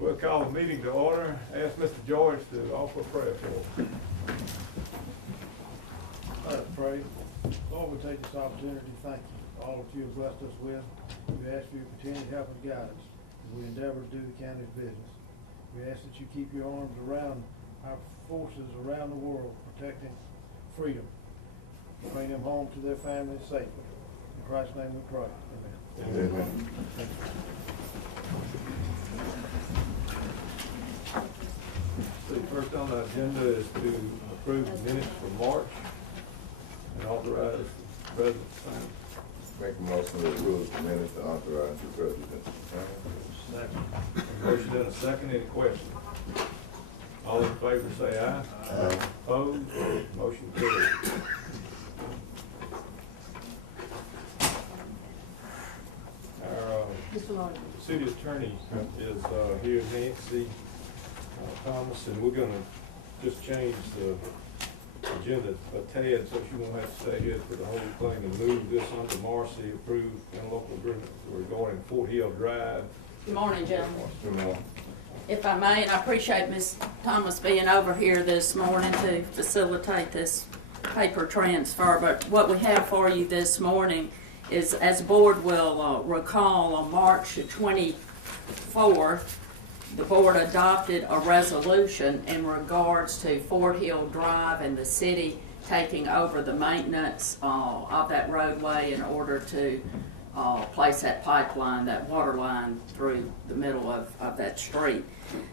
We'll call the meeting to order. Ask Mr. George to offer a prayer for us. Let us pray. Lord, we take this opportunity to thank you for all that you have blessed us with. We ask for your continued help and guidance as we endeavor to do the county's business. We ask that you keep your arms around our forces around the world, protecting freedom, bring them home to their families safely. In Christ's name we pray. Amen. Amen. The first on the agenda is to approve the minutes for March and authorize the president to sign. Make a motion to approve the minutes to authorize the president to sign. Second. A motion and a second. Any questions? All in favor say aye. Aye. Opposed? Motion carried. Our city attorney is here, Nancy Thomas, and we're gonna just change the agenda a tad so she won't have to stay here for the whole thing and move this on to Marcy, approved interlocal agreement regarding Fort Hill Drive. Good morning, gentlemen. Good morning. If I may, and I appreciate Ms. Thomas being over here this morning to facilitate this paper transfer, but what we have for you this morning is, as the board will recall, on March 24th, the board adopted a resolution in regards to Fort Hill Drive and the city taking over the maintenance of that roadway in order to place that pipeline, that water line through the middle of that street.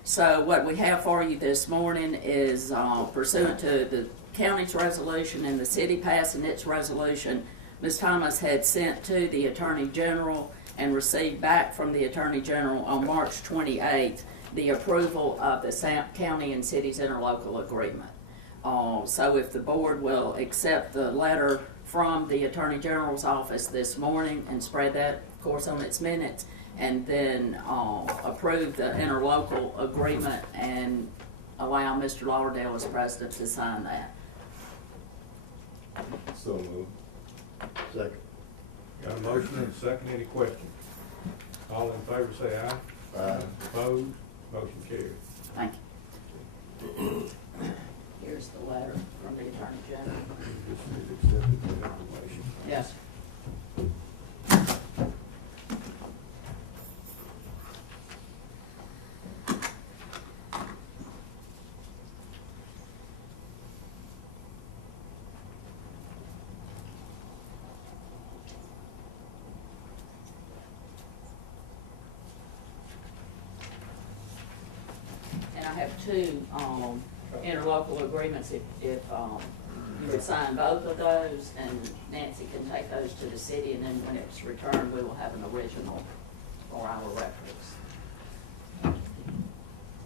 So what we have for you this morning is pursuant to the county's resolution and the city passing its resolution, Ms. Thomas had sent to the Attorney General and received back from the Attorney General on March 28th the approval of the county and city's interlocal agreement. So if the board will accept the letter from the Attorney General's office this morning and spread that, of course, on its minutes, and then approve the interlocal agreement and allow Mr. Lauderdale as president to sign that. So moved. Second. Got a motion and a second. Any questions? All in favor say aye. Aye. Opposed? Motion carried. Thank you. Here's the letter from the Attorney General. Just need to accept the information. Yes. And I have two interlocal agreements. If you would sign both of those, and Nancy can take those to the city, and then when it's returned, we will have an original for our records.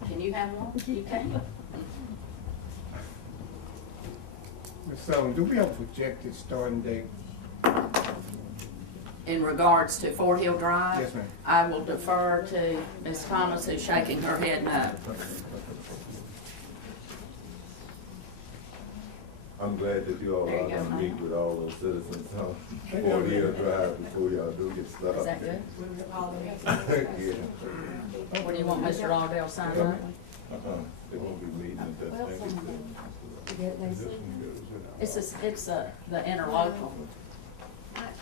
Can you have one? You can. Ms. Sullivan, do we have a projected starting date? In regards to Fort Hill Drive? Yes, ma'am. I will defer to Ms. Thomas, who's shaking her head no. I'm glad that you all There you are go, gonna ma'am. meet with all those citizens on Fort Hill Drive before y'all do get started. Is that good? Yeah. What do you want Mr. Lauderdale to sign that? They won't be meeting at that thing. It's the interlocal.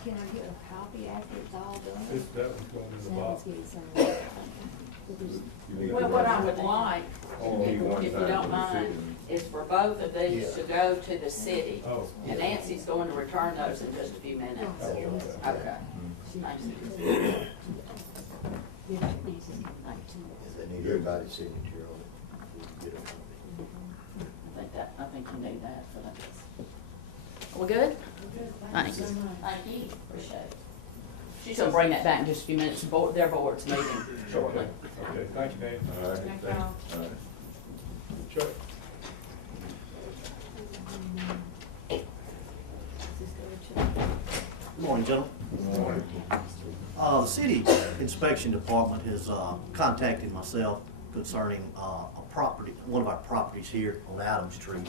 Can I get a copy after it's all done? That one's going in the box. You need Well, to what run- I would like, Oh, if you want you time don't for the mind, city. is for both of these to go to the city. Oh. And Nancy's going to return those in just a few minutes. Oh, okay. Okay. Thank you. They need everybody's signature on it. Get a copy. I think you need that for that. We good? Thanks. Thank you. Appreciate it. She's gonna bring that back in just a few minutes. Their board's meeting shortly. Okay, thank you, Dan. All right, Thank thanks. y'all. All right. Chuck? Good morning, gentlemen. Good morning. The city inspection department has contacted myself concerning a property, one of our properties here on Adams Street.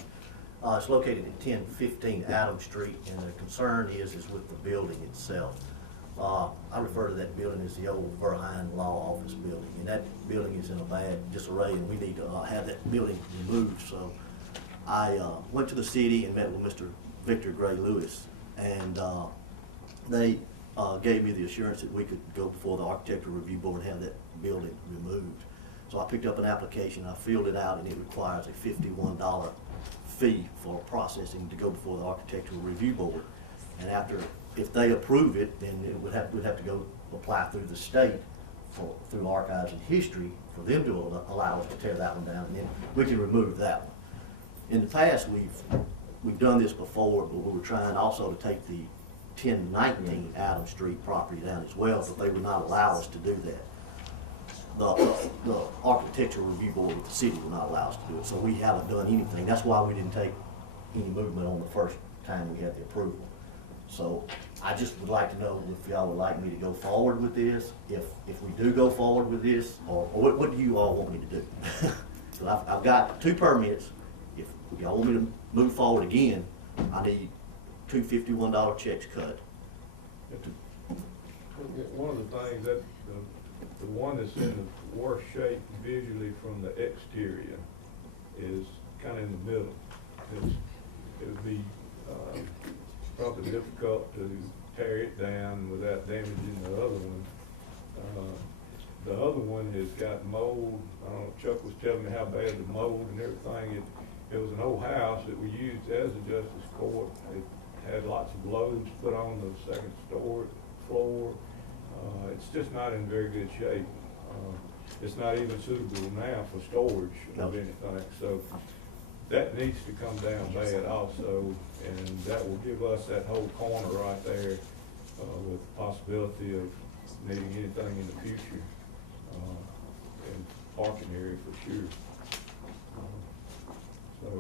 It's located at 1015 Adams Street, and the concern is with the building itself. I refer to that building as the old Verheyen Law Office building, and that building is in a bad disarray, and we need to have that building removed. So I went to the city and met with Mr. Victor Gray Lewis, and they gave me the assurance that we could go before the Architectural Review Board and have that building removed. So I picked up an application, I filled it out, and it requires a $51 fee for processing to go before the Architectural Review Board. And if they approve it, then we'd have to go apply through the state through Archives and History for them to allow us to tear that one down, and then we can remove that one. In the past, we've done this before, but we were trying also to take the 1019 Adams Street property down as well, but they would not allow us to do that. The Architectural Review Board with the city would not allow us to do it, so we haven't done anything. That's why we didn't take any movement on the first time we had the approval. So I just would like to know if y'all would like me to go forward with this, if we do go forward with this, or what do you all want me to do? So I've got 2 permits. If y'all want me to move forward again, I need 2 $51 checks cut. One of the things that the one that's in the worst shape visually from the exterior is kind of in the middle. It would be probably difficult to tear it down without damaging the other one. The other one has got mold. Chuck was telling me how bad the mold and everything. It was an old house that we used as a justice court. It had lots of loads put on the second floor. It's just not in very good shape. It's not even suitable now for storage of anything. So that needs to come down bad also, and that will give us that whole corner right there with the possibility of needing anything in the future, and parking area for sure. So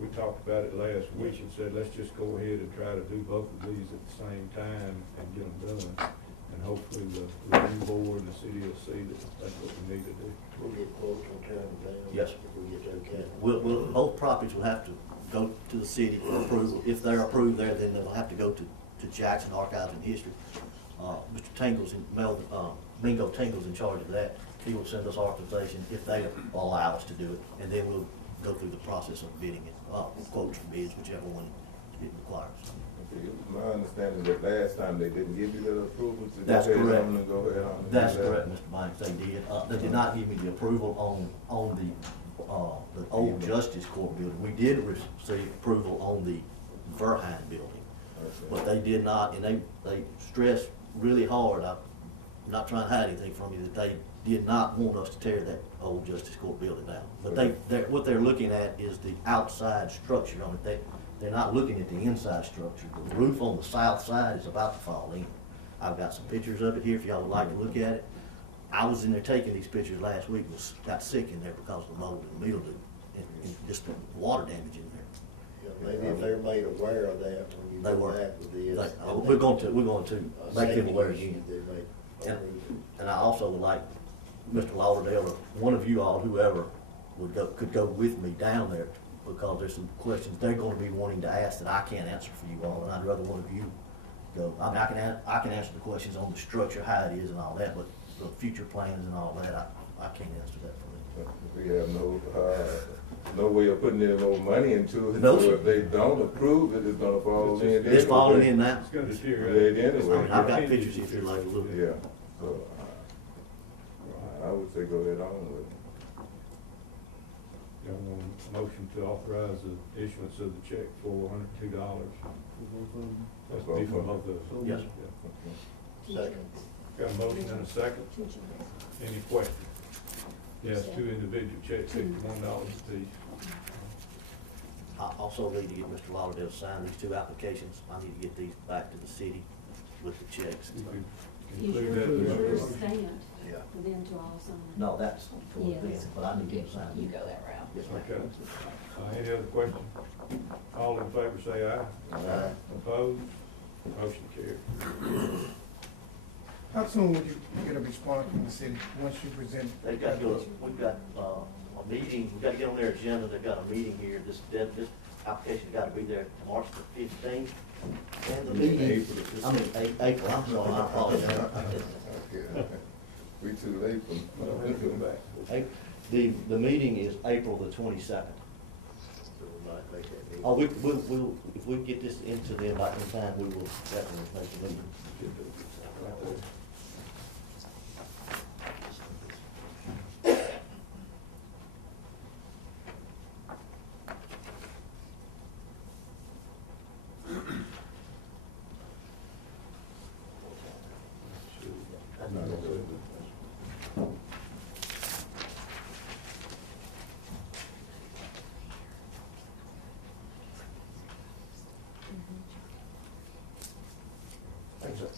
we talked about it last week and said, let's just go ahead and try to do both of these at the same time and get them done. And hopefully the review board and the city will see that that's what we need to do. We'll get quotes on tearing them down. Yes. If we get okay. Both properties will have to go to the city for approval. If they're approved there, then they'll have to go to Jackson Archives and History. Mr. Tingle's Mingo Tingle's in charge of that. He will send us authorization if they allow us to do it, and then we'll go through the process of bidding it, quotes for bids, whichever one it requires. Okay, my understanding that last time they didn't give you the approval to That's go ahead correct. on and go ahead on and That's do that? correct, Mr. Banks, they did. They did not give me the approval on the old Justice Court building. We did receive approval on the Verheyen building, Okay. but they did not, and they stressed really hard, I'm not trying to hide anything from you, that they did not want us to tear that old Justice Court building down. But what they're looking at is the outside structure on it. They're not looking at the inside structure. The roof on the south side is about to fall in. I've got some pictures of it here if y'all would like to look at it. I was in there taking these pictures last week, got sick in there because of the mold and mildew and just the water damage in there. Yeah, maybe if they're made aware of that when you They go were. back with this. We're going to make them aware again. They may And, approve it. and I also would like Mr. Lauderdale, or one of you all, whoever, could go with me down there, because there's some questions they're gonna be wanting to ask that I can't answer for you all, and I'd rather one of you go. I mean, I can answer the questions on the structure, how it is and all that, but the future plans and all that, I can't answer that for them. We have no way of putting any more money into it. No, So sir. if they don't approve it, it's gonna fall in. It's falling in now. It's gonna Dead deteriorate. anyway. I've got pictures if you'd like to look. Yeah, so I would say go ahead on with it. Y'all want a motion to authorize the issuance of the check for $102? That's be for both of those. Yes. Yeah. Second. Got a motion and a second. Any questions? Yes, 2 individual checks, $51 apiece. I also need to get Mr. Lauderdale to sign these 2 applications. I need to get these back to the city with the checks. You could Is include that in the yours motion. stamped Yeah. for them to all sign? No, that's towards the Yes. end, but I need to sign. You go that route. Yes, ma'am. Okay. Any other questions? All in favor say aye. Aye. Opposed? Motion carried. How soon would you get a response from the city once you present? They've got to go, we've got, a meeting, we've got to get on their agenda, they've got a meeting here, this application's got to be there March the 15th. And the meeting, I mean, April, I'm sorry, I apologize. Okay. We too late for, Come back. The meeting is April the 22nd. Oh, we'll, if we get this into them by in time, we will definitely make a meeting.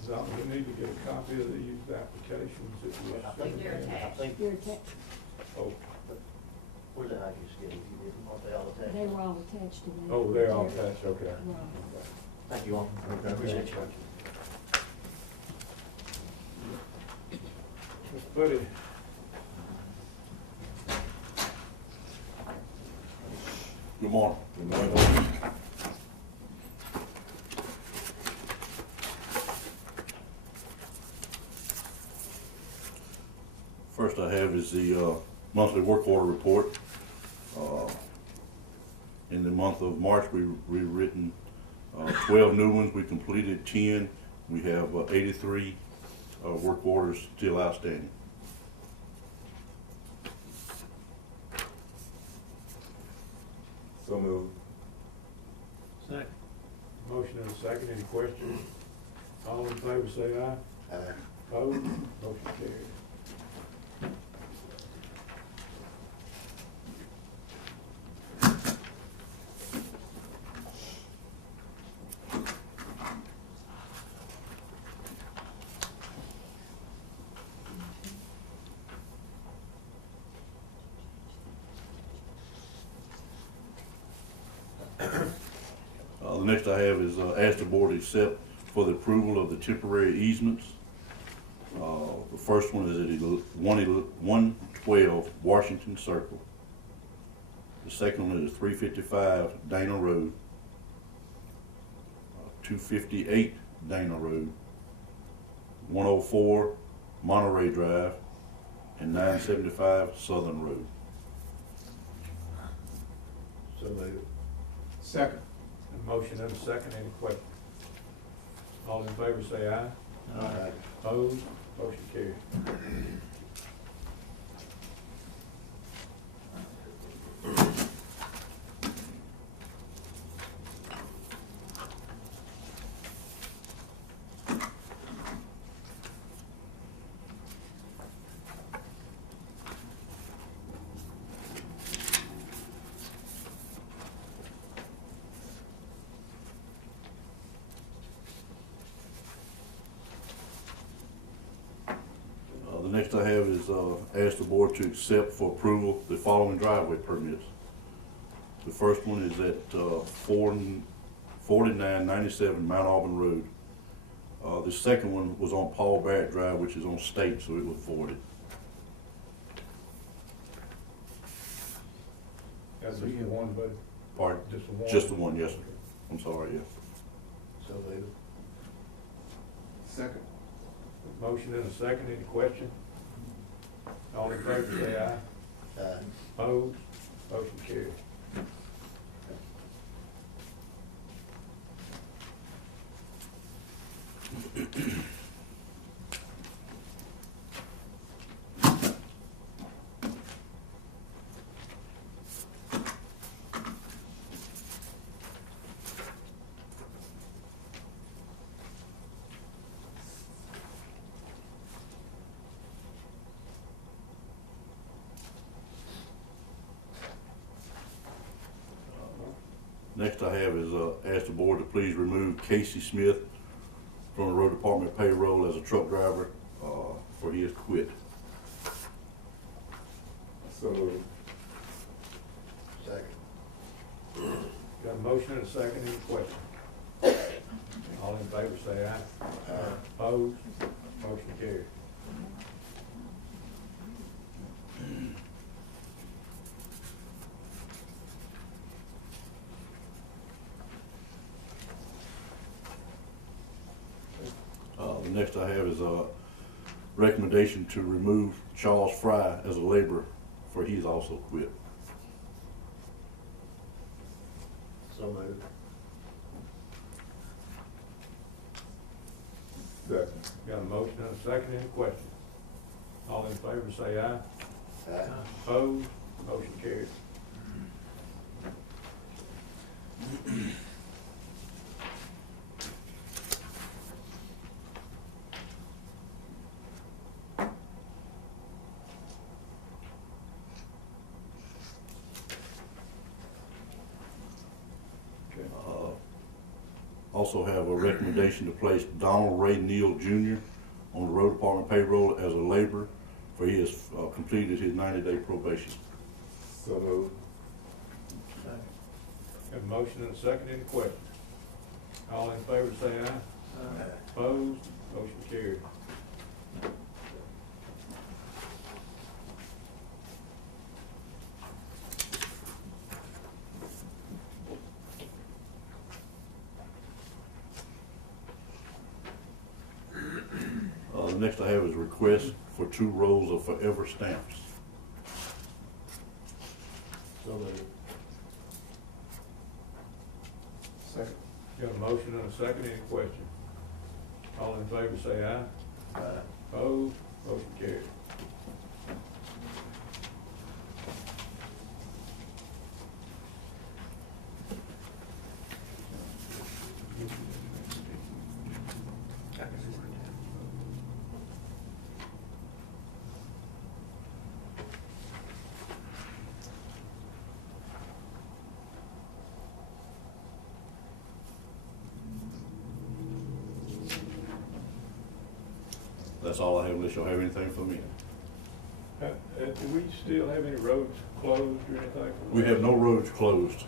Zoltan, we need to get a copy of these applications if you wish. I think They're attached. I think, You're attached, Oh, where did I just get it? You didn't, aren't they all attached? they were all attached to that. oh, they're all attached, okay. Right. Thank you all. Okay. Appreciate you. Mr. Buddy, Good morning. First I have is the monthly work order report. In the month of March, we rewritten 12 new ones. We completed 10. We have 83 work orders still outstanding. so moved. Second. motion and a second, any questions? All in favor say aye. Aye. Opposed? Motion carries. The next I have is ask the board to accept for the approval of the temporary easements. The first one is at 112 Washington Circle. The second one is 355 Dana Road, 258 Dana Road, 104 Monterey Drive, and 975 Southern Road. So they, Second. a motion and a second, any questions? All in favor say aye. Aye. Opposed? Motion carries. The next I have is ask the board to accept for approval the following driveway permits. The first one is at 4997 Mount Auburn Road. The second one was on Paul Barrett Drive, which is on state, so it was forwarded. That's just the one, but Pardon? just the one? Just the one, yes, sir. I'm sorry, yeah. So they, Second. motion and a second, any question? All in favor say aye. Aye. Opposed? Motion carries. Next I have is ask the board to please remove Casey Smith from the road department payroll as a truck driver, for he has quit. So moved. Got a motion and a second, any question? All in favor, say aye. Aye. Opposed? Motion carried. The next I have is a recommendation to remove Charles Fry as a laborer, for he's also quit. So moved. Second. Got a motion and a second, any questions? All in favor, say aye. Aye. Opposed? Motion carried. Also have a recommendation to place Donald Ray Neal Jr. on the road department payroll as a laborer, for he has completed his 90-day probation. So moved. Have a motion and a second, any questions? All in favor, say aye. Opposed? Motion carried. The next I have is a request for 2 rolls of Forever stamps. So moved. Second. Got a motion and a second, any questions? All in favor, say aye. Aye. Opposed? Motion carried. That's all I have, unless y'all have anything for me. Do we still have any roads closed or anything? We have no roads closed.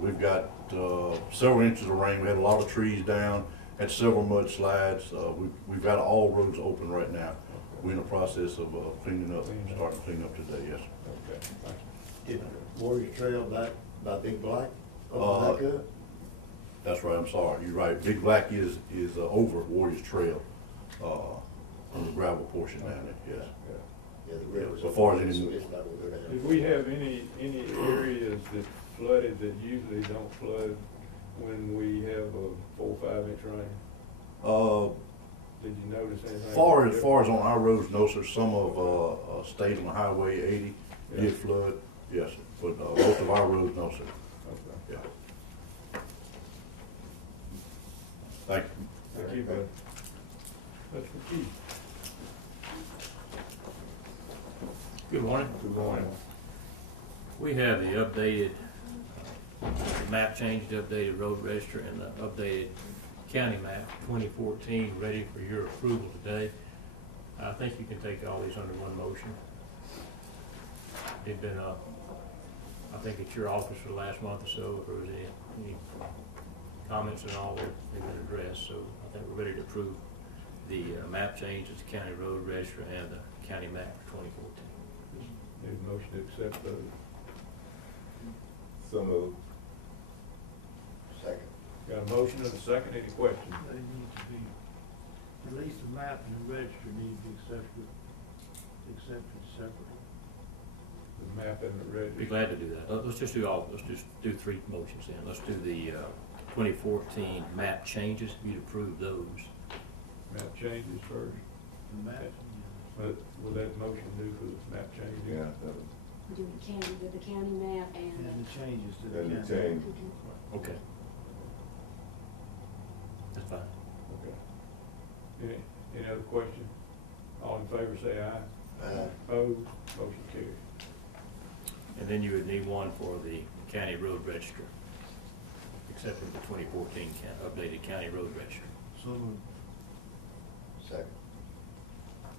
We've got several inches of rain. We had a lot of trees down, had several mudslides. We've got all roads open right now. We're in the process of cleaning up, starting to clean up today, yes. Okay, thank you. Did Warriors Trail back by Big Black, Uh, open back up? That's right, I'm sorry. You're right. Big Black is over Warriors Trail, on the gravel portion down there, yes. Yeah, the river's. As far as open, any- so it's not gonna go down. Did we have any areas that flooded that usually don't flood when we have a 4 or 5 inch rain? Did you notice anything? As far as on our roads, no, sir. Some of state on Highway 80 Yeah. did flood, yes, but most of our roads, no, sir. Okay. Yeah. Thank you. Thank you, bud. That's for Keith. Good morning. Good morning. We have the updated map change, the updated road register, and the updated county map 2014 ready for your approval today. I think you can take all these under one motion. They've been, I think at your office for the last month or so, if there was any comments and all, they've been addressed. So I think we're ready to approve the map changes, the county road register, and the county map for 2014. Need a motion to accept those. So moved. Second. Got a motion and a second, any questions? They need to be, at least the map and the register need to be accepted separately. The map and the Be register. glad to do that. Let's just do 3 motions then. Let's do the 2014 map changes. You'd approve those. Map changes first. The map, But will that motion do for the map changes? Yeah, Do the county, with the county map and and the changes to the and county. the change. Okay. That's fine. Okay. Any other questions? All in favor, say aye. Aye. Opposed? Motion carried. And then you would need one for the county road register, accepting the 2014 updated county road register. So moved. Second.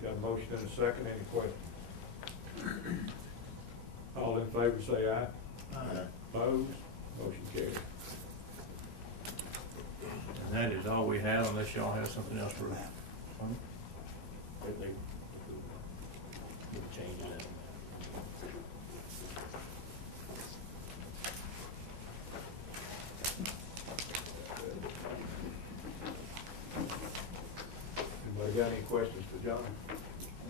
Got a motion and a second, any questions? All in favor, say aye. Aye. Opposed? Motion carried. And that is all we have unless y'all have something else for us. Change that. Anybody got any questions for John?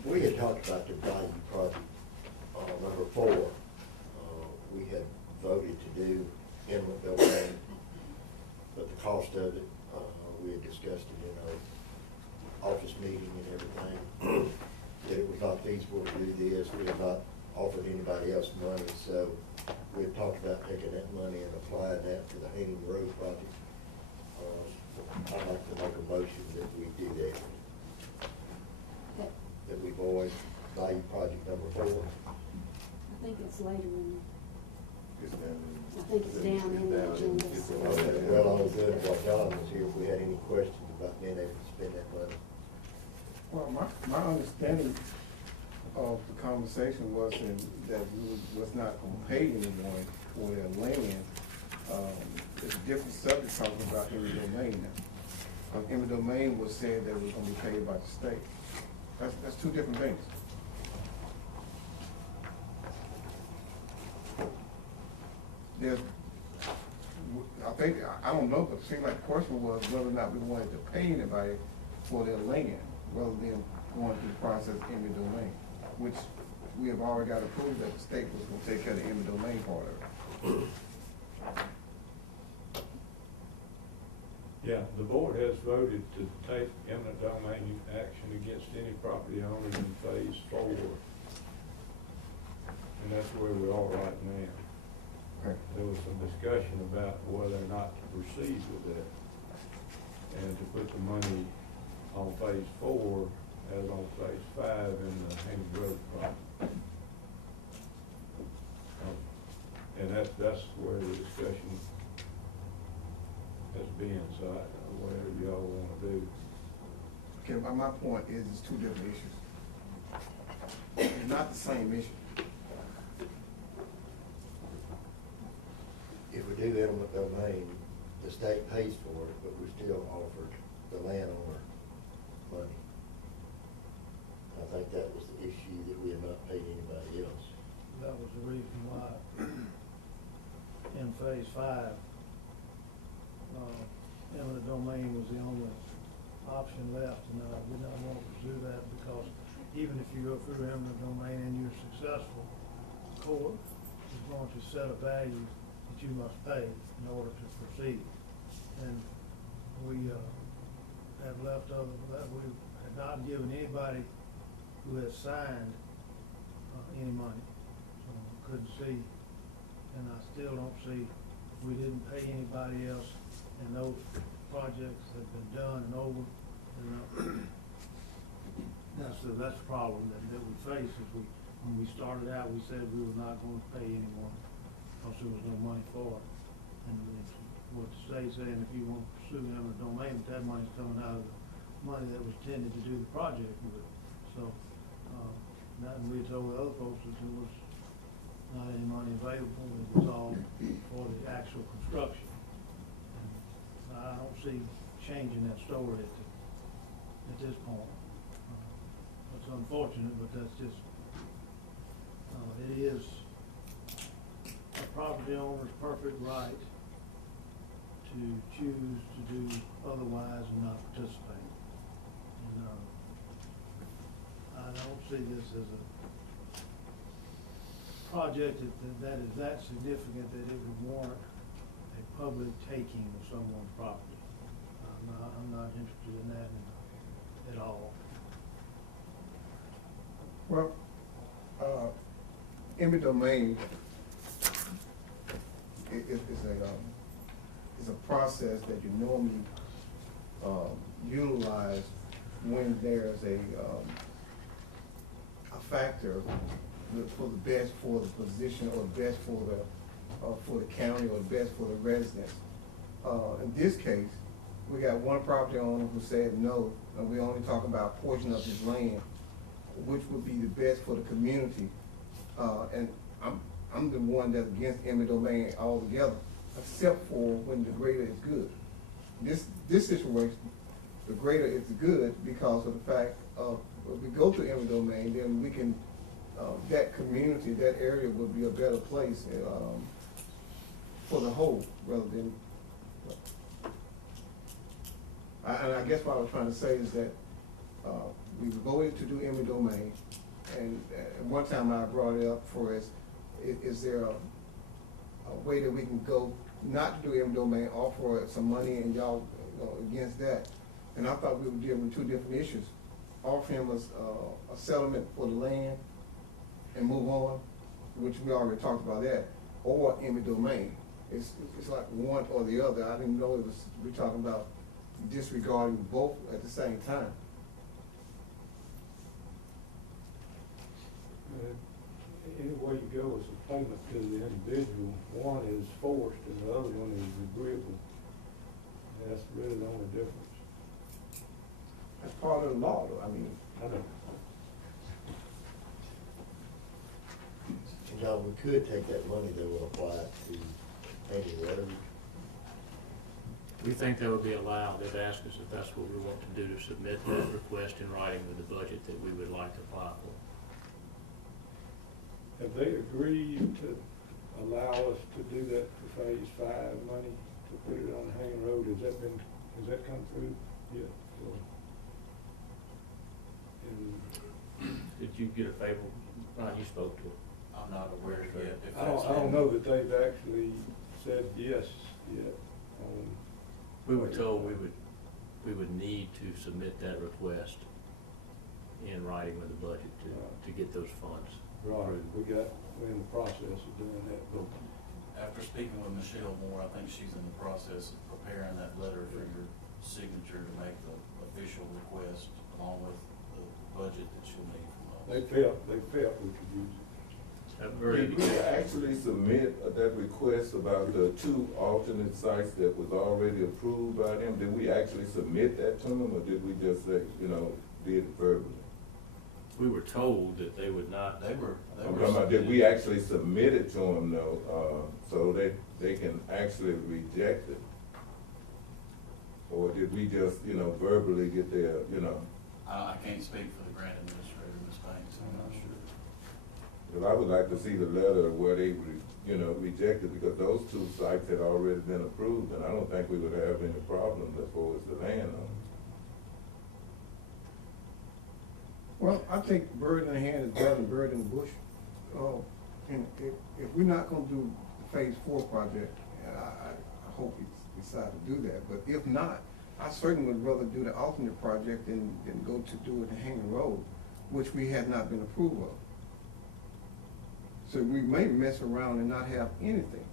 We had talked about the value project, number 4. We had voted to do eminent domain, but the cost of it, we had discussed it in our office meeting and everything, that it was not feasible to do this. We had not offered anybody else money, so we had talked about taking that money and applying that to the Haining Road project. I'd like to make a motion that we do that. That we void value project number 4. I think it's later in, It's down. I think it's down in the agenda. Okay, well, I was good while John was here, if we had any questions about being able to spend that money. Well, my understanding of the conversation was that we was not gonna pay anyone for their land. It's a different subject talking about eminent domain now. Eminent domain was said that it was gonna be paid by the state. That's two different things. I don't know, but it seemed like the question was whether or not we wanted to pay anybody for their land, rather than going through the process of eminent domain, which we have already got approved that the state was gonna take care of the eminent domain part of it. Yeah, the board has voted to take eminent domain action against any property owners in phase 4. And that's where we are right now. Okay. There was some discussion about whether or not to proceed with that. And to put the money on phase 4 as on phase 5 in the Haining Road project. And that's where the discussion has been, so I don't know whatever y'all wanna do. Okay, but my point is it's two different issues. It's not the same issue. If we do eminent domain, the state pays for it, but we're still offered the landowner money. I think that was the issue, that we had not paid anybody else. That was the reason why in phase 5, eminent domain was the only option left, and I did not want to pursue that, because even if you go through eminent domain and you're successful, the court is going to set a value that you must pay in order to proceed. And we have left other, that we have not given anybody who has signed any money. So I couldn't see, and I still don't see, if we didn't pay anybody else and those projects have been done and over, and that's the problem that we face. Is when we started out, we said we were not going to pay anyone because there was no money for it. And it's what the state's saying, if you want to pursue eminent domain, but that money's coming out of the money that was intended to do the project with. So, and we told the other folks that there was not any money available, it was all for the actual construction. And I don't see changing that story at this point. It's unfortunate, but that's just, it is a property owner's perfect right to choose to do otherwise and not participate. And, I don't see this as a project that is that significant that it would warrant a public taking of someone's property. I'm not interested in that at all. Well, eminent domain is a process that you normally utilize when there's a factor for the best for the position, or the best for the county, or the best for the residents. In this case, we got one property owner who said no, and we only talk about a portion of his land, which would be the best for the community. And I'm the one that's against eminent domain altogether, except for when the greater is good. this situation, the greater it's good because of the fact of, if we go to eminent domain, then we can, that community, that area would be a better place, for the whole, rather than, and I guess what I was trying to say is that, we voted to do eminent domain, and at one time I brought it up for us, is there a way that we can go not to do eminent domain, offer some money, and y'all, against that? And I thought we were dealing with two different issues. Offer him a settlement for the land and move on, which we already talked about that, or eminent domain. It's like one or the other. I didn't know it was, we're talking about disregarding both at the same time. Any way you go is a payment to the individual. One is forced and the other one is agreeable. That's really the only difference. That's part of the law, though. I mean, I know. And John, we could take that money that will apply to painting roads. We think that would be allowed. They've asked us if that's what we want to do, to submit that request in writing with the budget that we would like to apply for. Have they agreed to allow us to do that for phase 5 money, to put it on Hanging Road? Has that come through yet? Did you get a favorable, you spoke to it? I'm not aware yet. If I don't know that they've actually said yes yet. We were told we would need to submit that request in writing with the budget to get those funds. Right, we're in the process of doing that, but After speaking with Michelle Moore, I think she's in the process of preparing that letter for your signature to make the official request along with the budget that you'll need from us. they felt we could use it. Did we actually submit that request about the 2 alternate sites that was already approved by them? Did we actually submit that to them, or did we just say, did it verbally? We were told that they would not. They were. I'm talking about, did we actually submit it to them though, so they can actually reject it? Or did we just, verbally get their, I can't speak for the grant administrator, Ms. Banks, I'm not sure. Well, I would like to see the letter where they, rejected, because those 2 sites had already been approved, and I don't think we would have any problems as far as the landowner. well, I think bird in the hand is better than bird in the bush. And if we're not gonna do the phase 4 project, and I hope we decide to do that, but if not, I certainly would rather do the alternate project than go to do it in Hanging Road, which we had not been approved of. So we may mess around and not have anything.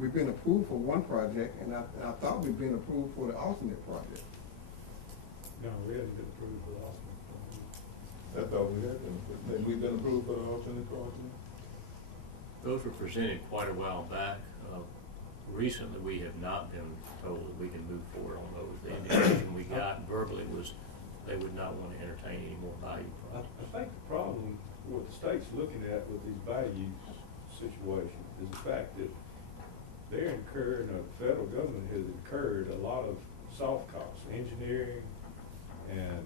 We've been approved for one project, and I thought we'd been approved for the alternate project. No, we haven't been approved for the alternate. I thought we had been, we've been approved for the alternate project? Those were presented quite a while back. Recently, we have not been told that we can move forward on those. The indication we got verbally was they would not want to entertain any more value I projects. think the problem, what the state's looking at with these value situations is the fact that they're incurring, the federal government has incurred a lot of soft costs, engineering and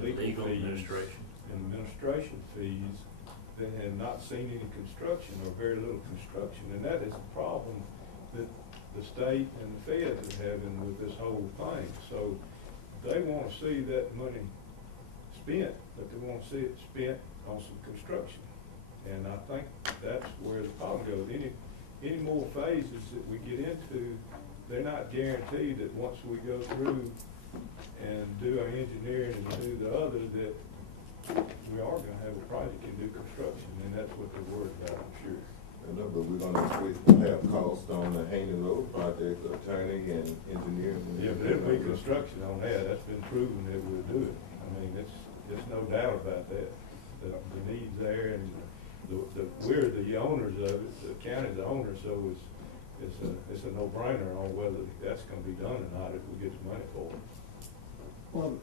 legal fees administration. and administration fees, that have not seen any construction or very little construction, and that is a problem that the state and the feds are having with this whole thing. So they want to see that money spent, but they want to see it spent on some construction. And I think that's where the problem goes. Any more phases that we get into, they're not guaranteed that once we go through and do our engineering and do the other, that we are gonna have a project and do construction, and that's what they're worried about, I'm sure. No, but we're gonna have cost on the Hanging Road project, attorney and engineering. Yeah, but it'll be construction on that, that's been proven that we'll do it. I mean, there's no doubt about that. The need's there, and we're the owners of it, the county's the owner, so it's a no-brainer on whether that's gonna be done or not if we get the money for it. Well,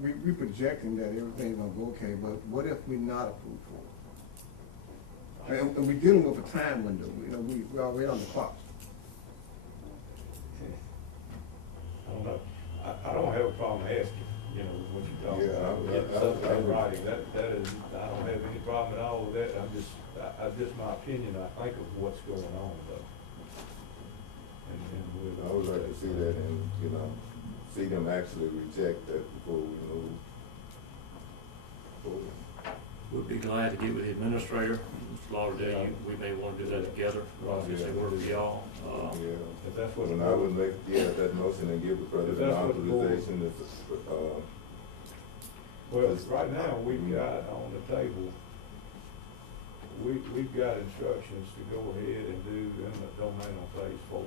we're projecting that everything's gonna go okay, but what if we're not approved for it? And we're dealing with a time window, we're already on the clock. don't know. I don't have a problem asking, you know, what you talking Yeah, about, I- getting I- something I in would- writing, that is, I don't have any problem at all with that, I just my opinion, I think of what's going on though. And we'll. I would like to see that and, you know, see them actually reject that before we move forward. We'd be glad to get with the administrator, Mr. Lauderdale, we may want to do that together, since they work with y'all. Yeah. If that's what. When I would make, that motion and give the president that's what the board- authorization to, Well, right now, we've got on the table, we've got instructions to go ahead and do eminent domain on phase 4.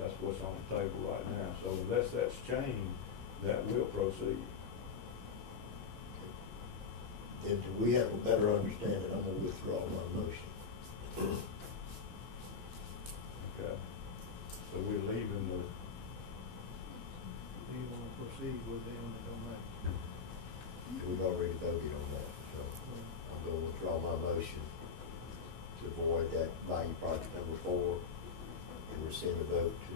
That's what's on the table right now, so unless that's changed, that will proceed. And do we have a better understanding, I'm gonna withdraw my motion. Okay, so we're leaving the, Do you wanna proceed with the eminent domain? We've already voted on that, so I'm gonna withdraw my motion to avoid that value project number 4 and rescind the vote to,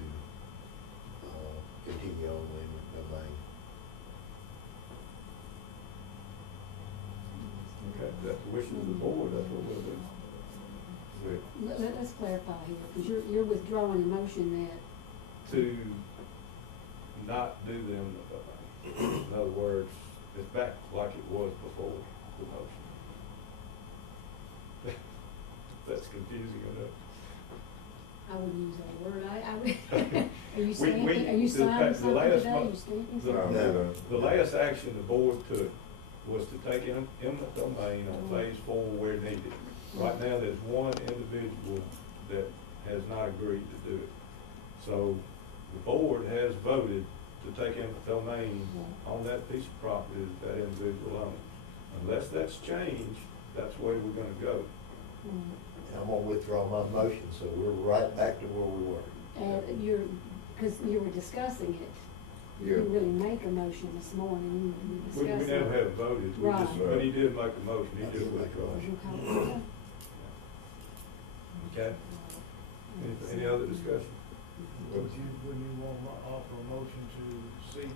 continue on the eminent domain. okay, that's the wish of the board, that's what we'll do. Let's clarify here, because you're withdrawing a motion that, To not do the eminent domain. In other words, it's back like it was before the motion. That's confusing enough. I wouldn't use that word, I would, are you We- saying, we- are you the signing last something today, month- you stating the- something? No. The last action the board took was to take eminent domain on phase 4 where needed. Right now, there's one individual that has not agreed to do it. So the board has voted to take eminent domain on that piece of property that that individual owns. Unless that's changed, that's the way we're gonna go. Mm. And I'm gonna withdraw my motion, so we're right back to where we were. You're, because you were discussing it. You Yeah. didn't really make a motion this morning, you We discussed it. never had voted, we just, Right. when he did make a motion, he just withdrew. Okay. Okay? Any other discussion? Would you want to offer a motion to seek a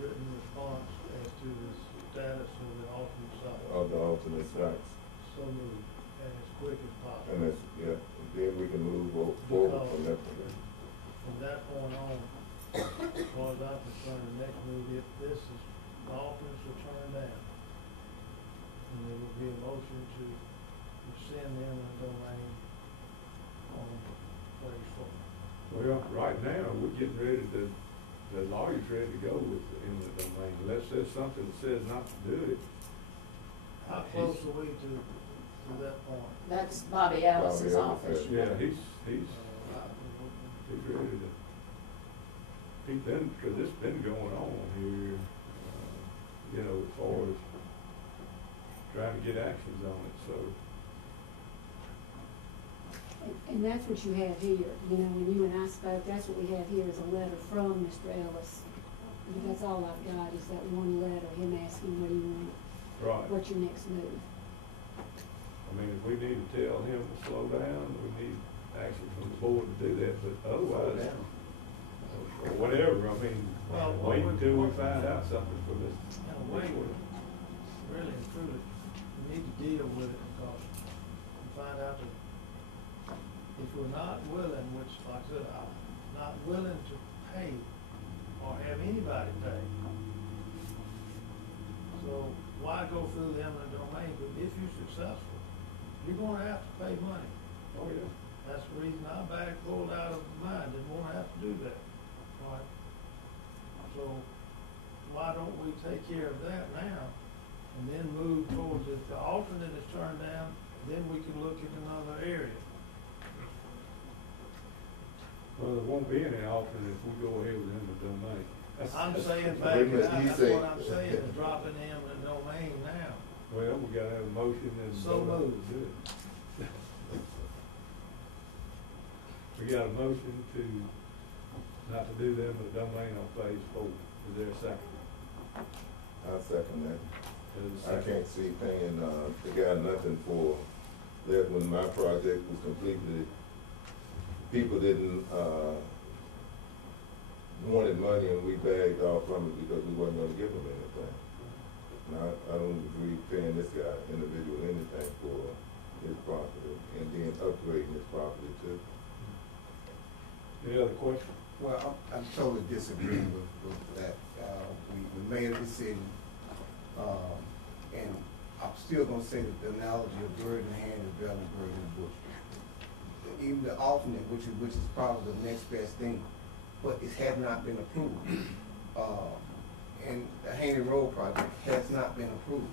written response as to the status of the alternate site? Of the alternate sites. So moved, and as quick as possible. And that's, yeah, then we can move forward from that point. From that point on, as far as I'm concerned, the next move, if this is, the alternates are turned down, and there will be a motion to rescind the eminent domain on phase 4. Well, right now, we're getting ready to, the lawyer's ready to go with the eminent domain, unless there's something that says not to do it. How close are we to that point? That's Bobby Alice's Bobby Alice, office. Yeah, he's Uh, ready to, he's been, because it's been going on here, you know, as far as trying to get actions on it, so. And that's what you have here, you know, when you and I spoke, that's what we have here is a letter from Mr. Ellis. But that's all I've got is that one letter, him asking what you want, Right. what's your next move. I mean, if we need to tell him to slow down, we need action from the board to do that, but otherwise, or whatever, I mean, Well, wait until we find out something from this. Wait, really and truly, we need to deal with it because we find out that if we're not willing, which like I said, I'm not willing to pay or have anybody pay. So why go through the eminent domain, but if you're successful, you're gonna have to pay money. Oh, yeah. That's the reason I pulled out of mine, didn't wanna have to do that, right? So why don't we take care of that now and then move towards, if the alternate is turned down, then we can look at another area. Well, there won't be any alternate if we go ahead with eminent domain. I'm saying Wait a back, minute, out, you that's say- what I'm saying, is dropping the eminent domain now. Well, we gotta have a motion and. So vote moved. to do it. We got a motion to, not to do the eminent domain on phase 4. Is there a second? I'll second that. There's a I second. can't see paying, the guy nothing for that when my project was completed. People didn't, wanted money and we bagged off from it because we wasn't gonna give them anything. And I don't agree paying this guy individual anything for his property and then upgrading his property too. Any other questions? Well, I'm totally disagreeing with that. We made a decision, and I'm still gonna say that the analogy of bird in hand is better than bird in the bush. Even the alternate, which is probably the next best thing, but it has not been approved. And the Haney Road project has not been approved.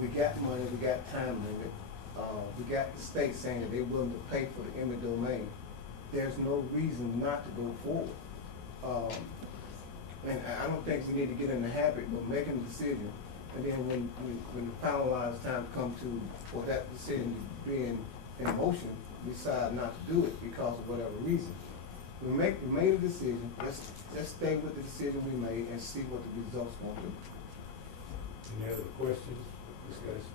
We got money, we got time limit, we got the state saying that they're willing to pay for the eminent domain. There's no reason not to go forward. And I don't think we need to get in the habit of making a decision, and then when the finalized time come to, for that decision to be in motion, decide not to do it because of whatever reason. We made a decision, let's stay with the decision we made and see what the results gonna do. Any other questions, discussion?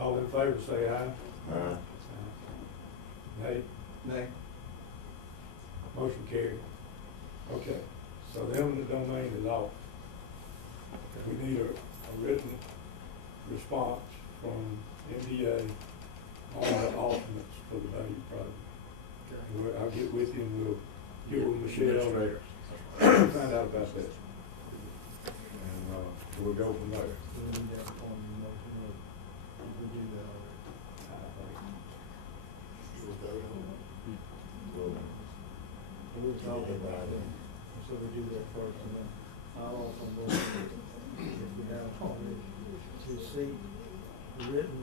All in favor, say aye. Aye. Nay? Nay? Motion carried. Okay, so the eminent domain is off. We need a written response from MDA on the alternates for the value project. I'll get with you and we'll get with Michelle and find out about that. And, we'll go from there. We need that form of motion, or we do that already. We'll vote on it. We'll talk about it, so we do that first, and then I'll also vote, if we have already, to seek written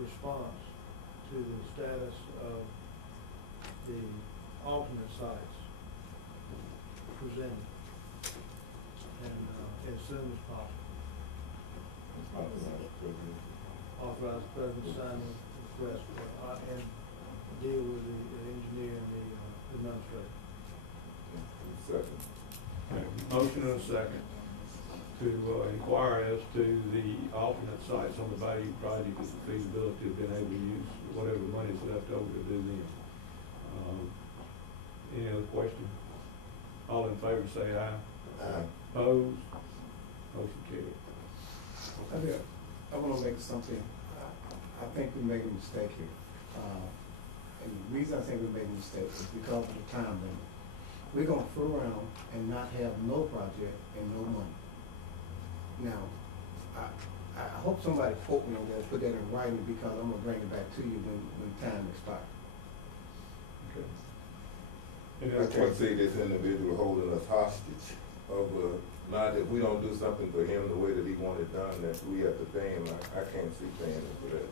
response to the status of the alternate sites presented, and as soon as possible. Authorize the president to sign the request and deal with the engineer and the administrator. Second. Motion and a second to inquire as to the alternate sites on the value project and the feasibility of being able to use whatever money's left over to do them. Any other question? All in favor say aye. Aye. Opposed? Motion carried. I want to make something, I think we made a mistake here. And the reason I think we made a mistake is because of the time limit. We're gonna fool around and not have no project and no money. Now, I hope somebody quote me on that, put that in writing, because I'm gonna bring it back to you when time expires. Okay. Any I other can't questions? see this individual holding us hostage of, not if we don't do something for him the way that he wanted done, that we have to pay him. I can't see paying him for that.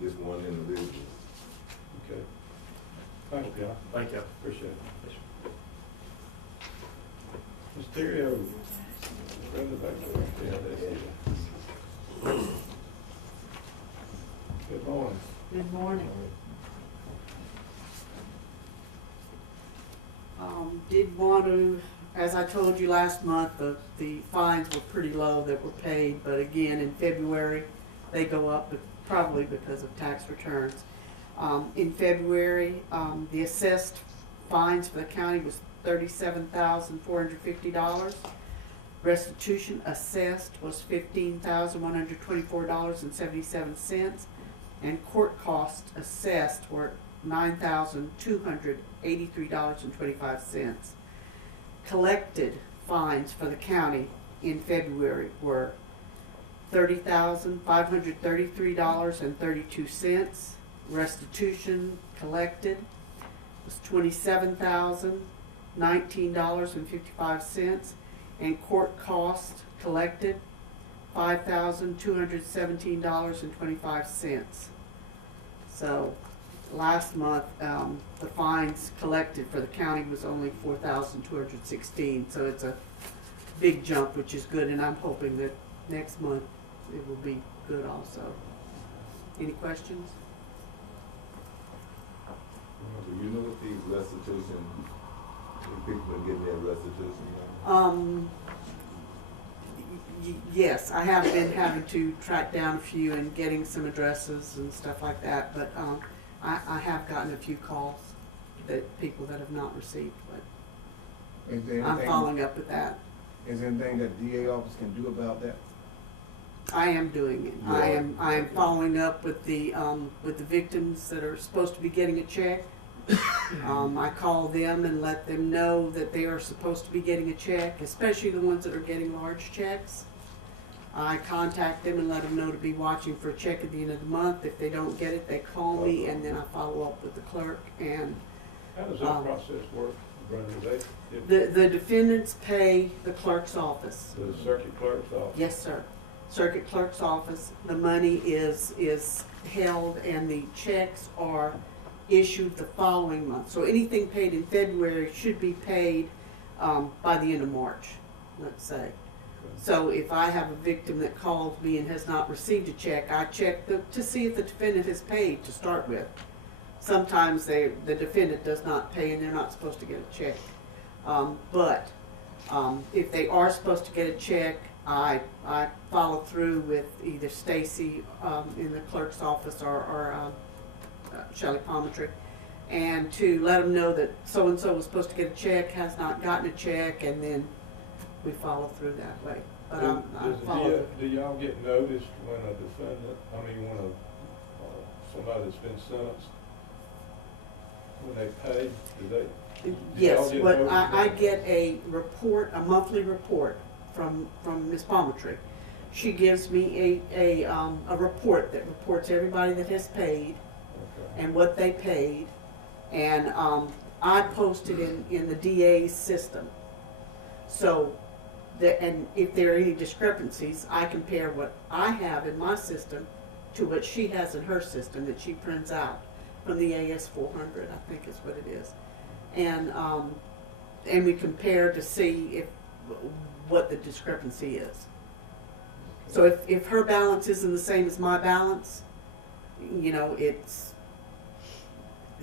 This one individual. Okay. Thank you, John. Thank you. Appreciate it. Ms. Terrio, bring the back there. Yeah, that's it. Good morning. Good morning. Did want to, as I told you last month, the fines were pretty low that were paid, but again, in February, they go up, but probably because of tax returns. In February, the assessed fines for the county was $37,450. Restitution assessed was $15,124.77, and court costs assessed were $9,283.25. Collected fines for the county in February were $30,533.32. Restitution collected was $27,019.55, and court costs collected $5,217.25. So last month, the fines collected for the county was only $4,216, so it's a big jump, which is good, and I'm hoping that next month it will be good also. Any questions? Do you know what these restitution, if people are getting their restitution? Yes, I have been having to track down a few and getting some addresses and stuff like that, but I have gotten a few calls. that people that have not received, but Is there I'm anything, following up with that. is there anything that DA office can do about that? I am doing it. You I am are? following up with the victims that are supposed to be getting a check. I call them and let them know that they are supposed to be getting a check, especially the ones that are getting large checks. I contact them and let them know to be watching for a check at the end of the month. If they don't get it, they call me, and then I follow up with the clerk. And How does that process work, Brenda? They, the defendants pay the clerk's office. the circuit clerk's office? Yes, sir. Circuit clerk's office. The money is held and the checks are issued the following month. So anything paid in February should be paid by the end of March, let's say. So if I have a victim that calls me and has not received a check, I check to see if the defendant has paid to start with. Sometimes the defendant does not pay and they're not supposed to get a check. But if they are supposed to get a check, I follow through with either Stacy in the clerk's office or Shelley Palmetry, and to let them know that so-and-so was supposed to get a check, has not gotten a check, and then we follow through that way. But Do y'all get noticed when a defendant, when somebody that's been sentenced, when they pay, do they? Yes, get but noticed? I get a report, a monthly report from Ms. Palmetry. She gives me a report that reports everybody that has paid Okay. and what they paid, and I post it in the DA's system. So, and if there are any discrepancies, I compare what I have in my system to what she has in her system that she prints out from the AS 400, I think is what it is, and we compare to see what the discrepancy is. So if her balance isn't the same as my balance,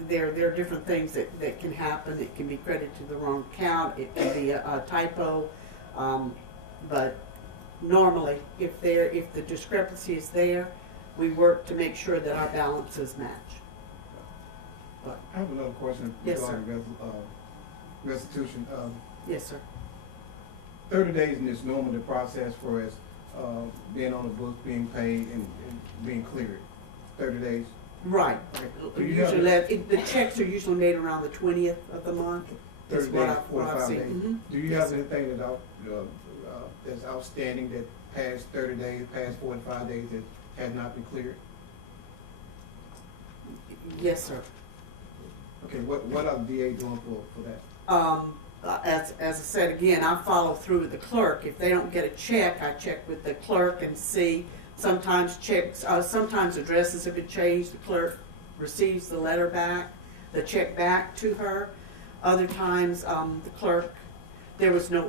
there are different things that can happen. It can be credited to the wrong account. It can be a typo. But normally, if the discrepancy is there, we work to make sure that our balances match. But, I have another question Yes, sir. regarding restitution. yes, sir. 30 days is normal the process for us being on the books, being paid, and being cleared. 30 days. Right. Do you Usually, have- the checks are usually made around the 20th of the month. 30 Is what days, I- what I've 45 seen. days. Mhm. Do you Yes, have sir. anything that's outstanding that past 30 days, past 45 days that has not been cleared? Yes, sir. Okay, what are the DA doing for that? As I said again, I follow through with the clerk. If they don't get a check, I check with the clerk and see. Sometimes sometimes addresses have been changed. The clerk receives the letter back, the check back to her. Other times, the clerk, there was no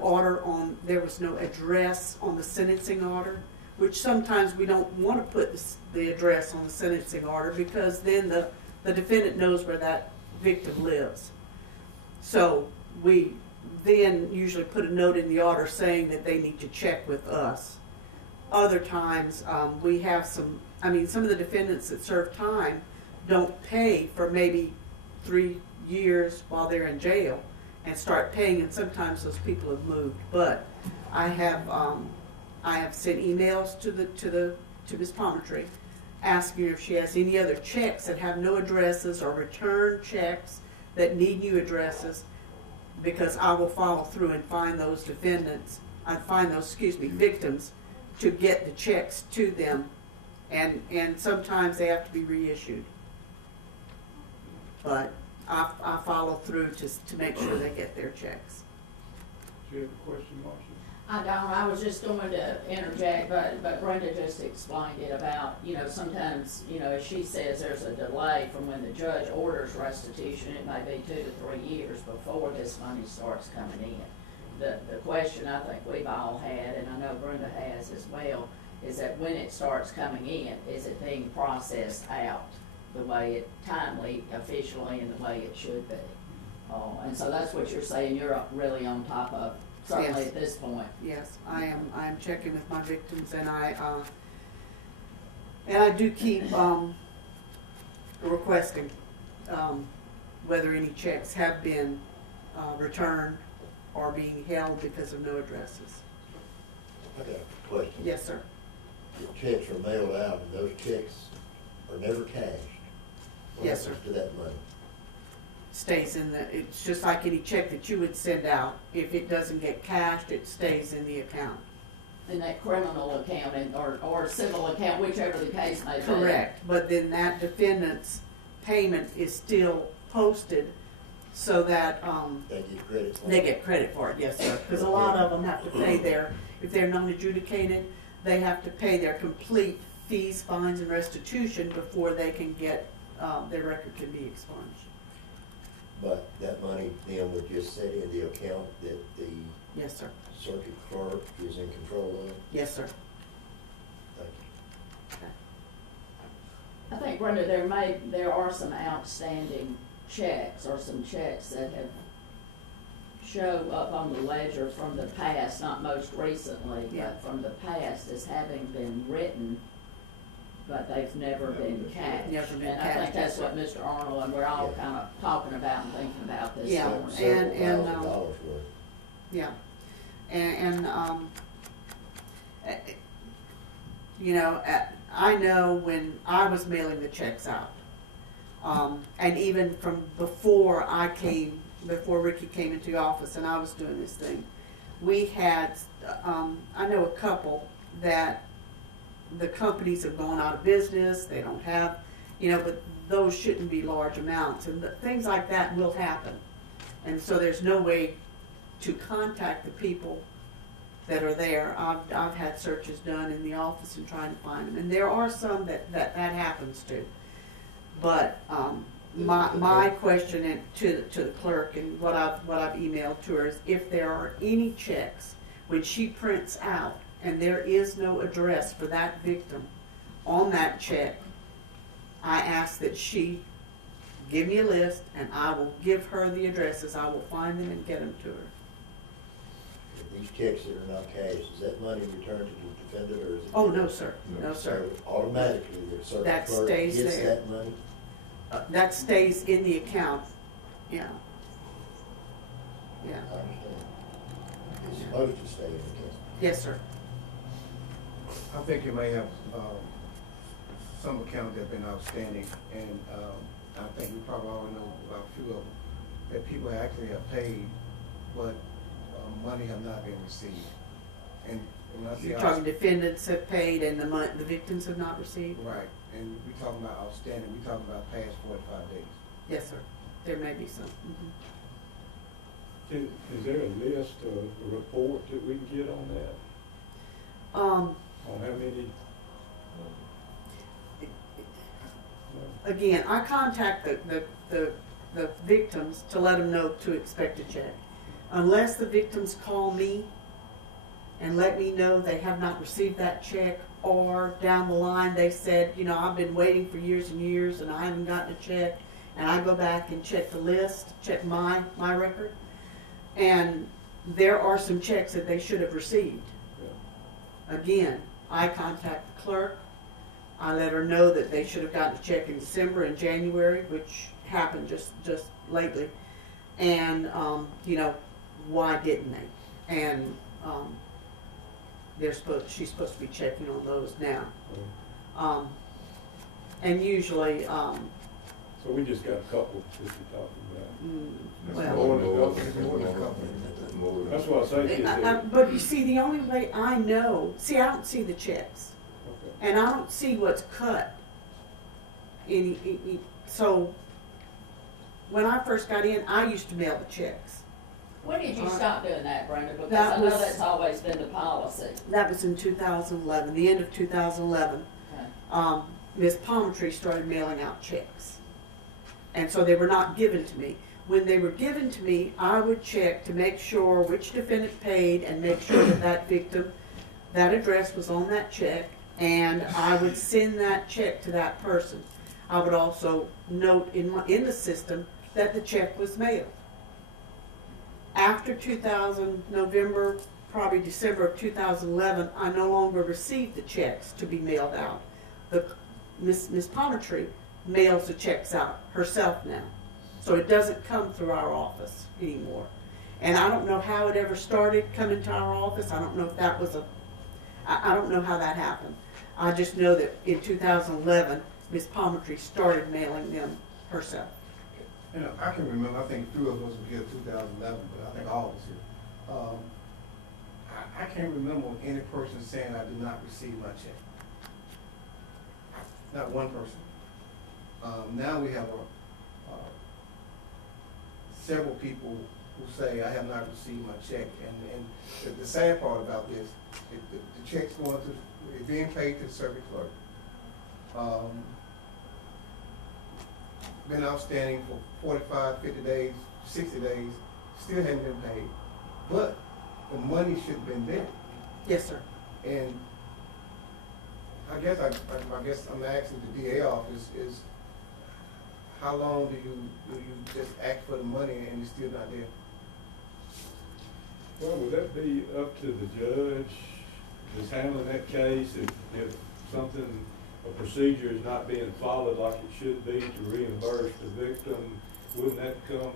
address on the sentencing order, which sometimes we don't want to put the address on the sentencing order because then the defendant knows where that victim lives. So we then usually put a note in the order saying that they need to check with us. Other times, we have some of the defendants that serve time don't pay for maybe 3 years while they're in jail and start paying, and sometimes those people have moved. But I have sent emails to Ms. Palmetry asking her if she has any other checks that have no addresses or return checks that need new addresses, because I will follow through and find those victims to get the checks to them, and sometimes they have to be reissued. But I follow through to make sure they get their checks. Do you have a question, Marcia? I don't, I was just going to interject, but Brenda just explained it about, sometimes, as she says, there's a delay from when the judge orders restitution. It may be 2 to 3 years before this money starts coming in. The question I think we've all had, and I know Brenda has as well, is that when it starts coming in, is it being processed out the way it timely, officially, and the way it should be? And so that's what you're saying, you're really on top of, certainly Yes. at this point. Yes, I am checking with my victims, and I do keep requesting whether any checks have been returned or being held because of no addresses. I got a question. Yes, sir. The checks are mailed out and those checks are never cashed. What Yes, sir. happens to that money? Stays in the, it's just like any check that you would send out. If it doesn't get cashed, it stays in the account. In that criminal account or civil account, whichever the case may be. Correct, but then that defendant's payment is still posted so that, They get credit for it? they get credit for it, yes, sir. Because a lot of them have to pay their, if they're non-adjudicated, they have to pay their complete fees, fines, and restitution before they can get, their record can be expunged. But that money then would just sit in the account that the Yes, sir. circuit clerk is in control of? Yes, sir. Thank you. I think, Brenda, there are some outstanding checks or some checks that have show up on the ledger from the past, not most recently, Yeah. but from the past as having been written, but they've never been cashed. Never been And I cashed, think that's yes, what Mr. Arnold and we're all Yeah. kind of talking about and thinking about this Yeah. morning. Several and, $1,000s worth. Yeah, and you know, I know when I was mailing the checks out, and even from before Ricky came into the office and I was doing this thing, we had, I know a couple that the companies have gone out of business, they don't have, you know, but those shouldn't be large amounts, and things like that will happen. And so there's no way to contact the people that are there. I've had searches done in the office and trying to find them, and there are some that happens to. But my question to the clerk and what I've emailed to her is if there are any checks which she prints out and there is no address for that victim on that check, I ask that she give me a list and I will give her the addresses. I will find them and get them to her. These checks that are not cashed, is that money returned to the defendant or is it? Oh, no, sir. No, sir. So automatically, the circuit That clerk stays gets there. that money? That stays in the account. Yeah. Yeah. I understand. It's supposed to stay in the account. Yes, sir. I think you may have, some accounts that have been outstanding, and, I think we probably already know about a few of them, that people actually have paid, but, money have not been received. And when I say You're talking defendants have paid and the victims have not received? right, and we talking about outstanding, we talking about past 45 days. Yes, sir. There may be some. Mhm. Is there a list or a report that we can get on that? On how many? Again, I contact the victims to let them know to expect a check. Unless the victims call me and let me know they have not received that check, or down the line they said, you know, I've been waiting for years and years and I haven't gotten a check, and I go back and check the list, check my record, and there are some checks that they should have received. Again, I contact the clerk. I let her know that they should have gotten a check in December and January, which happened just lately. And, you know, why didn't they? And she's supposed to be checking on those now. And usually, So we just got a couple that you're talking about. well, That's what I say to you. but you see, the only way I know, I don't see the checks. Okay. And I don't see what's cut. So when I first got in, I used to mail the checks. When did you stop doing that, Brenda? Because That I know was- that's always been the policy. That was in 2011, the end of 2011. Okay. Ms. Palmtree started mailing out checks. And so they were not given to me. When they were given to me, I would check to make sure which defendant paid and make sure that victim, that address was on that check, and I would send that check to that person. I would also note in the system that the check was mailed. After November, probably December of 2011, I no longer received the checks to be mailed out. Ms. Palmtree mails the checks out herself now. So it doesn't come through our office anymore. And I don't know how it ever started coming to our office. I don't know if that was I don't know how that happened. I just know that in 2011, Ms. Palmertree started mailing them herself. You know, I can remember, I think 3 of us were here in 2011, but I think all of us here. I can't remember any person saying I did not receive my check. Not one person. Now we have several people who say I have not received my check, and the sad part about this, the check's going to, it's being paid to the circuit clerk. Been outstanding for 45, 50 days, 60 days, still hasn't been paid. But the money should have been there. Yes, sir. And I guess I'm asking the DA office is, how long do you just ask for the money and it's still not there? Well, would that be up to the judge that's handling that case if something, a procedure is not being followed like it should be to reimburse the victim? Wouldn't that come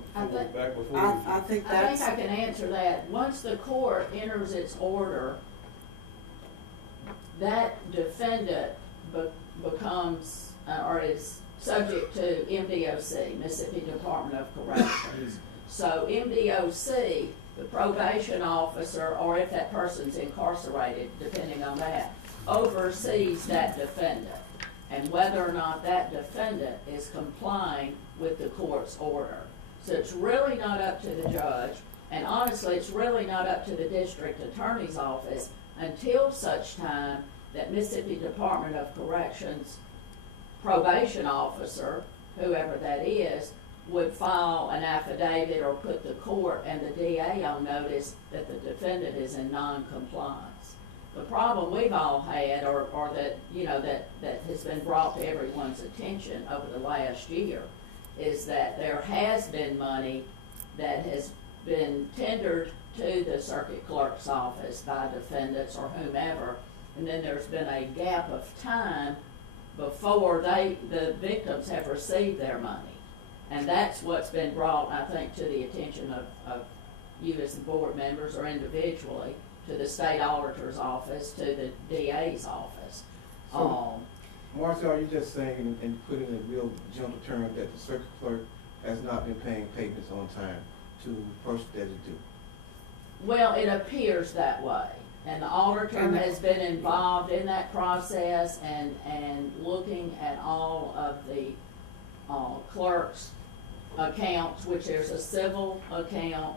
back before? I think that's. I can answer that. Once the court enters its order, that defendant becomes or is subject to MDOC, Mississippi Department of Corrections. So MDOC, the probation officer, or if that person's incarcerated, depending on that, oversees that defendant and whether or not that defendant is complying with the court's order. So it's really not up to the judge, and honestly, it's really not up to the district attorney's office until such time that Mississippi Department of Corrections probation officer, whoever that is, would file an affidavit or put the court and the DA on notice that the defendant is in non-compliance. The problem we've all had, or that, you know, that has been brought to everyone's attention over the last year, is that there has been money that has been tendered to the circuit clerk's office by defendants or whomever, and then there's been a gap of time before the victims have received their money. And that's what's been brought, I think, to the attention of you as the board members or individually, to the state auditor's office, to the DA's office. So, Marcia, are you just saying, and putting in a real gentle term, that the circuit clerk has not been paying payments on time to the person that is due? Well, it appears that way. And the auditor has been involved in that process and looking at all of the clerk's accounts, which there's a civil account,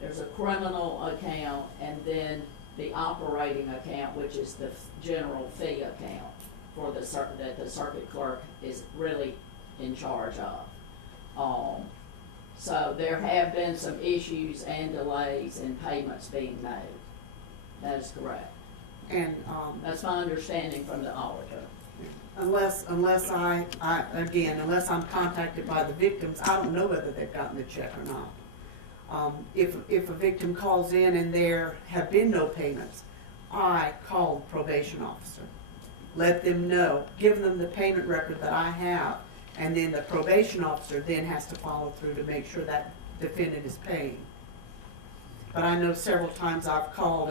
there's a criminal account, and then the operating account, which is the general fee account for that the circuit clerk is really in charge of. So there have been some issues and delays in payments being made. That is correct. And that's my understanding from the auditor. unless I'm contacted by the victims, I don't know whether they've gotten the check or not. If a victim calls in and there have been no payments, I call the probation officer, let them know, give them the payment record that I have, and then the probation officer then has to follow through to make sure that defendant is paying. But I know several times I've called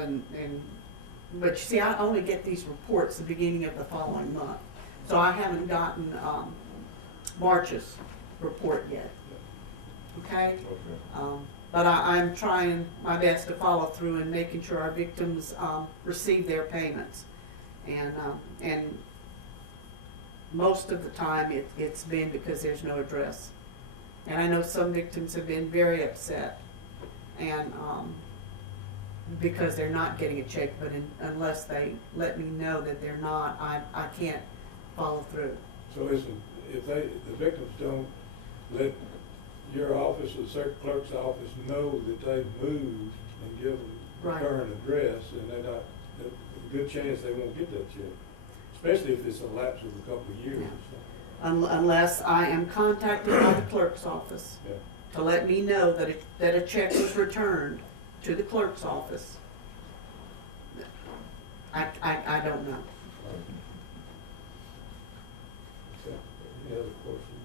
but you see, I only get these reports the beginning of the following month. So I haven't gotten March's report yet. Okay? But I'm trying my best to follow through and making sure our victims receive their payments. And most of the time it's been because there's no address. And I know some victims have been very upset. And because they're not getting a check, but unless they let me know that they're not, I can't follow through. So if the victims don't let your office or the circuit clerk's office know that they've moved and give them the current address, and they're not, a good chance they won't get that check, especially if it's a lapse of a couple of years. Yeah. Unless I am contacted by the clerk's office to let me know that a check was returned to the clerk's office. I don't know. Any other questions?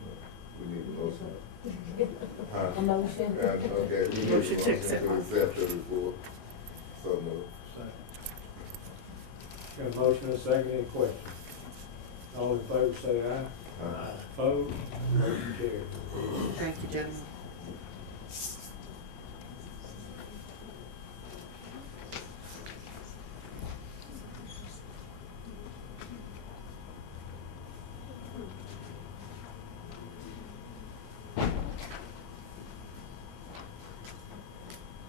We need a motion. Huh? A motion? Okay. we need a Motion to accept. To accept the report. So moved. Got a motion and a second, any questions? All in favor say aye. Opposed? Motion carried. Thank you, gentlemen.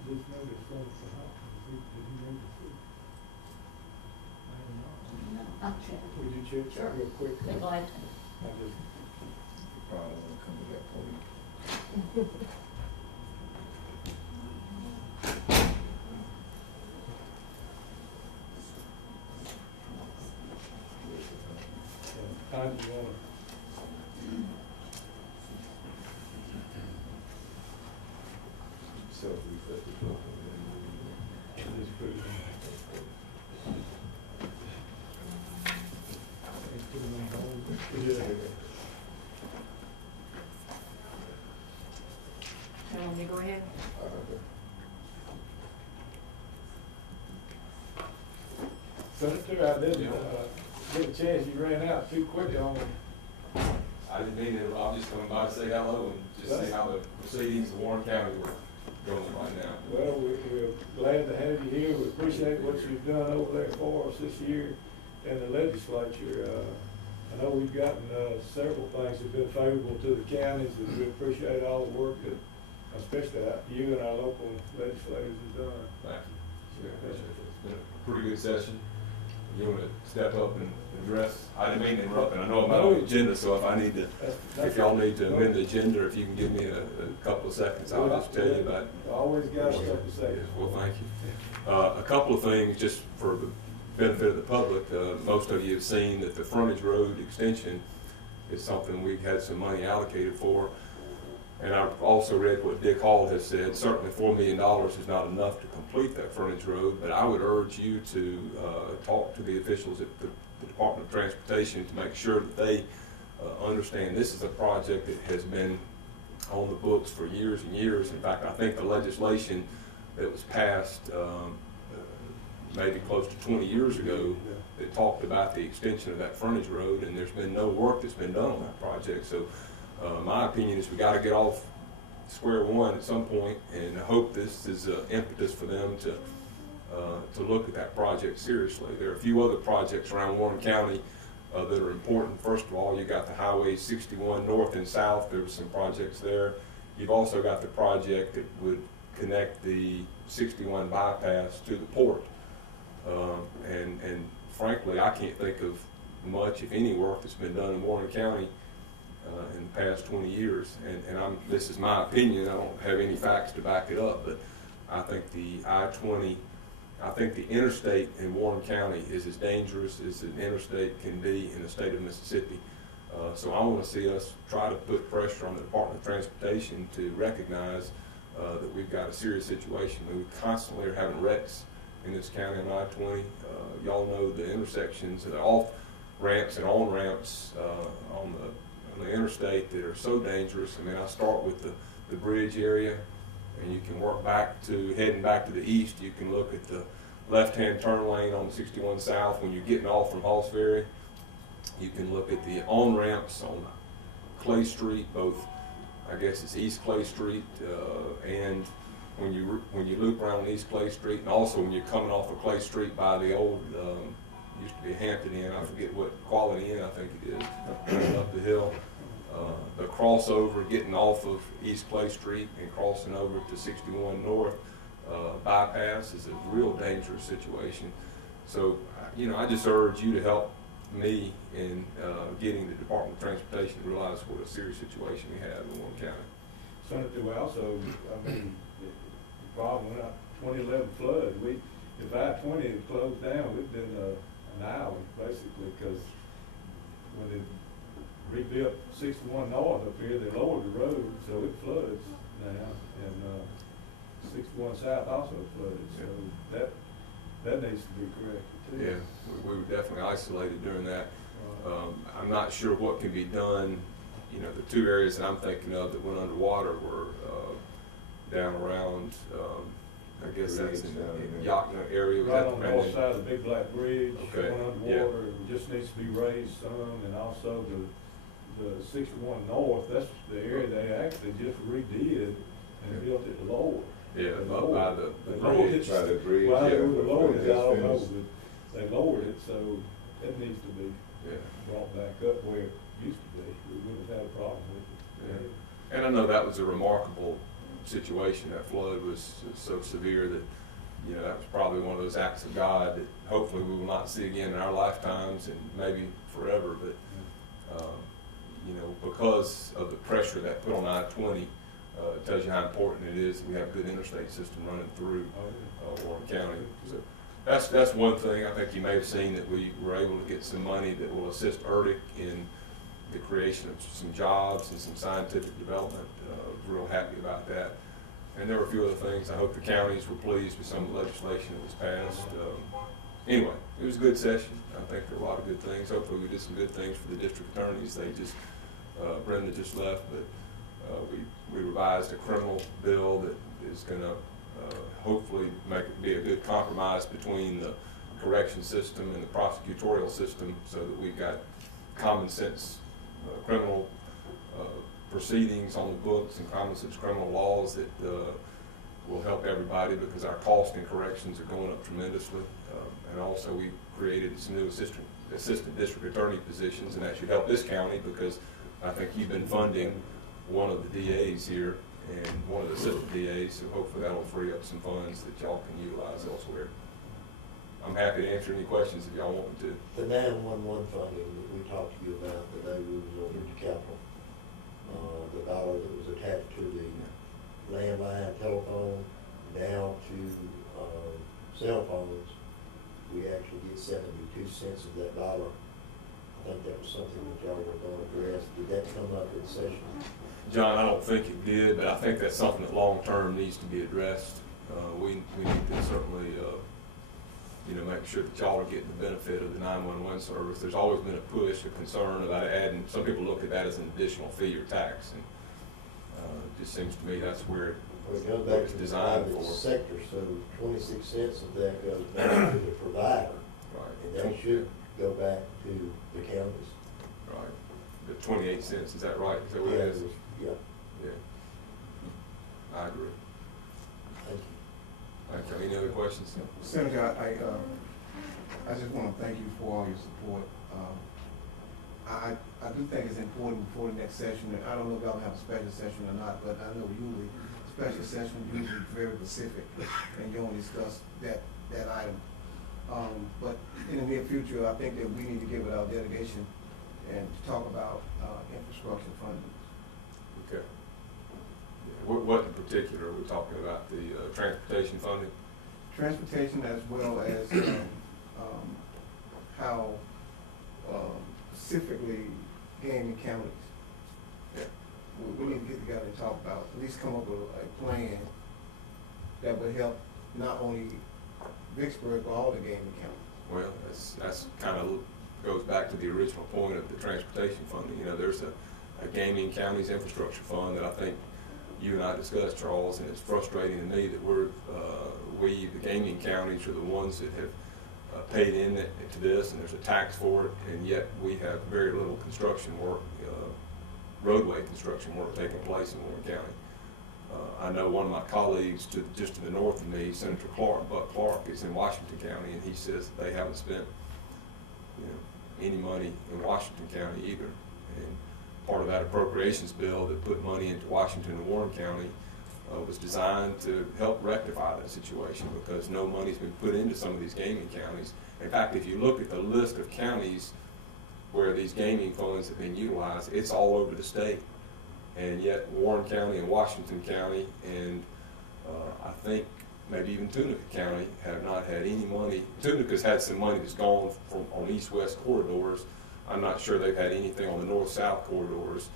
This notice goes to Hopkins. Did he read the food? I don't know. I'll check. Would you check Sure. real quick? Be glad to. I just, Probably won't come to that point. time you wanna? Self-reflect the book and then Just put it in. Put it on hold. Yeah. Tell them to go ahead. Senator, I didn't, get a chance, you ran out too quickly on me. I didn't mean to, I'm just coming by to say hello and just see how the proceedings of Warren County were going right now. Well, we're glad to have you here. We appreciate what you've done over there for us this year in the legislature. I know we've gotten several things that have been favorable to the counties, and we appreciate all the work that, especially you and our local legislators have done. Thank you. Sure, appreciate it. It's been a pretty good session. You want to step up and address? I didn't mean to interrupt, and I know I'm not on the agenda, so if I need to, if y'all need to amend the agenda, or if you can give me a couple of seconds, I'll just tell you about it. Always got a couple seconds. Well, thank you. A couple of things, just for the benefit of the public. Most of you have seen that the frontage road extension is something we've had some money allocated for. And I've also read what Dick Hall has said. Certainly $4 million is not enough to complete that frontage road, but I would urge you to talk to the officials at the Department of Transportation to make sure that they understand this is a project that has been on the books for years and years. In fact, I think the legislation that was passed maybe close to 20 years ago that talked about the extension of that frontage road, and there's been no work that's been done on that project. So my opinion is we got to get off square one at some point, and I hope this is impetus for them to look at that project seriously. There are a few other projects around Warren County that are important. First of all, you got the Highway 61 north and south. There were some projects there. You've also got the project that would connect the 61 bypass to the port. And frankly, I can't think of much, if any, work that's been done in Warren County in the past 20 years. And this is my opinion. I don't have any facts to back it up, but I think the I-20, I think the interstate in Warren County is as dangerous as an interstate can be in the state of Mississippi. So I want to see us try to put pressure on the Department of Transportation to recognize that we've got a serious situation. We constantly are having wrecks in this county on I-20. Y'all know the intersections, the off ramps and on ramps on the interstate that are so dangerous. I mean, I start with the bridge area, and you can work back to, heading back to the east, you can look at the left-hand turn lane on 61 South when you're getting off from Halls Ferry. You can look at the on-ramps on Clay Street, both, I guess it's East Clay Street, and when you loop around East Clay Street, and also when you're coming off of Clay Street by the old, used to be Hampton Inn, I forget what, Quality Inn I think it is, up the hill. The crossover, getting off of East Clay Street and crossing over to 61 North bypass is a real dangerous situation. So, you know, I just urge you to help me in getting the Department of Transportation to realize what a serious situation we have in Warren County. Senator, we also, I mean, the problem when 2011 flood, if I-20 had closed down, we'd been an island basically, because when they rebuilt 61 North up here, they lowered the road, so it floods now, and 61 South also flooded, so that needs to be corrected too. Yeah, we were definitely isolated during that. I'm not sure what can be done you know, the two areas that I'm thinking of that went underwater were, down around, I guess that's in the Yakima area. Was Right that- on the and north then- side of the Big Black Bridge, Okay, going underwater, it just needs to be raised some, and also the 61 North, that's the area they actually just redid and built it lower. Yeah, They up lowered by it. the They bridge. lowered it. By the bridge, Why they yeah, would have lowered it, I before don't know, it's but they lowered it, so it needs to be Yeah. brought back up where it used to be. We wouldn't have had a problem with it. Yeah. And I know that was a remarkable situation. That flood was so severe that, you know, that was probably one of those acts of God that hopefully we will not see again in our lifetimes and maybe forever. But, you know, because of the pressure that put on I-20, it tells you how important it is that we have a good interstate system running through Warren County. So that's one thing. I think you may have seen that we were able to get some money that will assist ERDIC in the creation of some jobs and some scientific development. Real happy about that. And there were a few other things. I hope the counties were pleased with some of the legislation that was passed. Anyway, it was a good session. I think there were a lot of good things. Hopefully we did some good things for the district attorneys. They just, Brenda just left, but we revised a criminal bill that is going to hopefully be a good compromise between the correction system and the prosecutorial system, so that we've got common sense criminal proceedings on the books and common sense criminal laws that will help everybody, because our cost in corrections are going up tremendously. And also we created some new assistant district attorney positions, and that should help this county, because I think you've been funding one of the DAs here and one of the assistant DAs, so hopefully that'll free up some funds that y'all can utilize elsewhere. I'm happy to answer any questions if y'all want me to. The 911 funding that we talked to you about the day we was over at the Capitol, the dollar that was attached to the landline telephone down to cell phones, we actually get 72 cents of that dollar. I think that was something that y'all were going to address. Did that come up in session? John, I don't think it did, but I think that's something that long-term needs to be addressed. We need to certainly, you know, make sure that y'all are getting the benefit of the 911 service. There's always been a push, a concern about adding, some people look at that as an additional fee or tax, and it just seems to me that's where Well, it goes back it's to the designed private for. sector, so 26 cents of that goes back to the provider, and that Right, should go back to the counties. right. The 28 cents, is that right? Is that what it is? Yeah, Yeah. I agree. thank you. Thank you. Any other questions? Senator, I just want to thank you for all your support. I do think it's important before the next session, and I don't know if y'all have a special session or not, but I know usually special session usually very specific, and you only discuss that item. But in the near future, I think that we need to give it our delegation and to talk about infrastructure funding. Okay. What in particular are we talking about? The transportation funding? Transportation, as well as how specifically gaming counties. Yeah. We need to get together and talk about, at least come up with a plan that would help not only Vicksburg, but all the gaming counties. Well, that's kind of goes back to the original point of the transportation funding. You know, there's a gaming counties infrastructure fund that I think you and I discussed, Charles, and it's frustrating to me that we, the gaming counties, are the ones that have paid into this, and there's a tax for it, and yet we have very little construction work, roadway construction work taking place in Warren County. I know one of my colleagues just to the north of me, Senator Buck Clark, is in Washington County, and he says they haven't spent, you know, any money in Washington County either. And part of that appropriations bill that put money into Washington and Warren County was designed to help rectify that situation, because no money's been put into some of these gaming counties. In fact, if you look at the list of counties where these gaming funds have been utilized, it's all over the state. And yet Warren County and Washington County and I think maybe even Tunica County have not had any money. Tunica's had some money that's gone from on east-west corridors. I'm not sure they've had anything on the north-south corridors.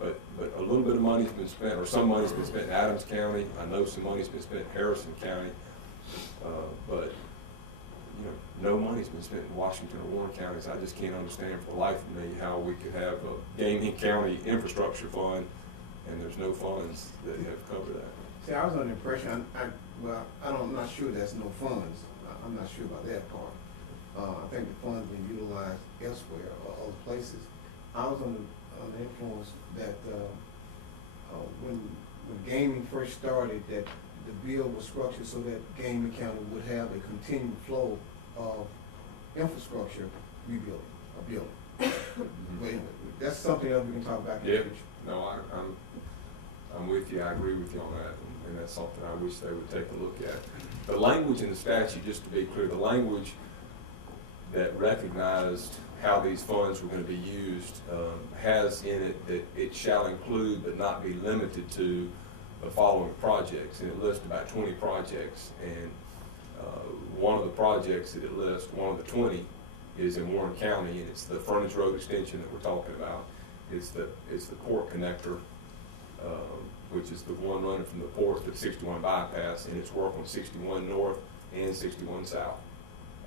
But a little bit of money's been spent, or some money's been spent in Adams County. I know some money's been spent in Harrison County. But no money's been spent in Washington or Warren counties. I just can't understand for the life of me how we could have a gaming county infrastructure fund and there's no funds that have covered that. See, I was under the impression, I'm not sure there's no funds. I'm not sure about that part. I think the funds been utilized elsewhere or other places. I was under the influence that when gaming first started, that the bill was structured so that gaming county would have a continued flow of infrastructure rebuilding, or building. But anyway, that's something else we can talk about in the Yeah, future. no, I'm with you. I agree with you on that, and that's something I wish they would take a look at. The language in the statute, just to be clear, the language that recognized how these funds were going to be used has in it that it shall include but not be limited to the following projects, and it lists about 20 projects, and one of the projects that it lists, one of the 20, is in Warren County, and it's the frontage road extension that we're talking about. It's the port connector, which is the one running from the port to the 61 bypass, and it's work on 61 north and 61 south.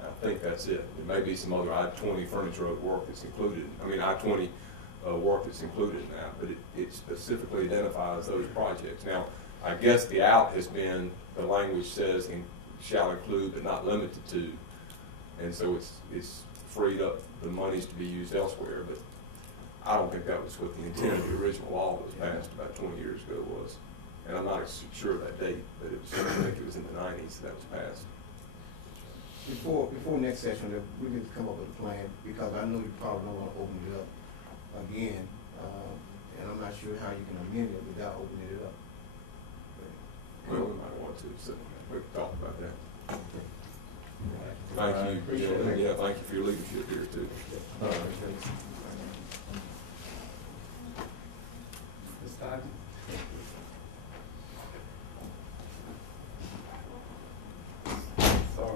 I think that's it. There may be some other I-20 frontage road work that's included. I mean, I-20 work that's included in that, but it specifically identifies those projects. Now, I guess the out has been, the language says shall include but not limited to, and so it's freed up the monies to be used elsewhere, but I don't think that was what the intent of the original law that was passed about 20 years ago was. And I'm not sure of that date, but it was, I think it was in the 90s that was passed. Before next session, we need to come up with a plan, because I know you probably don't want to open it up again, and I'm not sure how you can amend it without opening it up. Well, we might want to, so we can talk about that. Thank you. Appreciate it. Yeah, thank you for your leadership here too. Sorry about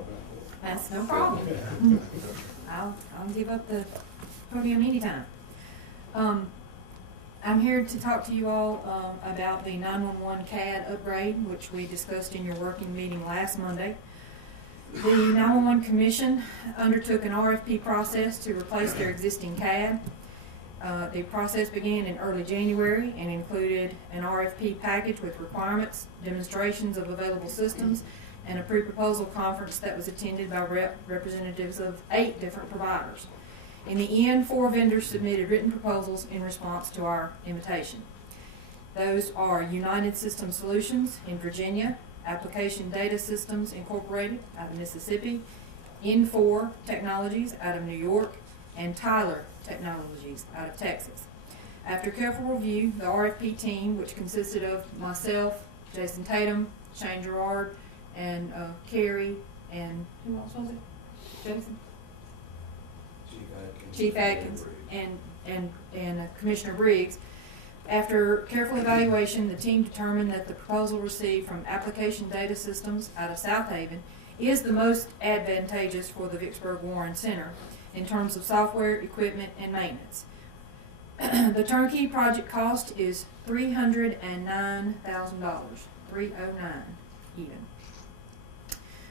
that. That's no problem. I'll give up the podium anytime. I'm here to talk to you all about the 911 CAD upgrade, which we discussed in your working meeting last Monday. The 911 Commission undertook an RFP process to replace their existing CAD. The process began in early January and included an RFP package with requirements, demonstrations of available systems, and a pre-proposal conference that was attended by representatives of 8 different providers. In the end, 4 vendors submitted written proposals in response to our invitation. Those are United System Solutions in Virginia, Application Data Systems Incorporated out of Mississippi, N4 Technologies out of New York, and Tyler Technologies out of Texas. After careful review, the RFP team, which consisted of myself, Jason Tatum, Shane Gerard, and Carrie, and who else was it? Jason? Chief Atkins and Commissioner Briggs. After careful evaluation, the team determined that the proposal received from Application Data Systems out of South Haven is the most advantageous for the Vicksburg Warren Center in terms of software, equipment, and maintenance. The turnkey project cost is $309,000, $309 even,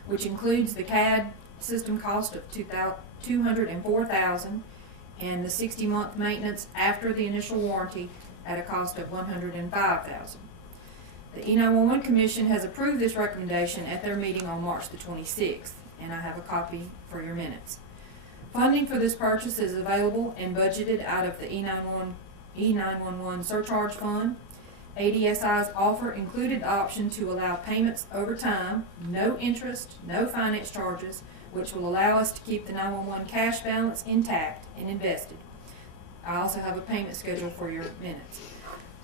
which includes the CAD system cost of $204,000 and the 60-month maintenance after the initial warranty at a cost of $105,000. The E911 Commission has approved this recommendation at their meeting on March the 26th, and I have a copy for your minutes. Funding for this purchase is available and budgeted out of the E911 surcharge fund. ADSI's offer included the option to allow payments over time, no interest, no finance charges, which will allow us to keep the 911 cash balance intact and invested. I also have a payment schedule for your minutes.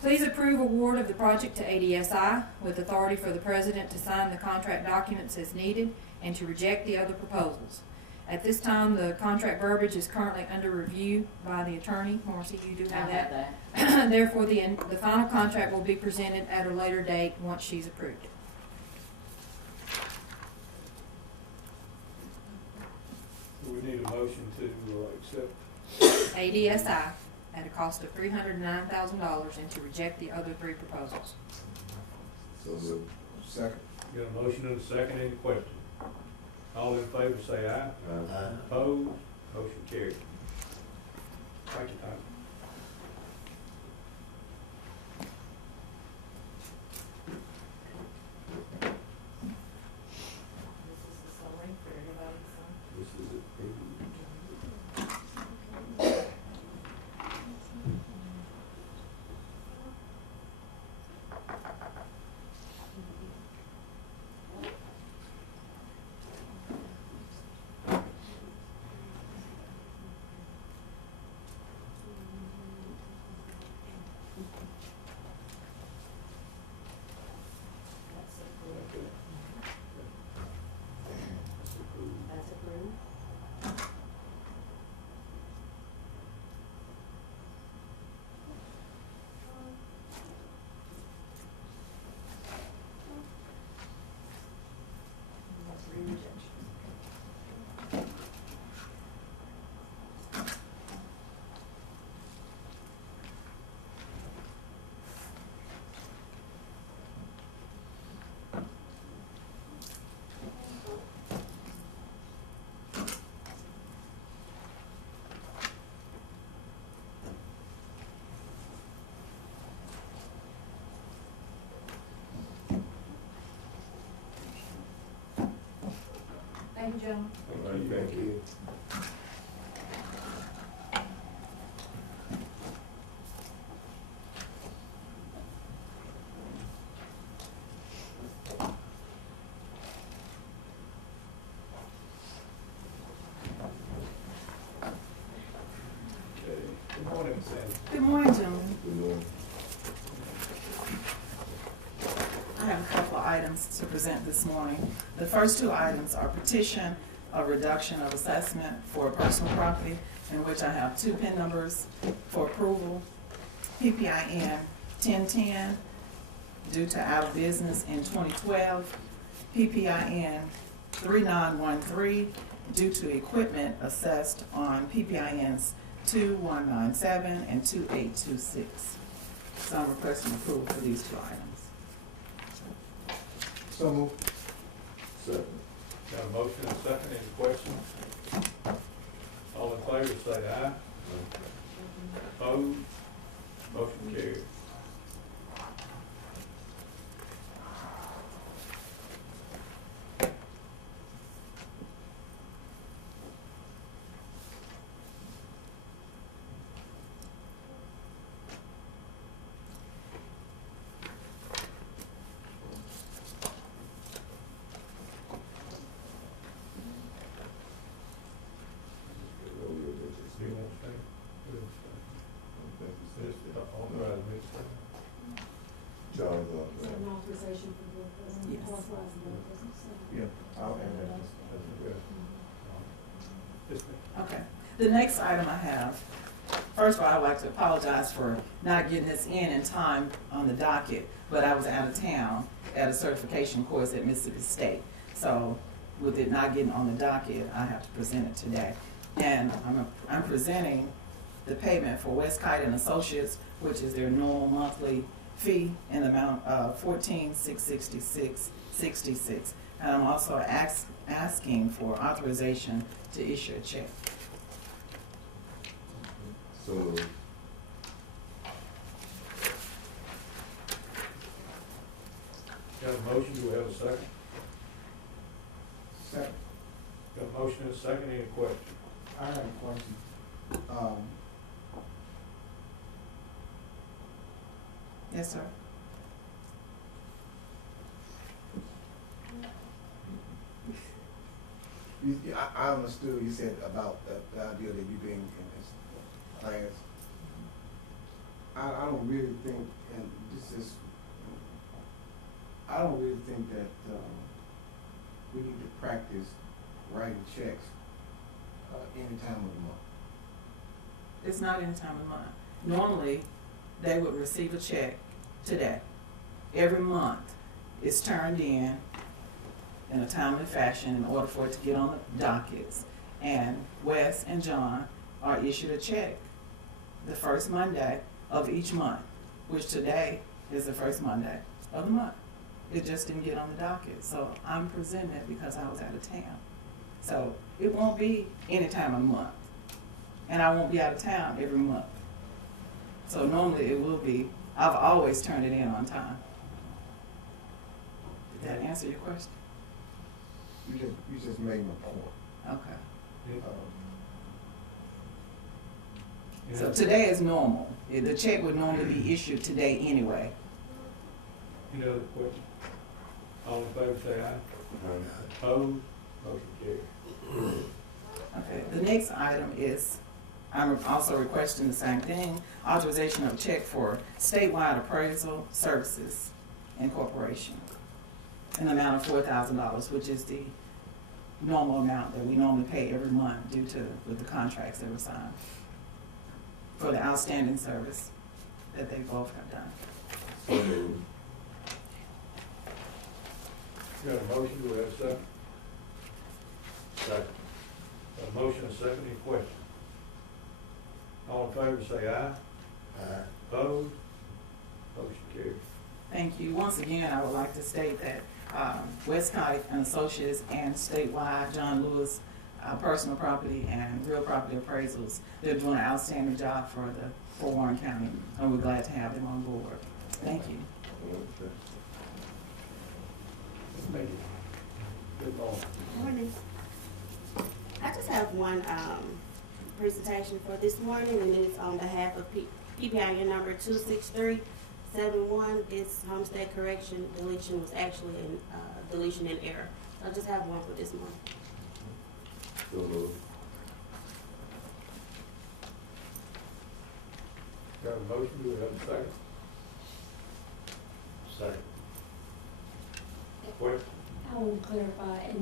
Please approve award of the project to ADSI with authority for the President to sign the contract documents as needed and to reject the other proposals. At this time, the contract verbiage is currently under review by the attorney. Marcy, you do have that. Therefore, the final contract will be presented at a later date once she's approved it. We need a motion to accept. ADSI at a cost of $309,000 and to reject the other 3 proposals. So, second. Got a motion and a second, any question? All in favor say aye. Aye. Opposed? Motion carried. Thank you, Tom. This is the summary for everybody to sign. This is it. That's approved. That's approved. That's rejection. Thank you, gentlemen. All right, thank you. Okay. Good morning, Sandy. Good morning, gentlemen. Good morning. I have a couple of items to present this morning. The first two items are petition of reduction of assessment for personal property, in which I have two PIN numbers for approval. PPIN 1010, due to out of business in 2012. PPIN 3913, due to equipment assessed on PPINs 2197 and 2826. So I'm requesting approval for these two items. So moved. Second. Got a motion and a second, any questions? All in favor say aye. Opposed? Motion carried. You want to stay? Just authorize me to stay. Charles, Is there an authorization for the president? Yes. Authorize the president to sign? Yeah, I'll add that. Just Okay. The next item I have, first of all, I'd like to apologize for not getting this in time on the docket, but I was out of town at a certification course at Mississippi State. So with it not getting on the docket, I have to present it today. And I'm presenting the payment for West Kite and Associates, which is their normal monthly fee in the amount of $14,666.66. And I'm also asking for authorization to issue a check. so moved. got a motion, do we have a second? Second. Got a motion and a second, any questions? I have a question. Yes, sir. I understood you said about the idea that you being in this class. I don't really think, and this is, I don't really think that we need to practice writing checks any time of the month. It's not any time of the month. Normally, they would receive a check today. Every month, it's turned in a timely fashion in order for it to get on the dockets. And Wes and John are issued a check the first Monday of each month, which today is the first Monday of the month. It just didn't get on the docket, so I'm presenting it because I was out of town. So it won't be any time of the month. And I won't be out of town every month. So normally it will be, I've always turned it in on time. Did that answer your question? You just made my point. Okay. Uh, So today is normal. The check would normally be issued today anyway. Any other question? All in favor say aye. Opposed? Motion carries. Okay, the next item is, I'm also requesting the same thing, authorization of check for statewide appraisal services incorporation in the amount of $4,000, which is the normal amount that we normally pay every month due to, with the contracts that were signed for the outstanding service that they both have done. So moved. Got a motion, do we have a second? Second. Got a motion, a second, any questions? All in favor say aye. Opposed? Motion carries. Thank you. Once again, I would like to state that Westkite and Associates and statewide John Lewis personal property and real property appraisals, they're doing an outstanding job for Warren County, and we're glad to have them on board. Thank you. Okay. Thank you. Good morning. Morning. I just have one presentation for this morning, and it's on behalf of PPIN number 26371. This homestead correction deletion was actually a deletion in error. I just have one for this morning. So moved. Got a motion, do we have a second? Second. Question? I want to clarify, and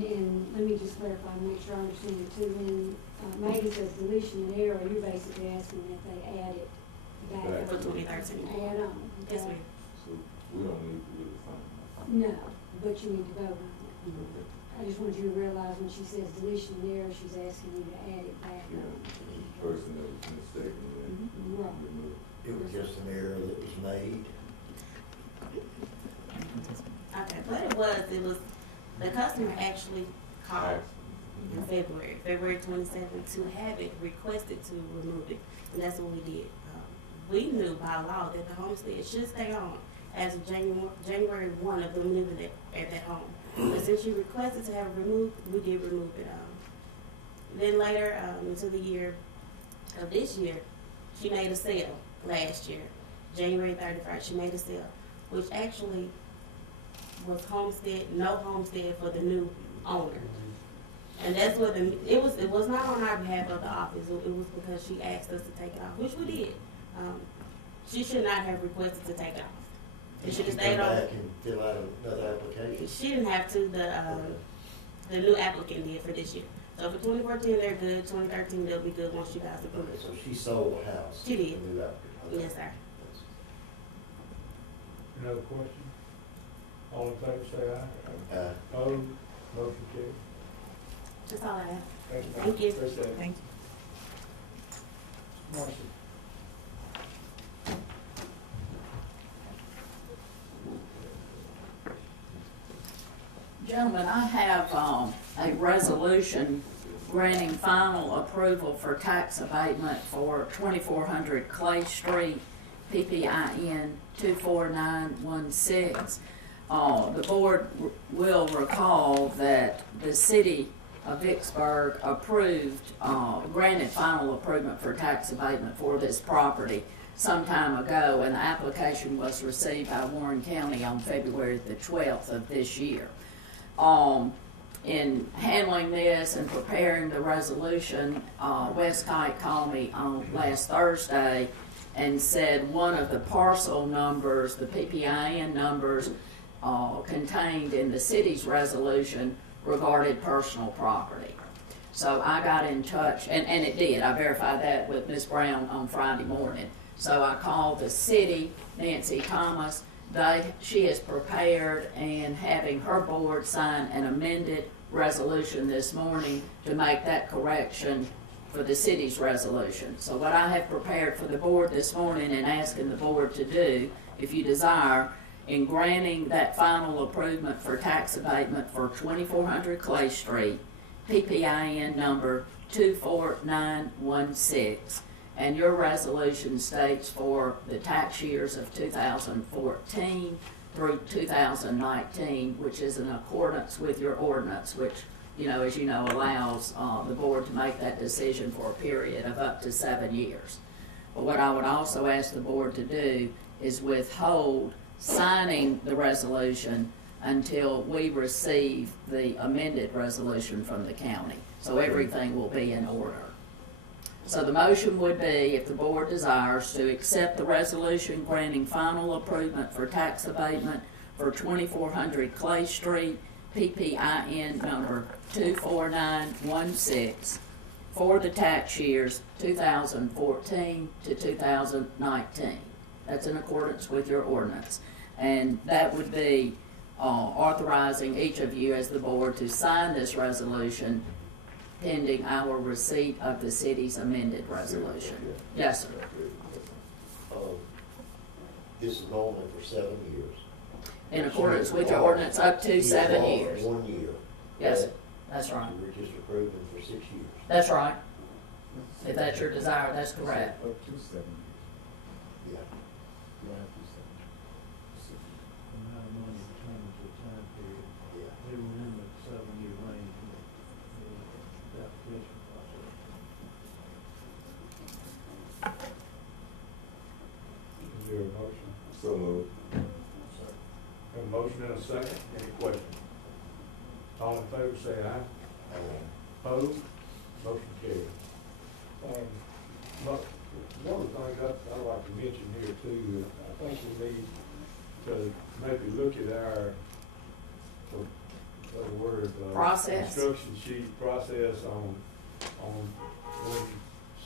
let me just clarify, and make sure I understand it too. When Maggie says deletion and error, you're basically asking that they add it back. For 2013. Add on. Yes, ma'am. So we don't need to really find out. No, but you need to vote on it. Okay. I just want you to realize when she says deletion and error, she's asking you to add it back Yeah, on. the person that was mistaken, then Right. remove. It was just an error that was made. Okay, what it was, the customer actually called in February 27th, to have it requested to remove it, and that's what we did. We knew by law that the homestead should stay on as of January 1 of them living at that home. But since she requested to have it removed, we did remove it. Then later, into the year of this year, she made a sale last year, January 31st, she made a sale, which actually was no homestead for the new owner. And that's what it was not on our behalf of the office, it was because she asked us to take it off, which we did. She should not have requested to take it off. It should have stayed on. Come back and fill out another application. She didn't have to, the new applicant did for this year. So for 2014, they're good, 2013, they'll be good once you guys approve Okay, it. so she sold the house. She did. The new applicant. Yes, sir. Any other question? All in favor say aye. Opposed? Motion carries. That's all I have. Thank you. Thank you. Appreciate it. Thank you. Marcy. Gentlemen, I have a resolution granting final approval for tax abatement for 2400 Clay Street, PPIN 24916. The board will recall that the city of Vicksburg granted final approval for tax abatement for this property some time ago, and the application was received by Warren County on February the 12th of this year. In handling this and preparing the resolution, Westkite called me on last Thursday and said one of the parcel numbers, the PPIN numbers contained in the city's resolution regarded personal property. So I got in touch, and it did. I verified that with Ms. Brown on Friday morning. So I called the city, Nancy Thomas. She is prepared and having her board sign an amended resolution this morning to make that correction for the city's resolution. So what I have prepared for the board this morning and asking the board to do, if you desire, in granting that final approval for tax abatement for 2400 Clay Street, PPIN number 24916. And your resolution states for the tax years of 2014 through 2019, which is in accordance with your ordinance, which, as you know, allows the board to make that decision for a period of up to 7 years. But what I would also ask the board to do is withhold signing the resolution until we receive the amended resolution from the county. So everything will be in order. So the motion would be, if the board desires, to accept the resolution granting final approval for tax abatement for 2400 Clay Street, PPIN number 24916, for the tax years 2014 to 2019. That's in accordance with your ordinance. And that would be authorizing each of you as the board to sign this resolution pending our receipt of the city's amended resolution. Yes, sir. This is only for 7 years. In accordance with your ordinance, up to 7 years. 1 year. Yes, sir. That's right. We're just approving for 6 years. That's right. If that's your desire, that's correct. Up to 7 years. Yeah. Right up to 7 years. Amount of money determines the time period. Yeah. They were in the 7-year range in the application process. Is there a motion? So moved. A motion and a second, any questions? All in favor say aye. Opposed? Motion carried. One of the things I'd like to mention here too, I think we need to maybe look at our, Process. Instruction sheet process on when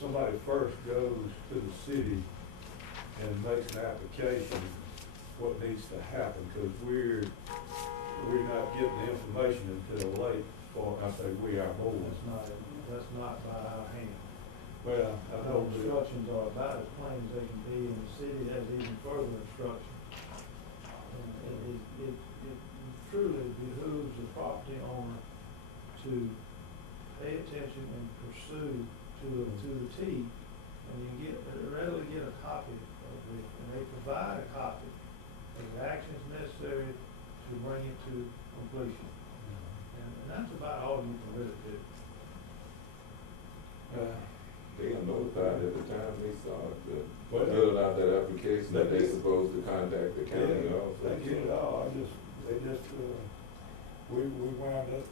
somebody first goes to the city and makes an application, what needs to happen, because we're not getting the information until late for, I say we, our board. That's not by our hand. Well, I know Those instructions are about as plain as they can be, and the city has even further instruction. And it truly behooves the property owner to pay attention and pursue to the T, and you readily get a copy of it, and they provide a copy of the actions necessary to bring it to completion. And that's about all you can really do. They are notified at the time they start filling out that application that they supposed to contact the county also. They get it all, we wound up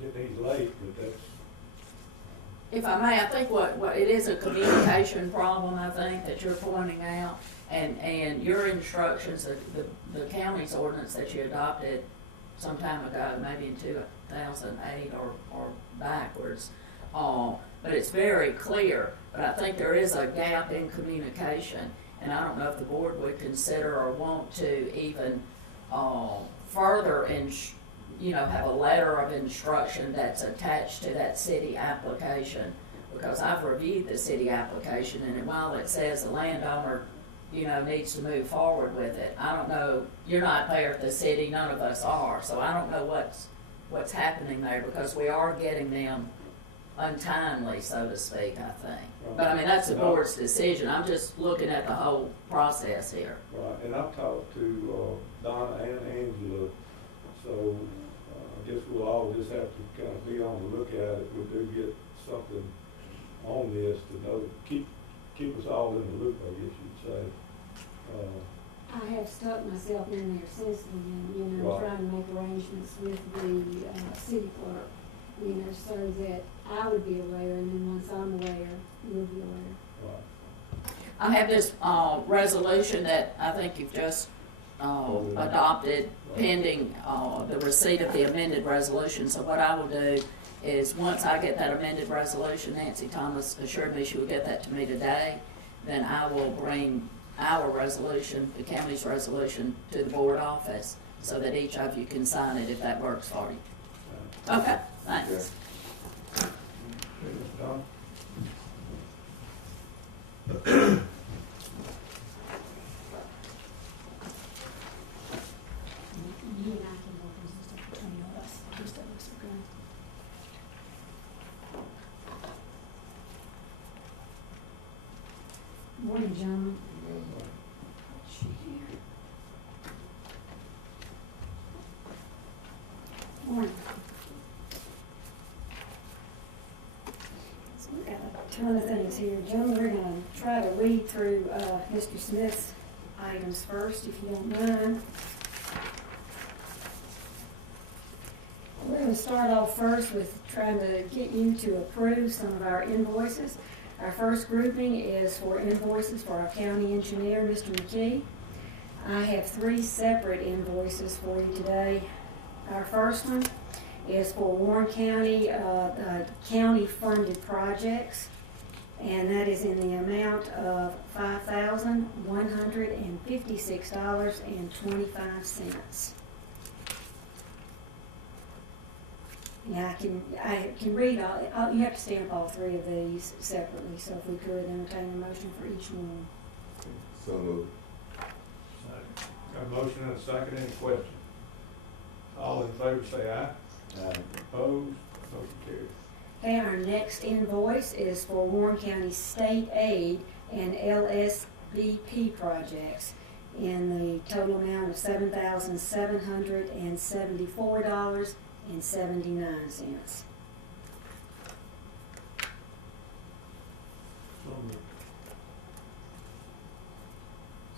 getting these late, but that's. If I may, I think what it is a communication problem, I think, that you're pointing out, and your instructions, the county's ordinance that you adopted some time ago, maybe in 2008 or backwards, but it's very clear, but I think there is a gap in communication, and I don't know if the board would consider or want to even further have a letter of instruction that's attached to that city application, because I've reviewed the city application, and while it says the landowner, needs to move forward with it, I don't know, you're not there at the city, none of us are, so I don't know what's happening there, because we are getting them untimely, so to speak, I think. But I mean, that's the board's decision. I'm just looking at the whole process here. Right, and I've talked to Donna and Angela, so I guess we'll all just have to kind of be on the lookout if we do get something on this to know, keep us all in the loop, I guess you'd say. I have stuck myself in there since then, Right. trying to make arrangements with the city clerk, so that I would be aware, and then once I'm aware, you'll be aware. Right. I have this resolution that I think you've just adopted pending the receipt of the amended resolution. So what I will do is, once I get that amended resolution, Nancy Thomas assured me she would get that to me today, then I will bring our resolution, the county's resolution, to the board office so that each of you can sign it if that works for you. Okay, thanks. Don? You and I can work on some stuff between us, just of us, okay? Morning, gentlemen. Morning. So we've got a ton of things here. Gentlemen, we're gonna try to read through, Mr. Smith's items first, if you don't mind. We're gonna start off first with trying to get you to approve some of our invoices. Our first grouping is for invoices for our county engineer, Mr. McKee. I have 3 separate invoices for you today. Our first one is for Warren County, county-funded projects, and that is in the amount of $5,156.25. Now, I can read all, you have to stamp all 3 of these separately, so if we could entertain a motion for each one. So moved. Got a motion and a second, any questions? All in favor say aye. Aye. Opposed? Motion carries. Okay, our next invoice is for Warren County State Aid and LSBP projects in the total amount of $7,774.79.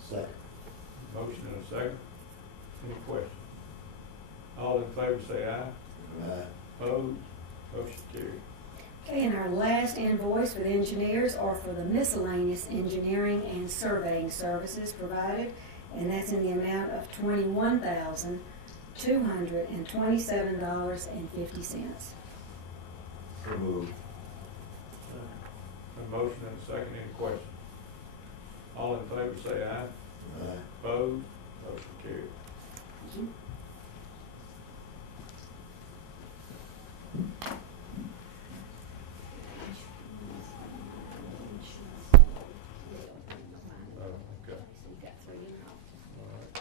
Second. Motion and a second. Any questions? All in favor say aye. Aye. Opposed? Motion carries. Okay, and our last invoice for the engineers are for the miscellaneous engineering and surveying services provided, and that's in the amount of $21,227.50. So moved. A motion and a second, any questions? All in favor say aye. Aye. Opposed? Motion carries. Okay. So you've got 3 in all. All right.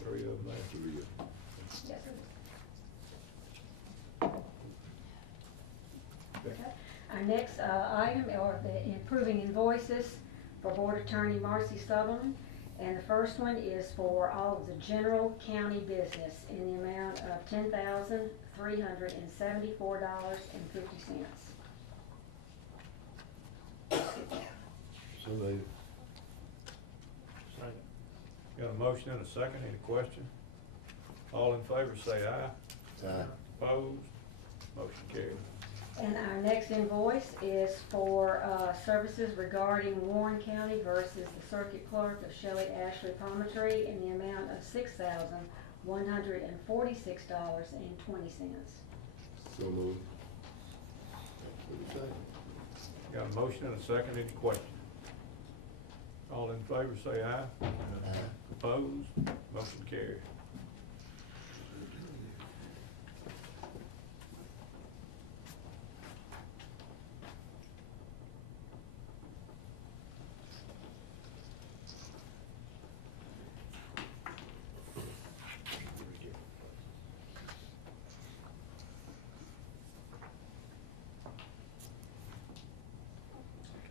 There's 3 of them there. Yes, sir. Okay. Our next item are the improving invoices for Board Attorney Marcy Sutherland. And the first one is for all of the general county business in the amount of $10,374.50. So moved. Second. Got a motion and a second, any questions? All in favor say aye. Aye. Opposed? Motion carries. And our next invoice is for services regarding Warren County versus the Circuit Clerk of Shelley Ashley Palmetry in the amount of $6,146.20. So moved. Got a motion and a second, any questions? All in favor say aye. Aye. Opposed? Motion carries.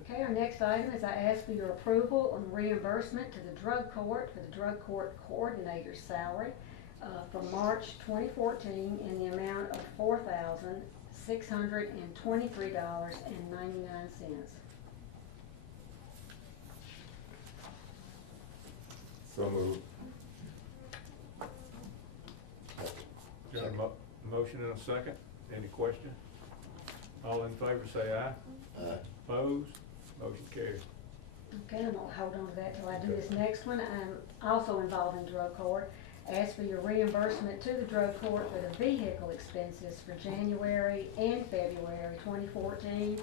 Okay, our next item is I ask for your approval on reimbursement to the drug court for the drug court coordinator's salary for March 2014 in the amount of $4,623.99. So moved. Got a motion and a second, any questions? All in favor say aye. Aye. Opposed? Motion carries. Okay, I'm gonna hold on to that till I do this next one. I'm also involved in drug court. Ask for your reimbursement to the drug court for the vehicle expenses for January and February 2014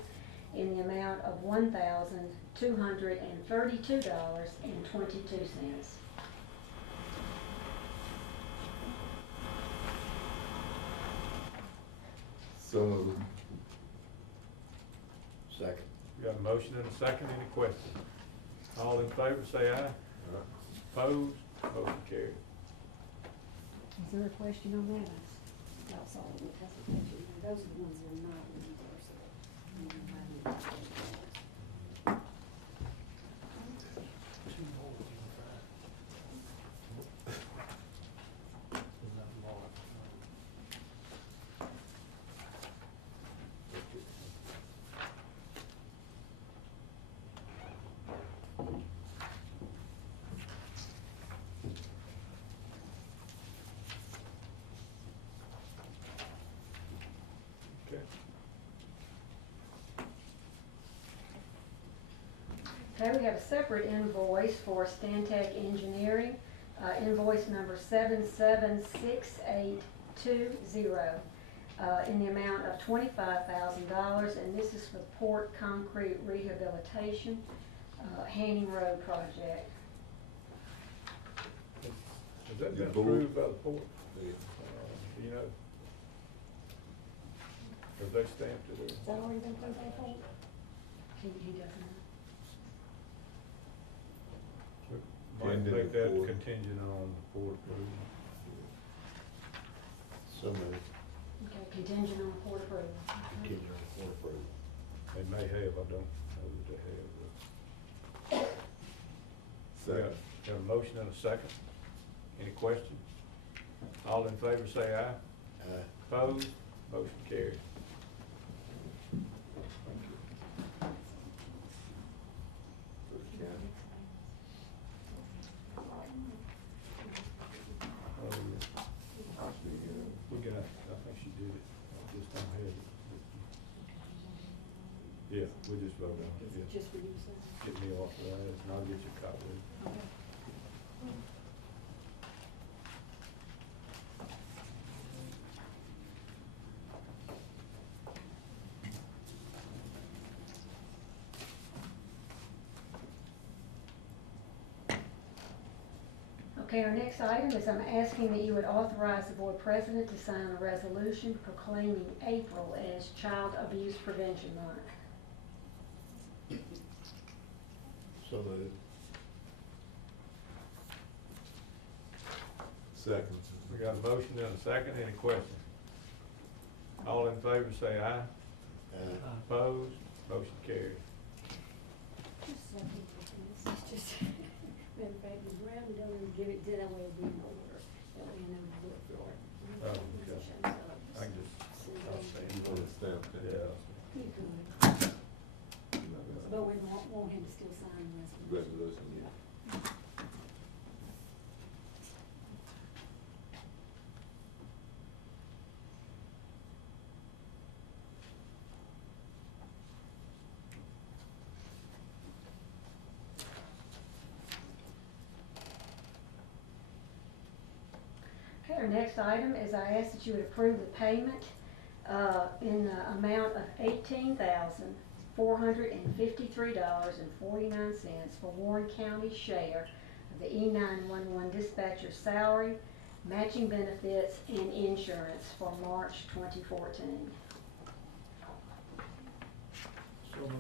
in the amount of $1,232.22. So moved. Second. We got a motion and a second, any questions? All in favor, say aye. Opposed, motion carried. Is there a question on that? That's all, that's the question. Those are the ones that are not reimbursable. Okay. Okay, we have a separate invoice for Stantec Engineering, invoice number 776820, in the amount of $25,000, and this is for Port Concrete Rehabilitation, Hanning Road project. Has that been The board- approved by the port? Do you know? Have they stamped it? Has that already been approved by the board? He doesn't know. Might Pending make the that port. contingent on the port approval. So moved. Okay, contingent on court approval. Continue on court approval. They may have, I don't know that they have. But Second. Got a motion and a second. Any questions? All in favor say aye. Aye. Opposed? Motion carried. For the county. Oh, we got, I think she did it. I just don't have it. Yeah, we just voted on it. Yeah. Just for you, sir. Get me off of that, and I'll get you a copy. Okay. Okay, our next item is I'm asking that you would authorize the board president to sign a resolution proclaiming April as Child Abuse Prevention Month. So moved. Second. We got a motion and a second. Any questions? All in favor say aye. Aye. Opposed? Motion carried. Just so this is just, matter of fact, it's round, don't even give it to that way of being over. That way I know to look for it. Oh, okay. I can just, I'll say. You want to stamp that? Yeah. You could. But we want him to still sign the resolution. Resolution, yeah. Okay, our next item is I ask that you would approve the payment in the amount of $18,453.49 for Warren County share of the E911 dispatcher salary, matching benefits, and insurance for March 2014. So moved.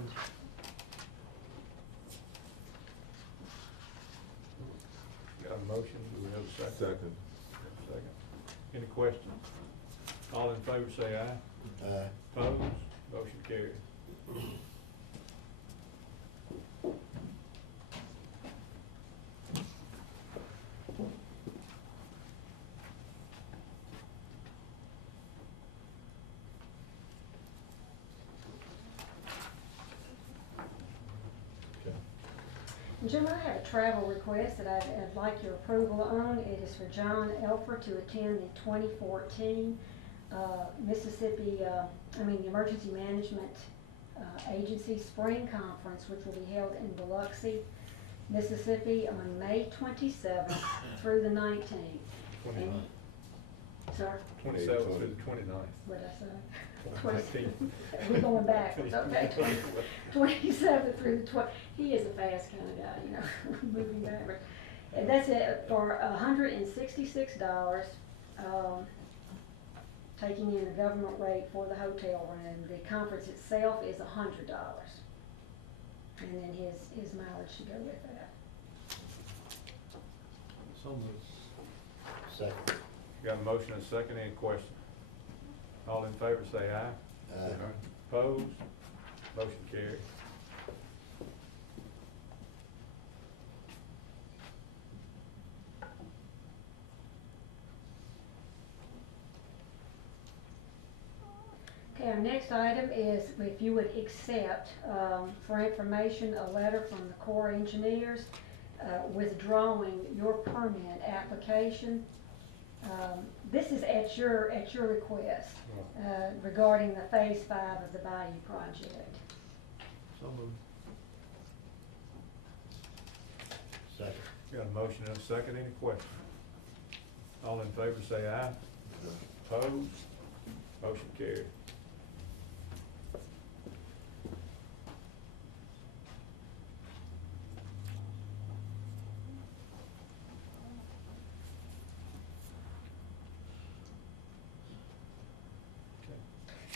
Got a motion, do we have a second? Second. Second. Any questions? All in favor say aye. Aye. Opposed? Motion carried. Okay. Gentlemen, I have a travel request that I'd like your approval on. It is for John Elfer to attend the 2014 the Emergency Management Agency Spring Conference, which will be held in Biloxi, Mississippi on May 27th through the 19th. 29th. Sir? 27th through the 29th. What did I say? 19th. We're going backwards, okay. 27th through the 20th. He is a fast kind of guy, you know, moving backwards. And that's it for $166. taking in the government rate for the hotel room. The conference itself is $100. And then his mileage should go with that. So moved. Second. Got a motion and a second, any questions? All in favor say aye. Aye. Opposed? Motion carried. Okay, our next item is if you would accept, for information, a letter from the Corps of Engineers withdrawing your permit application. This is at your request regarding the Phase 5 of the Bayou Project. So moved. Second. Got a motion and a second, any questions? All in favor say aye. Opposed? Motion carried.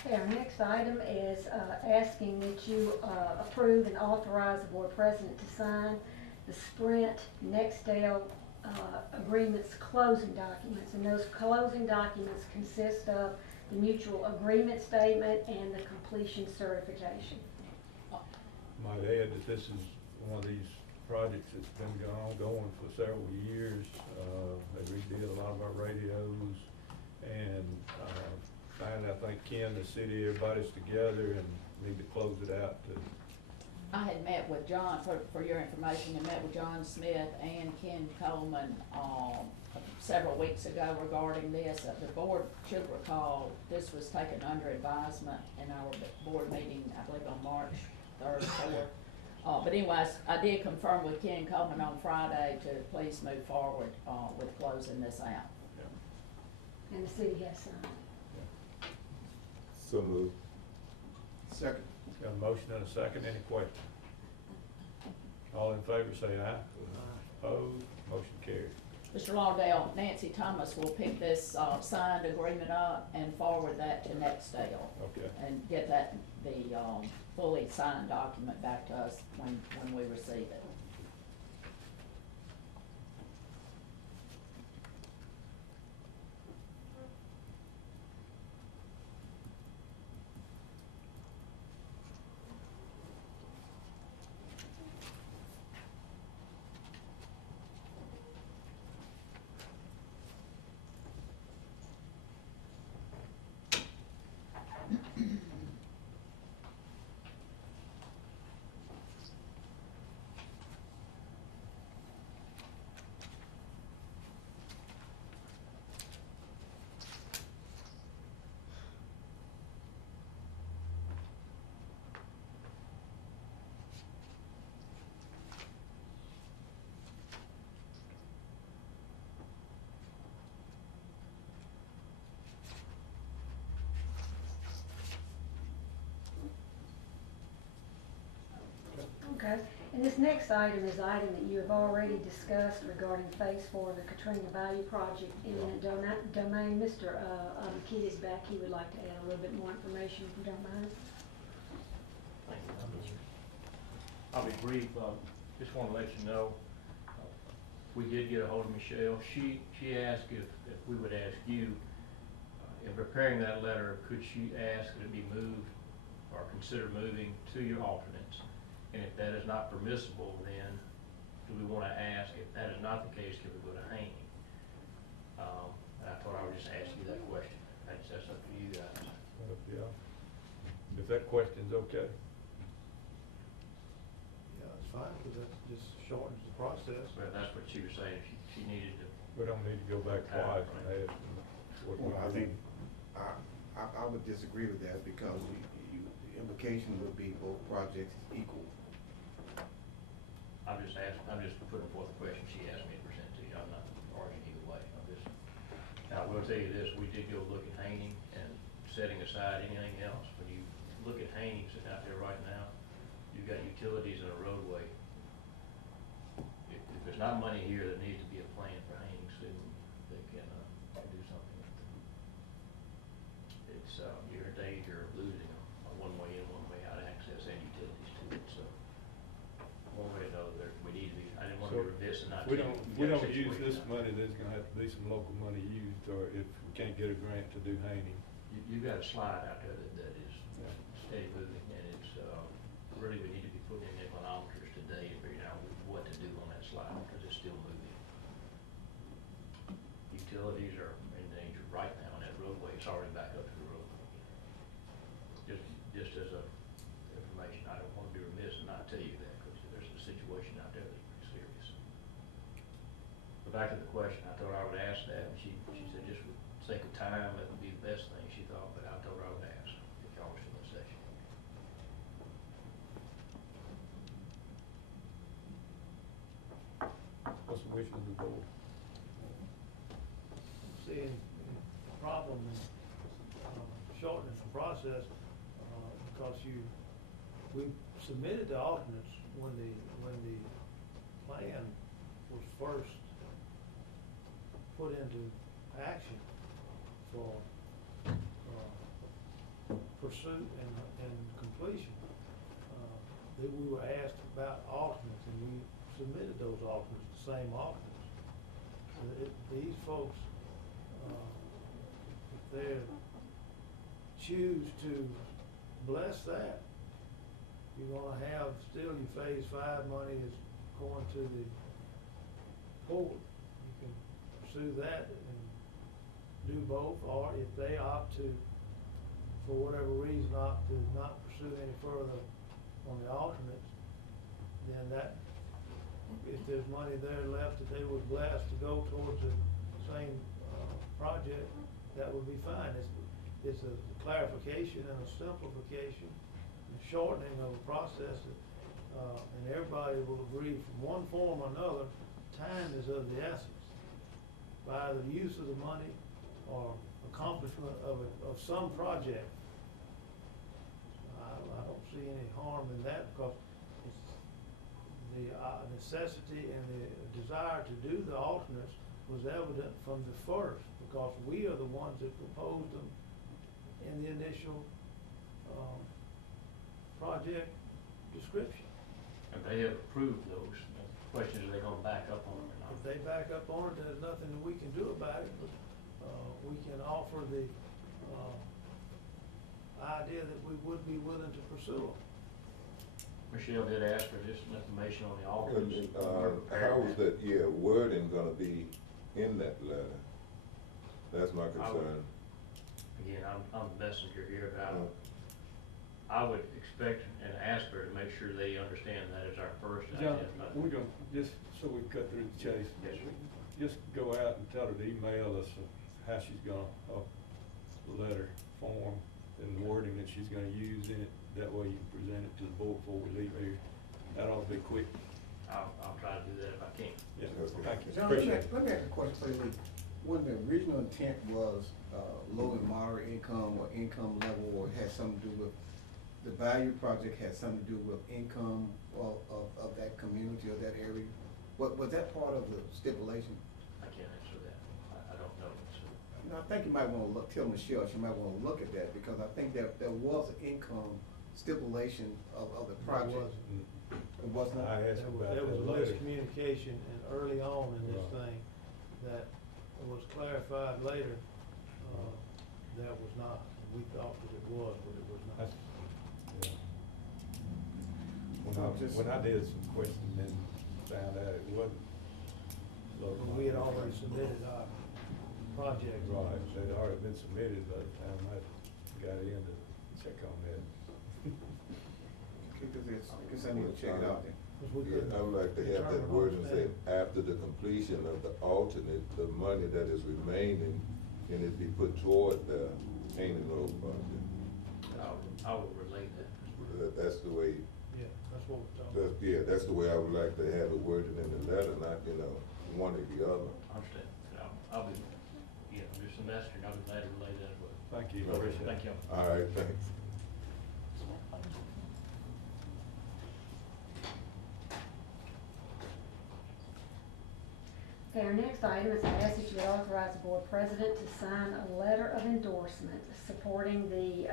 Okay, our next item is asking that you approve and authorize the board president to sign the Sprint Nextel agreements closing documents. And those closing documents consist of the mutual agreement statement and the completion certification. Might add that this is one of these projects that's been ongoing for several years. They redid a lot of our radios, and finally, I think Ken, the city, everybody's together and need to close it out. I had met with John, for your information, I met with John Smith and Ken Coleman several weeks ago regarding this. The board should recall this was taken under advisement in our board meeting, I believe on March 3rd, 4th. But anyways, I did confirm with Ken Coleman on Friday to please move forward with closing this out. And the city has signed. So moved. Second. Got a motion and a second, any questions? All in favor say aye. Opposed? Motion carried. Mr. Lauderdale, Nancy Thomas will pick this signed agreement up and forward that to Nextel. Okay. And get that, the fully signed document back to us when we receive it. Okay, and this next item is an item that you have already discussed regarding Phase 4 of the Katrina Bayou Project in domain. Mr. McKee is back. He would like to add a little bit more information if you don't mind. Thank you. I'll be brief. Just want to let you know, we did get a hold of Michelle. She asked if we would ask you, in preparing that letter, could she ask that it be moved or consider moving to your alternates? And if that is not permissible, then do we want to ask, if that is not the case, can we go to hanging? And I thought I would just ask you that question. That's up to you guys. Yeah. If that question's okay. Yeah, it's fine, because that just shortens the process. But that's what she was saying. She needed to. We don't need to go back twice and ask what we Well, I do. think, I would disagree with that because the implication would be both projects equal. I'm just putting forth a question she asked me to present to you. I'm not arguing either way. Now, I will tell you this, we did go look at hanging and setting aside anything else. When you look at hanging sitting out there right now, you've got utilities and a roadway. If there's not money here, there needs to be a plan for hanging soon. They can do something. We don't use this money, there's gonna have to be some local money used, or if we can't get a grant to do Haney. You've got a slide out there that is steady moving, and it's, really, we need to be putting in inclinometers today to figure out what to do on that slide, because it's still moving. Utilities are in danger right now, and that roadway is already back up to the road. Just as a information, I don't want to be remiss and not tell you that, because there's a situation out there that's pretty serious. But back to the question, I told her I would ask that, and she said just for the sake of time, that would be the best thing, she thought, but I told her I would ask if y'all were still in session. What's the wish of the board? Seeing the problem in shortening the process, because we submitted the alternates when the plan was first put into action for pursuit and completion. That we were asked about alternates, and we submitted those alternates, the same alternates. These folks, if they choose to bless that, you're gonna have still your phase 5 money is going to the port. You can pursue that and do both, or if they opt to, for whatever reason, opt to not pursue any further on the alternates, then that, if there's money there left that they would bless to go towards the same project, that would be fine. It's a clarification and a simplification, and shortening of a process, and everybody will agree from one form or another, time is of the essence. By the use of the money or accomplishment of some project. I don't see any harm in that, because it's the necessity and the desire to do the alternates was evident from the first, because we are the ones that proposed them in the initial project description. And they have approved those. The question is, are they gonna back up on them or not? If they back up on it, there's nothing that we can do about it, but we can offer the idea that we would be willing to pursue them. Michelle did ask for just information on the alternates. How is that, wording gonna be in that letter? That's my concern. Again, I'm the messenger here, but I would expect and ask her to make sure they understand that as our first John, idea. we're gonna, just so we cut through the chase, Yes, sir. just go out and tell her to email us how she's gonna, the letter form and the wording that she's gonna use in it. That way you can present it to the board before we leave here. That ought to be quick. I'll try to do that if I can. Yeah, thank you. John, let me ask a question for you. When the original intent was low and moderate income or income level, or had something to do with, the value project had something to do with income of that community or that area, was that part of the stipulation? I can't answer that. I don't know. So. I think you might want to tell Michelle, she might want to look at that, because I think that there was an income stipulation of the project. It was not. I asked about There was that a later. miscommunication and early on in this thing that was clarified later, that was not. We thought that it was, but it was not. When I did some questioning and found out it wasn't. But we had already submitted our project. Right, it had already been submitted, but I got in to check on that. I guess I need to check it out then. Yeah, I would like to have that word and say, after the completion of the alternate, the money that is remaining, can it be put toward the Haney Road project? I will relate that. That's the way, Yeah, that's what we're talking about. yeah, that's the way I would like to have it worded in the letter, not, one or the other. I understand. I'll be, I'm just a messenger, and I'll be glad to relay that as well. Thank you. Thank you. All right, thanks. Okay, our next item is to ask that you would authorize the board president to sign a letter of endorsement supporting the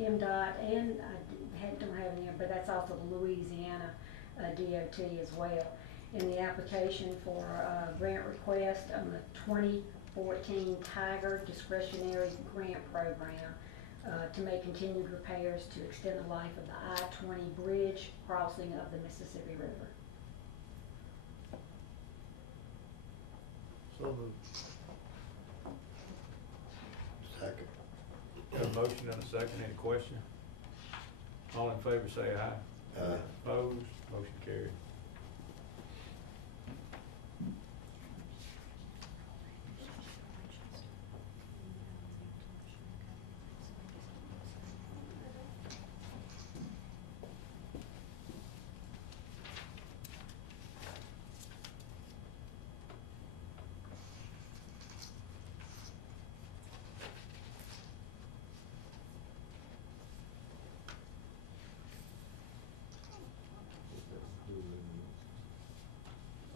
MDOT, and I don't have any, but that's also the Louisiana DOT as well. in the application for a grant request on the 2014 Tiger Discretionary Grant Program to make continued repairs to extend the life of the I-20 bridge crossing of the Mississippi River. So moved. Second. Got a motion and a second, any question? All in favor say aye. Aye. Opposed, motion carried.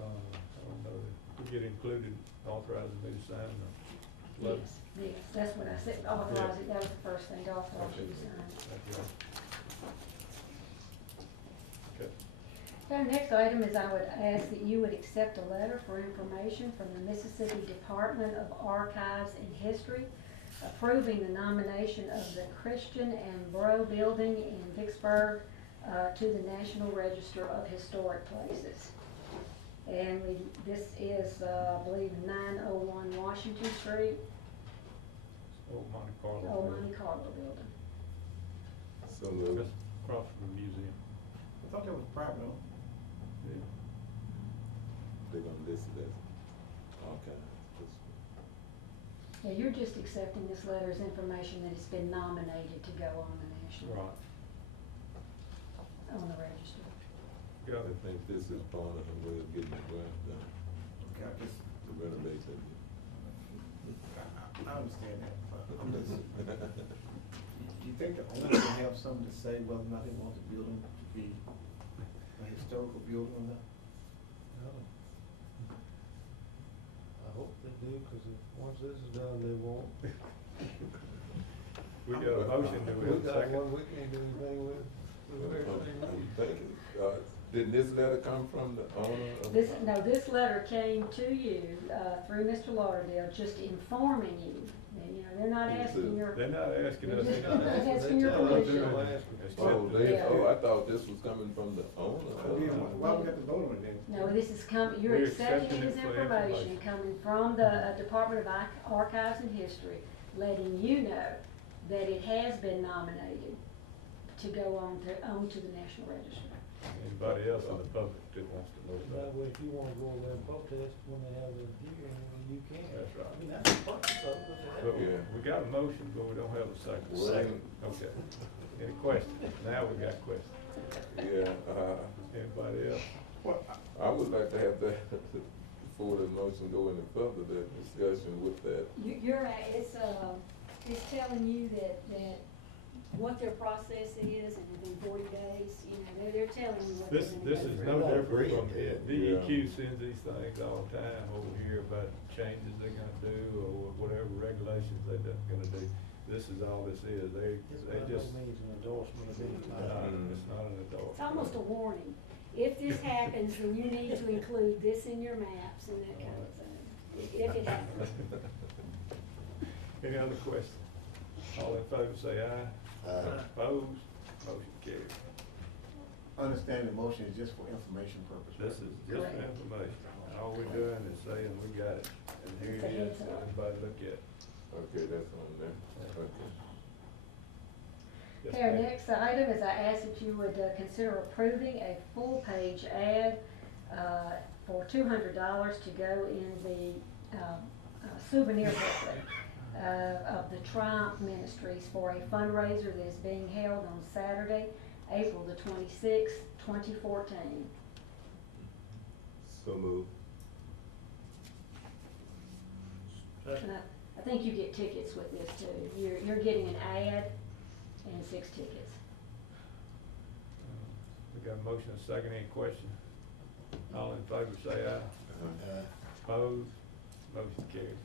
I don't know, we get included, authorizing me to sign the letter. Yes, that's what I said, authorize it, that was the first thing, to authorize you to sign. Thank you. Okay. Our next item is I would ask that you would accept a letter for information from the Mississippi Department of Archives and History approving the nomination of the Christian and Bro Building in Vicksburg to the National Register of Historic Places. And this is, I believe, 901 Washington Street, Old Monte Carlo. Old Monte Carlo building. So That's moved. across from the museum. I thought that was private owned. Yeah. They're gonna list it as, okay. Yeah, you're just accepting this letter as information that it's been nominated to go on the national, Right. on the register. Got I it. think this is part of the way of getting the ground done, Okay, I just, to renovate it. I understand that, but I'm just, do you think the owner will have something to say whether or not they want the building to be a historical building or not? I hope they do, because once this is done, they won't. We got a motion, do we We have a got second? one we can't do anything with. I'm thinking, didn't this letter come from the owner of? This letter came to you, through Mr. Lauderdale, just informing you. And, you know, they're not asking your, They're not asking us They're just anything. asking your permission. Except I thought this was coming from the owner. Why we have to vote on it then? No, this is you're We're accepting accepting this it for information information. coming from the Department of Archives and History, letting you know that it has been nominated to go onto the National Register. Anybody else in the public that wants to know That about it? way, if you wanna go over there and protest when they have their hearing, you can. That's right. I mean, that's the purpose of it. But we got a motion, but we don't have a second. Second. Okay. Any questions? Now we got questions. Yeah, Anybody else? I would like to have that, before the motion go any further, that discussion with that. It's telling you that what their process is, and within 40 days, you know, they're telling you what they're This gonna is go no through. different from it. Yeah. DEQ sends these things all the time over here about changes they're gonna do or whatever regulations they're gonna do. This is all this is. They just, means an endorsement of any it's not an It's endorsement. almost a warning. If this happens, then you need to include this in your maps and that kind of thing, if it happens. Any other questions? All in favor say aye. Opposed? Motion carried. Understand the motion is just for information purposes. This is just for information. All we're doing is saying we got it, and here it is, so everybody look at it. Okay, that's on there. Okay. Yes, Okay, our ma'am. next item is I ask that you would consider approving a full-page ad for $200 to go in the souvenir booklet of the Triumph Ministries for a fundraiser that is being held on Saturday, April the 26th, 2014. So moved. And I think you get tickets with this too. You're getting an ad and 6 tickets. We got a motion, a second, any question? All in favor say aye. Opposed? Motion carried.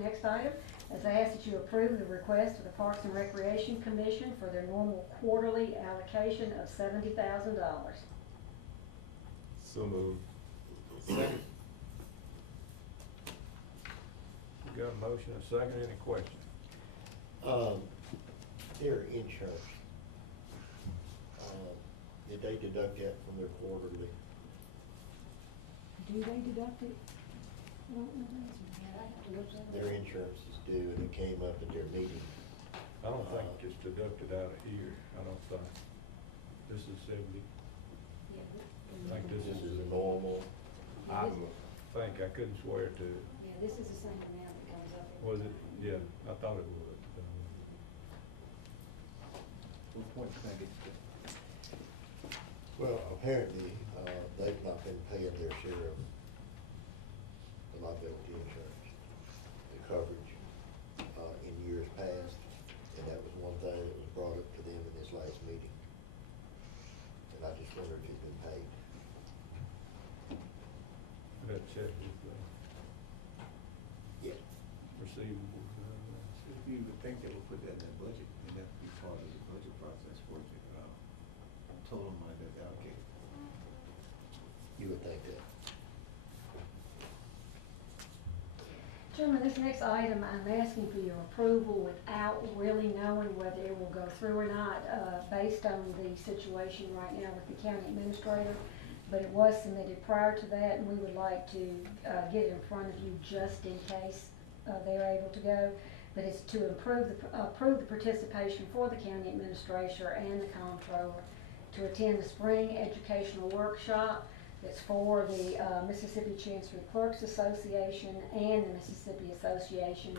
next item is I ask that you approve the request of the Parks and Recreation Commission for their normal quarterly allocation of $70,000. So moved. Second. We got a motion and a second, any questions? Their insurance, did they deduct that from their quarterly? Do they deduct it? I don't know. I have to look that up. Their insurance is due, and it came up at their meeting. I don't think it's deducted out of here, I don't think. This is 70. Yeah, I think this This is is a normal. I think, I couldn't swear to it. yeah, this is the same amount that comes up. every Was it? time. Yeah, I thought it was. Well, apparently, they've not been paying their share of the liability insurance, the coverage, in years past. And that was one thing that was brought up to them in this last meeting. And I just wondered if it'd been paid. That check with Yeah. receivable. You would think they would put that in their budget, and that would be part of the budget process for the, total money that's allocated. You would think that. Chairman, this next item, I'm asking for your approval without really knowing whether it will go through or not, based on the situation right now with the county administrator. But it was submitted prior to that, and we would like to get it in front of you just in case they're able to go. But it's to approve the participation for the county administrator and the comptroller to attend the spring educational workshop that's for the Mississippi Chancery Clerks Association and the Mississippi Association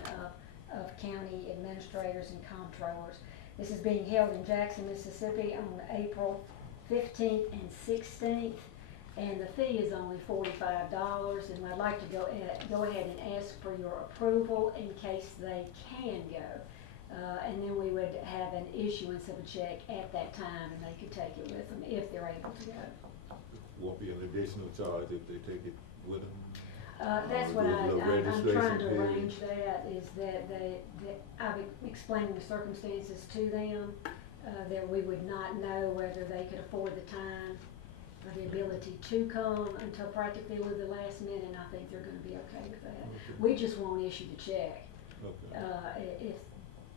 of County Administrators and Comptrollers. This is being held in Jackson, Mississippi on April 15th and 16th, and the fee is only $45, and I'd like to go ahead and ask for your approval in case they can go. And then we would have an issuance of a check at that time, and they could take it with them if they're able to go. Won't be an additional charge if they take it with them? That's what There's no I'm trying to registration fee. arrange that, is that I've explained the circumstances to them, that we would not know whether they could afford the time or the ability to come until practically the last minute, and I think they're gonna be okay with that. Okay. We just won't issue the check, Okay. if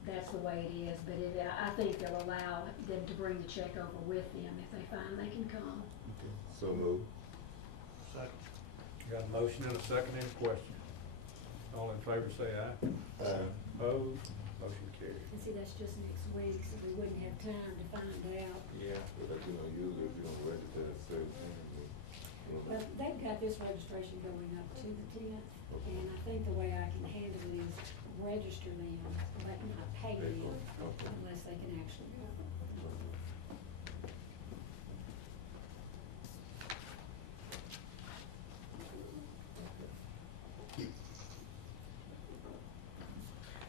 that's the way it is, but I think they'll allow them to bring the check over with them if they find they can come. Okay. So moved. Second. Got a motion and a second, any question? All in favor say aye. Opposed? Motion carried. And see, that's just next week, so we wouldn't have time to find out. Yeah. But usually if you don't register at a certain time, But they've got this registration going up to the 10th, and I think the way I can handle it is register them, but not pay them unless they can actually go.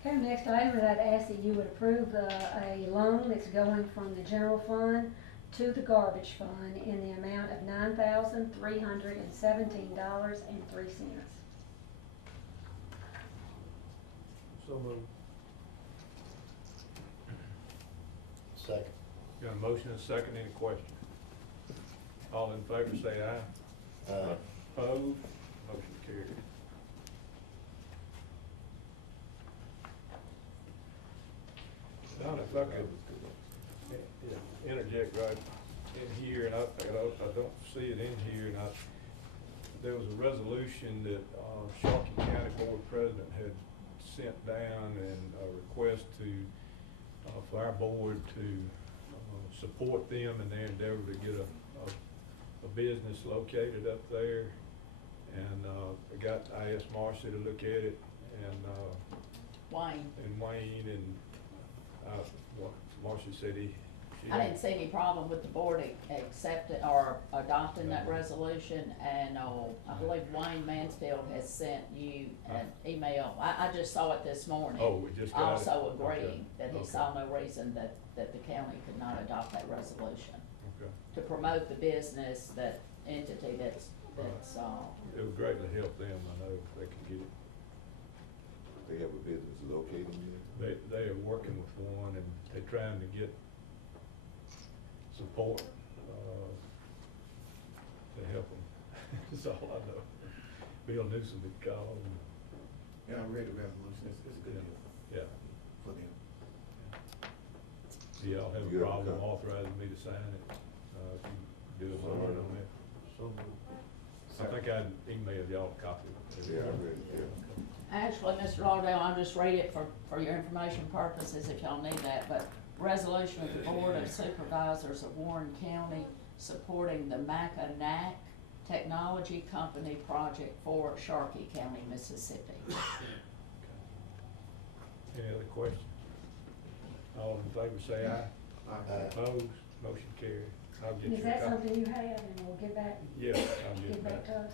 Okay, next item is I'd ask that you would approve a loan that's going from the general fund to the garbage fund in the amount of $9,317.03. So moved. Second. Got a motion and a second, any question? All in favor say aye. Opposed? Motion carried. Don, if I could interject right in here, and I don't see it in here, and there was a resolution that Sharkey County Board President had sent down, and a request to, for our board to support them in their endeavor to get a business located up there. And I asked Marcy to look at it, and Wayne. And Marcy said she I didn't see any problem with the board accepting or adopting that resolution, and I believe Wayne Mansfield has sent you an email. I just saw it this morning. Oh, we just got it? Also agreeing Okay. that he Okay. saw no reason that the county could not adopt that resolution Okay. to promote the business, that entity that's It would greatly help them, I know, if they could get it. They have a business located there? They are working with one, and they're trying to get support, to help them. That's all I know. Bill Newsom had called. Yeah, I read the resolution, it's a good deal Yeah. for them. Do y'all have a You have a problem copy? authorizing me to sign it? If you do a summary on that? I think I emailed y'all a copy. Yeah, I read it, yeah. Actually, Mr. Lauderdale, I'll just read it for your information purposes if y'all need that, but resolution of the Board of Supervisors of Warren County supporting the Mackinac Technology Company project for Sharkey County, Mississippi. Any other questions? All in favor say aye. Opposed? Motion carried. I'll get you Is a that copy. something you have, and we'll get back, Yes, I'll get get back that. to us?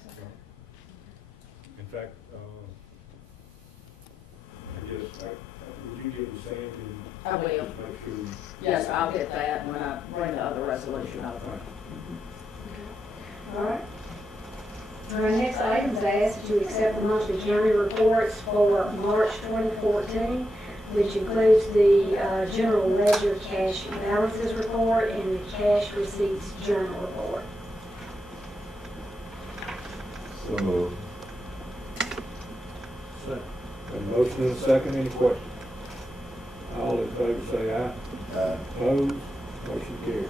In fact, I guess, would you give the same? I will. Make sure. Yes, I'll get that when I bring the other resolution over. All right. Our next item is I ask that you accept the monthly county reports for March 2014, which includes the general ledger cash balances report and the cash receipts journal report. So moved. A motion and a second, any questions? All in favor say aye. Opposed? Motion carried.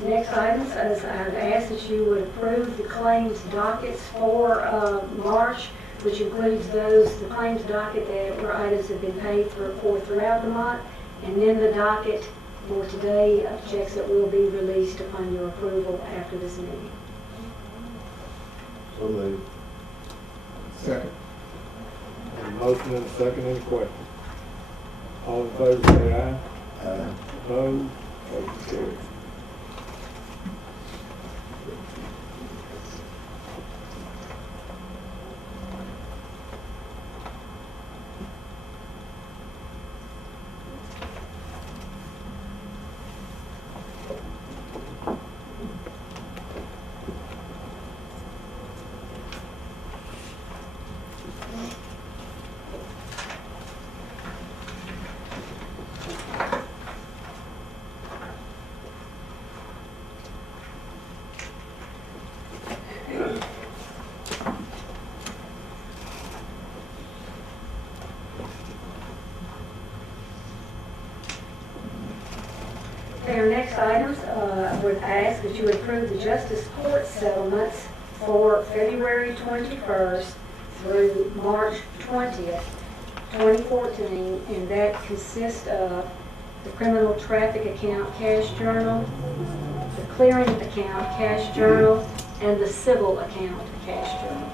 The next item is I've asked that you would approve the claims dockets for March, which includes the claims docket that where items have been paid for throughout the month, and then the docket for today of checks that will be released upon your approval after this meeting. So moved. Second. A motion and a second, any questions? All in favor say aye. Opposed? Motion carried. Our next items would ask that you approve the justice court settlements for February 21st through March 20th, 2014, and that consists of the criminal traffic account cash journal, the clearing account cash journal, and the civil account cash journal.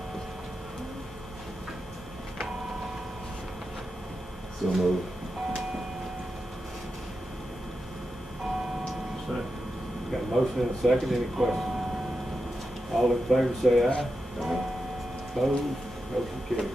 So moved. Got a motion and a second, any questions? All in favor say aye. Opposed? Motion carried.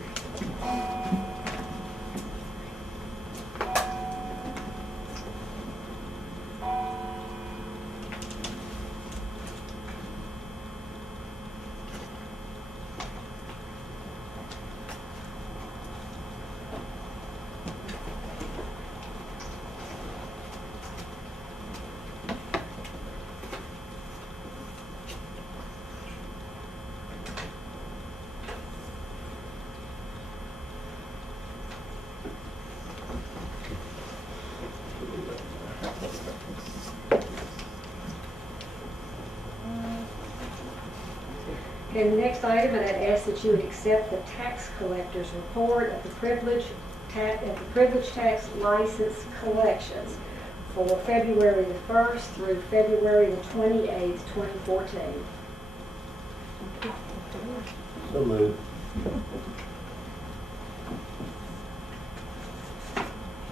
And the next item, I'd ask that you would accept the tax collector's report of the privilege tax license collections for February the 1st through February the 28th, 2014. So moved.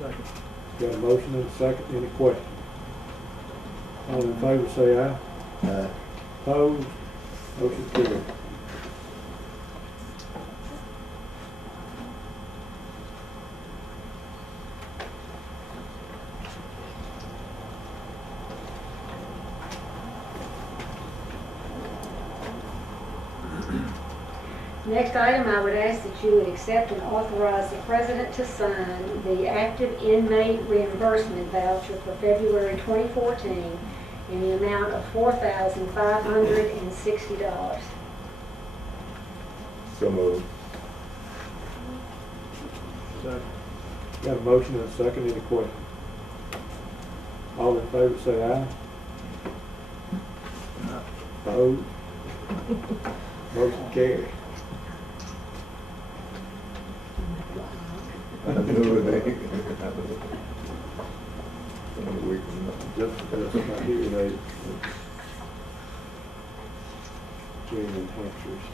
Second. Got a motion and a second, any questions? All in favor say aye. Aye. Opposed? Motion carried. Next item, I would ask that you would accept and authorize the president to sign the active inmate reimbursement voucher for February 2014 in the amount of $4,560. So moved. Second. Got a motion and a second, any questions? All in favor say aye. Opposed? Motion carried. I knew it ain't. Just because I'm not here, they June and Hampshire's.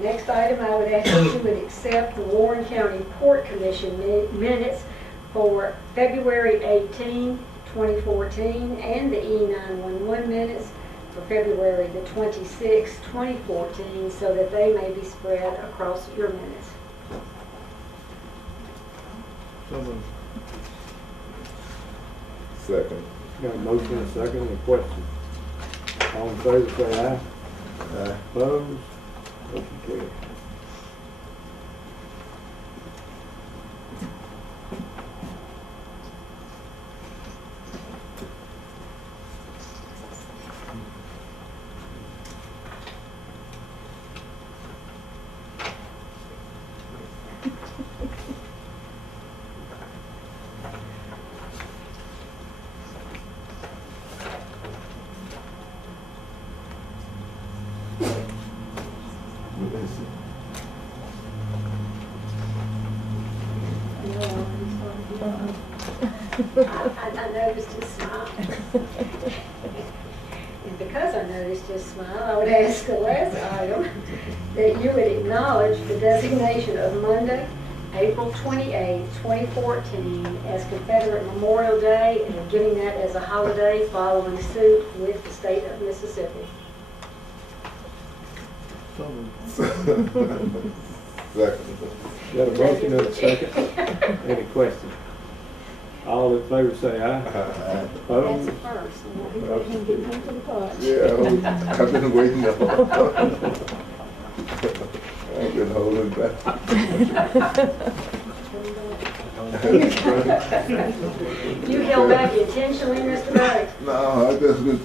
Next item, I would ask that you would accept the Warren County Port Commission minutes for February 18, 2014, and the E911 minutes for February the 26th, 2014, so that they may be spread across your minutes. So moved. Second. Got a motion and a second, any questions? All in favor say aye. Aye. Opposed? Motion carried. I noticed his smile. And because I noticed his smile, I would ask the last item that you would acknowledge the designation of Monday, April 28, 2014 as Confederate Memorial Day and giving that as a holiday following suit with the state of Mississippi. So moved. Second. Got a motion and a second, any questions? All in favor say aye. That's Opposed? the first, and we'll be letting him get into the punch. Yeah, I've been waiting on. I've been holding back. You held back intentionally, Mr. Wright. No, I just was.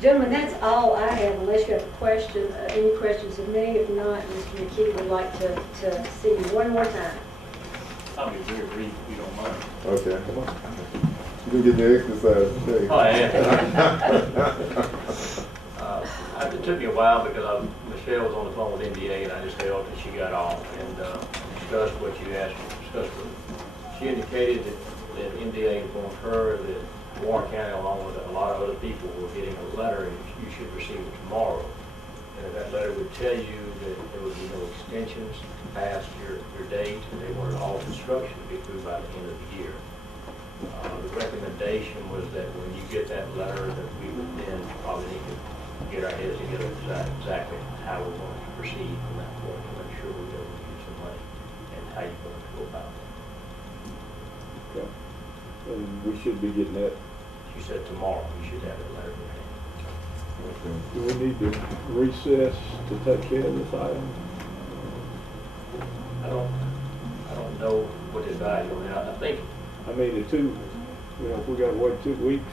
Gentlemen, that's all I have, unless you have a question, any questions of me. If not, Mr. McKee would like to see you one more time. I'll be very brief if you don't mind. Okay. You can get the exercise today. Oh, yeah. It took me a while because Michelle was on the phone with NDA and I just held till she got off and discussed what you asked me to discuss with her. She indicated that NDA informed her that Warren County, along with a lot of other people, were getting a letter and you should receive it tomorrow. And that letter would tell you that there would be no extensions past your date, and they wanted all construction to be approved by the end of the year. The recommendation was that when you get that letter, that we would then probably need to get our heads together to decide exactly how we're going to proceed from that point to make sure we're able to use some money and how you're going to go about that. Okay. And we should be getting that. She said tomorrow you should have that letter in your hand. Do we need to recess to take care of this item? I don't know what to advise you on that. I think I mean, the two, if we gotta wait 2 weeks,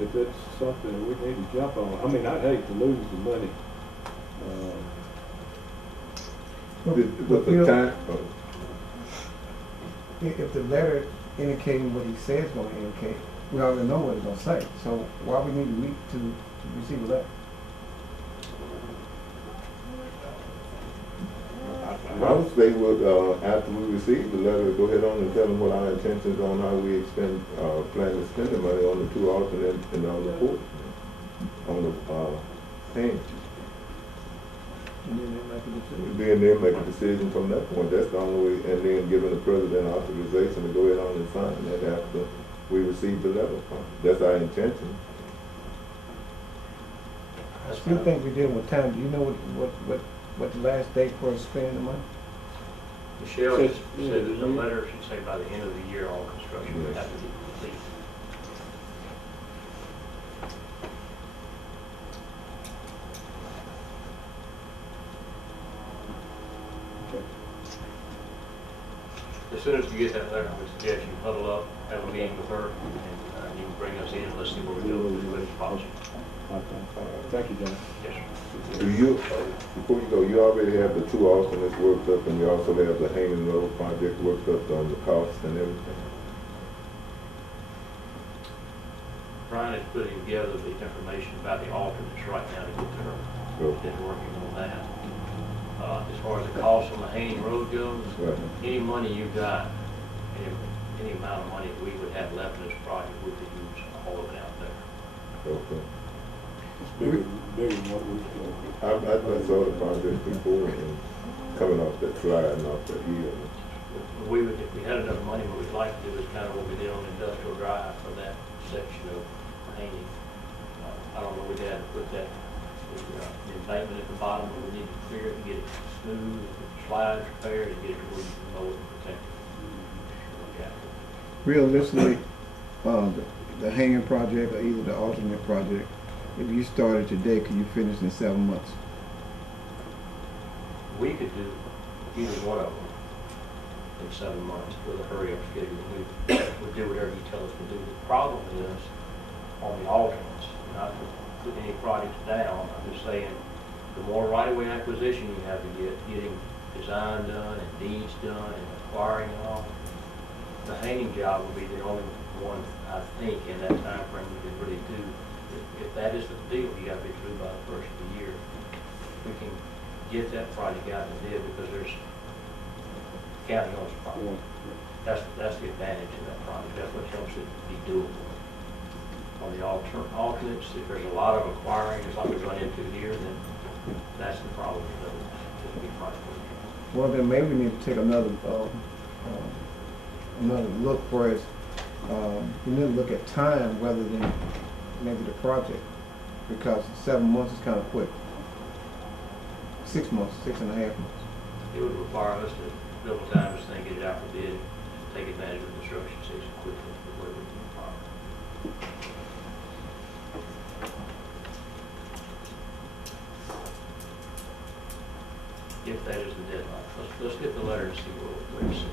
if it's something that we need to jump on, I mean, I'd hate to lose the money. But the time, If the letter indicating what he says is gonna indicate, we already know what it's gonna say, so why we need a week to receive a letter? I would say would, after we receive the letter, go ahead on and tell them what our intentions on how we plan to spend the money on the two alternates and on the port, on the, thing. And then they make a decision. Then they'll make a decision from that point, that's the only way, and then giving the president authorization to go ahead on and sign that after we receive the letter from him. That's our intention. I still think we're dealing with time. Do you know what the last date for spending the money? Michelle just said there's a letter, she'd say by the end of the year, all construction would have to be complete. As soon as you get that letter, I would suggest you huddle up, have a meeting with her, and you can bring us in and let's see where we go as quick as possible. Thank you, John. Yes, sir. Do you, before you go, you already have the two alternates worked up, and you also have the Hanging Road project worked up on the cost and everything? Brian is putting together the information about the alternates right now to get to her. Okay. Been working on that. As far as the cost on the Haney Road goes, Right. any money you got, any amount of money we would have left in this project would be used all of it out there. Okay. It's bigger than what we. I saw the project before, and coming off that slide and off that hill. We would, if we had enough money, what we'd like to do is kind of what we did on Industrial Drive for that section of Haney. I don't know, we'd have to put that, the embankment at the bottom, but we need to clear it and get it smooth, slides repaired, and get it where you can mow it and protect it. Look after it. Realistically, the hanging project or either the alternate project, if you started today, could you finish in 7 months? We could do either one of them in 7 months with a hurry-up schedule. We do whatever you tell us to do. The problem is on the alternates, not to put any projects down, I'm just saying, the more right-of-way acquisition you have to get, getting design done and deeds done and acquiring it all, the hanging job will be the only one, I think, in that time frame we could really do. If that is the deal, you gotta be through by the first of the year. We can get that project out and bid because there's county owns the property. That's the advantage of that project. That's what helps it be doable. On the alternates, if there's a lot of acquiring, just like we run into here, then that's the problem. It'll be project. Well, then maybe we need to take another look for it. We need to look at time rather than maybe the project, because 7 months is kind of quick. 6 months, 6.5 months. It would require us to build a time this thing, get it out for bid, take advantage of the construction season quickly before we can file. If that is the deadline, let's get the letter and see where it says.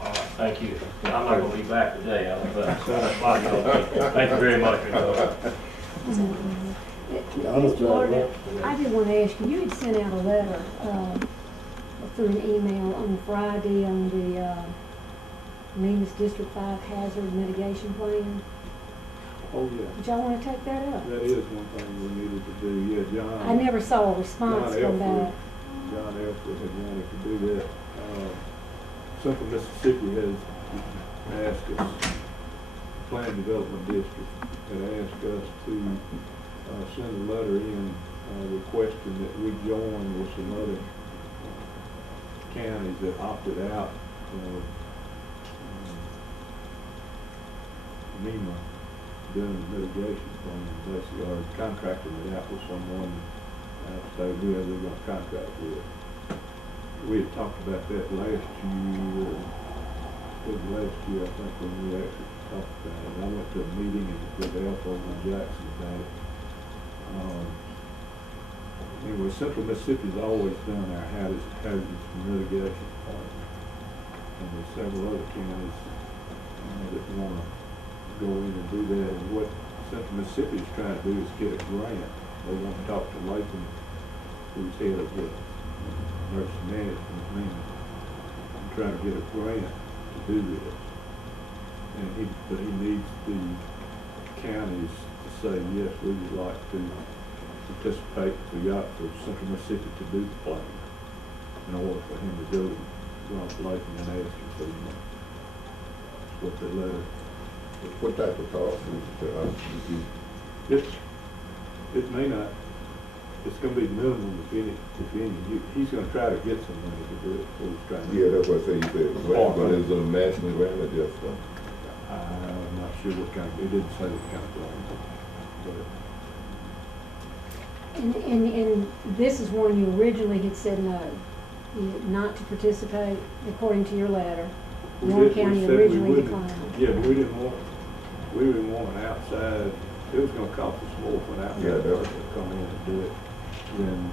All right, thank you. I'm not gonna be back today, thank you very much. Mr. Gordon, I did want to ask you, you had sent out a letter through an email on Friday on the Nemus District 5 Hazard Mitigation Plan. Oh, yeah. Did y'all want to take that up? That is one thing we needed to do, yeah, John. I never saw a response from that. John Elford had wanted to do that. Central Mississippi has asked us, Plan Development District, had asked us to send a letter in requesting that we join with some other counties that opted out of MEMA doing the mitigation plan, basically, or contracting it out with someone outside whoever they're gonna contract with. We had talked about that last year, I think, when we actually talked about it. I went to a meeting with Alpha over in Jackson about it. Anyway, Central Mississippi's always done our hazardous mitigation plan. And there's several other counties that wanna go in and do that. And what Central Mississippi is trying to do is get a grant. They want to talk to Latham, who's head of the emergency management, and trying to get a grant to do this. But he needs the counties to say, yes, we would like to participate for Central Mississippi to do the plan in order for him to go to Latham and ask him for the money. That's what they letter. What type of cost is it to us? It's it may not, it's gonna be minimum if any. He's gonna try to get some money to do it before he's trying to. Yeah, that's what I say, you said, but it's a matching grant or just, I'm not sure what kind of, it didn't say what kind of grant, but. And this is one you originally had said no, not to participate, according to your letter. Warren County said we originally wouldn't. declined. Yeah, but we didn't want an outside, it was gonna cost us more for an outside person to come in and do it than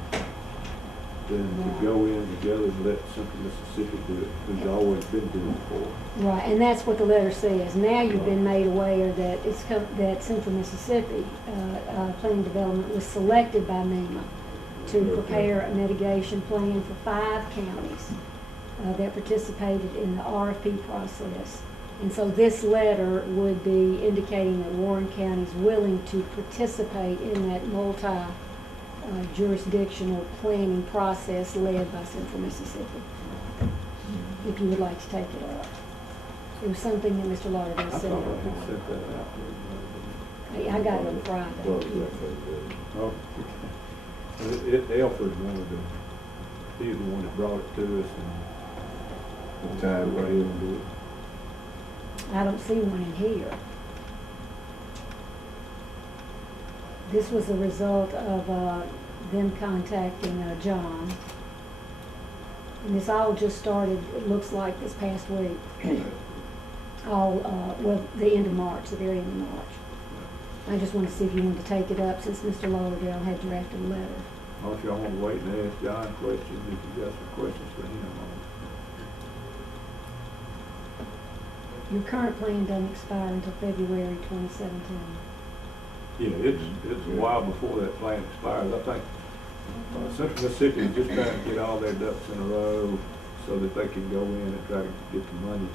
to go in together and let Central Mississippi do it, who's always been doing it before. Right, and that's what the letter says. Now you've been made aware that that Central Mississippi Planning Development was selected by NEMA to prepare a mitigation plan for 5 counties that participated in the RFP process. And so this letter would be indicating that Warren County is willing to participate in that jurisdictional planning process led by Central Mississippi, if you would like to take it up. It was something that Mr. Lauderdale said. I got it on Friday. Oh, Alfred wanted to, he's the one that brought it to us and time right in and do it. I don't see one in here. This was a result of them contacting John. And this all just started, it looks like, this past week. The end of March, the very end of March. I just want to see if you wanted to take it up since Mr. Lauderdale had drafted a letter. Oh, if y'all want to wait and ask John questions, if you got some questions for him. Your current plan doesn't expire until February 2017. Yeah, it's a while before that plan expires. I think Central Mississippi is just trying to get all their ducks in a row so that they can go in and try to get the money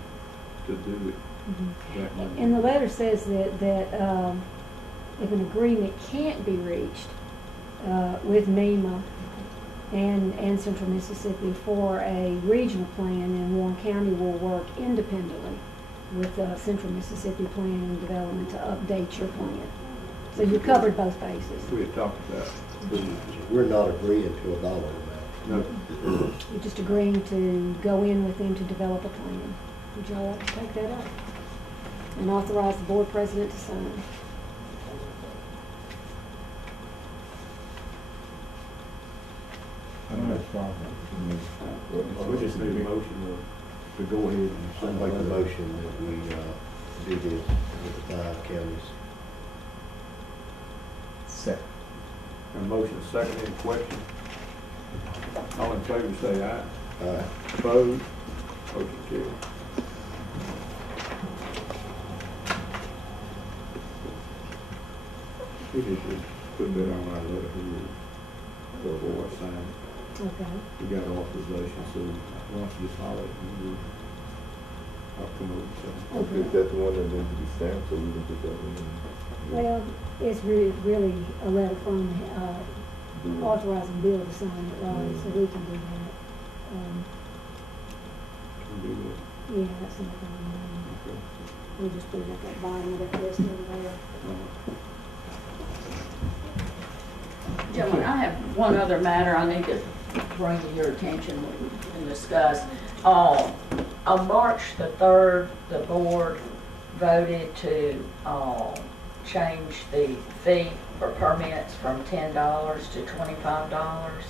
to do it. Mm-hmm. And the letter says that if an agreement can't be reached with NEMA and Central Mississippi for a regional plan, then Warren County will work independently with Central Mississippi Planning and Development to update your plan. So you covered both bases. We had talked about it. We're not agreeing to a dollar amount. No. You're just agreeing to go in with them to develop a plan. Would y'all like to take that up? And authorize the board president to sign. We just need a motion to go ahead and I'll make the motion that we do this with the 5 counties. Second. A motion second, any question? All in favor say aye. Aye. Opposed? Motion carried. We need to put that on our letter here before I sign it. Okay. We got authorization, so once you holler, I'll come over and sign. Okay. Is that the one that needs to be stamped, so we can put that in? Well, it's really a letter from authorizing Bill to sign it, right, so we can do that. Can do that. Yeah, that's no problem. Okay. We just put it at that bottom of that list over there. Gentlemen, I have one other matter I need to bring to your attention and discuss. On March the 3rd, the board voted to change the fee for permits from $10 to $25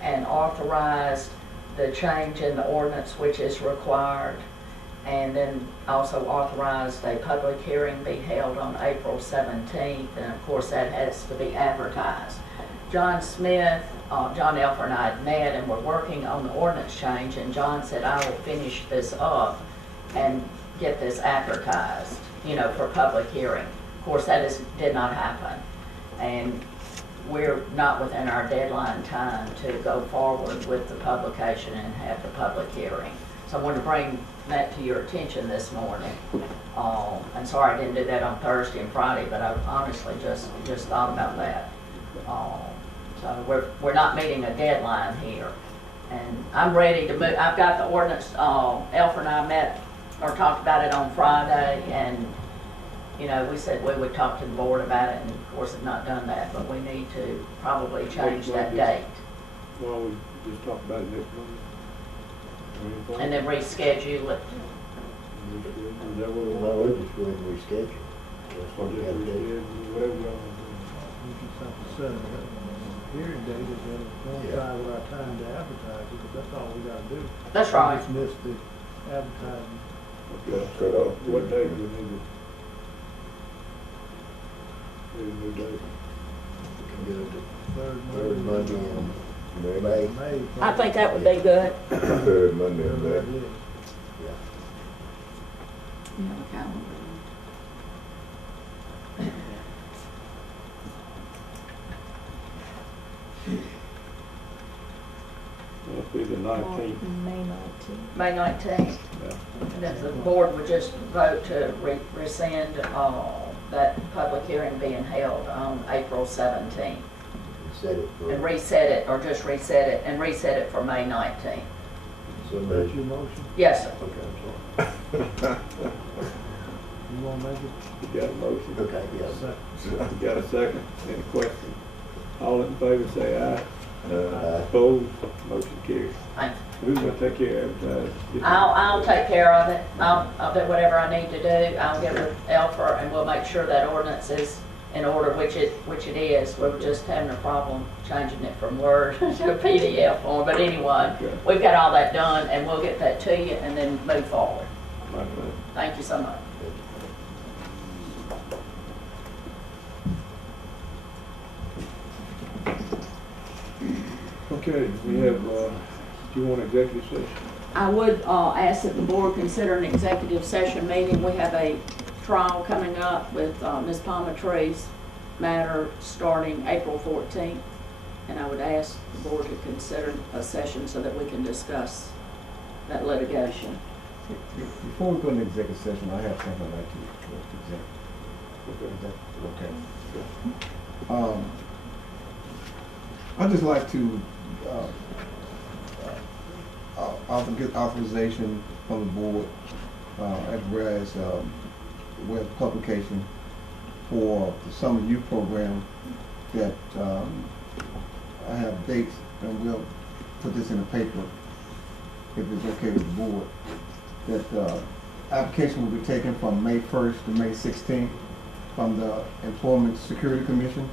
and authorized the change in the ordinance which is required, and then also authorized a public hearing be held on April 17th, and of course that has to be advertised. John Smith, John Elfer and I had met and were working on the ordinance change, and John said, I will finish this up and get this advertised, for public hearing. Of course, that did not happen, and we're not within our deadline time to go forward with the publication and have the public hearing. So I want to bring that to your attention this morning. And sorry I didn't do that on Thursday and Friday, but I honestly just thought about that. So we're not meeting a deadline here. And I'm ready to move. I've got the ordinance, Elfer and I met or talked about it on Friday, and you know, we said we would talk to the board about it, and of course have not done that, but we need to probably change that date. Well, we just talk about it next Monday. Or anything? And then reschedule it. Is that what No, we'll we'll do? just go ahead and reschedule. That's what we Just gotta do. reschedule, whatever y'all want to do. We can simply set a hearing date is gonna coincide with our time to advertise it, because that's all we gotta do. That's right. Just miss the advertising. Okay. Cut off. What day do we need to? Need a new date? We can do it the Third third Monday in May. May. I think that would be good. Third Monday in May. Whatever it is. Yeah. You have a calendar. It'll be the 19th. May 19th. Yeah. And then the board would just vote to rescind, that public hearing being held on April 17th. Set it for. And reset it, or just reset it, and reset it for May 19th. So That's May. your motion? Yes, sir. Okay, I'm sorry. You wanna make it? You got a motion? Okay, yeah. Second. You got a second? Any questions? All in favor say aye. Aye. Opposed? Motion carries. Thank Who's gonna take care of advertising? I'll take care of it. I'll do whatever I need to do. I'll get with Elfer and we'll make sure that ordinance is in order, which it is. We were just having a problem changing it from Word to a PDF form, but anyway, Okay. we've got all that done and we'll get that to you and then move forward. Okay. Thank you so much. Okay, we have, do you want executive session? I would ask that the board consider an executive session meeting. We have a trial coming up with Ms. Palmetree's matter starting April 14th. And I would ask the board to consider a session so that we can discuss that litigation. Before we go into executive session, I have something I'd like to present. Is that okay? I'd just like to get authorization from the board, as well as web publication for the summer youth program that I have dates, and we'll put this in the paper if it's okay with the board. That application will be taken from May 1st to May 16th from the Employment Security Commission.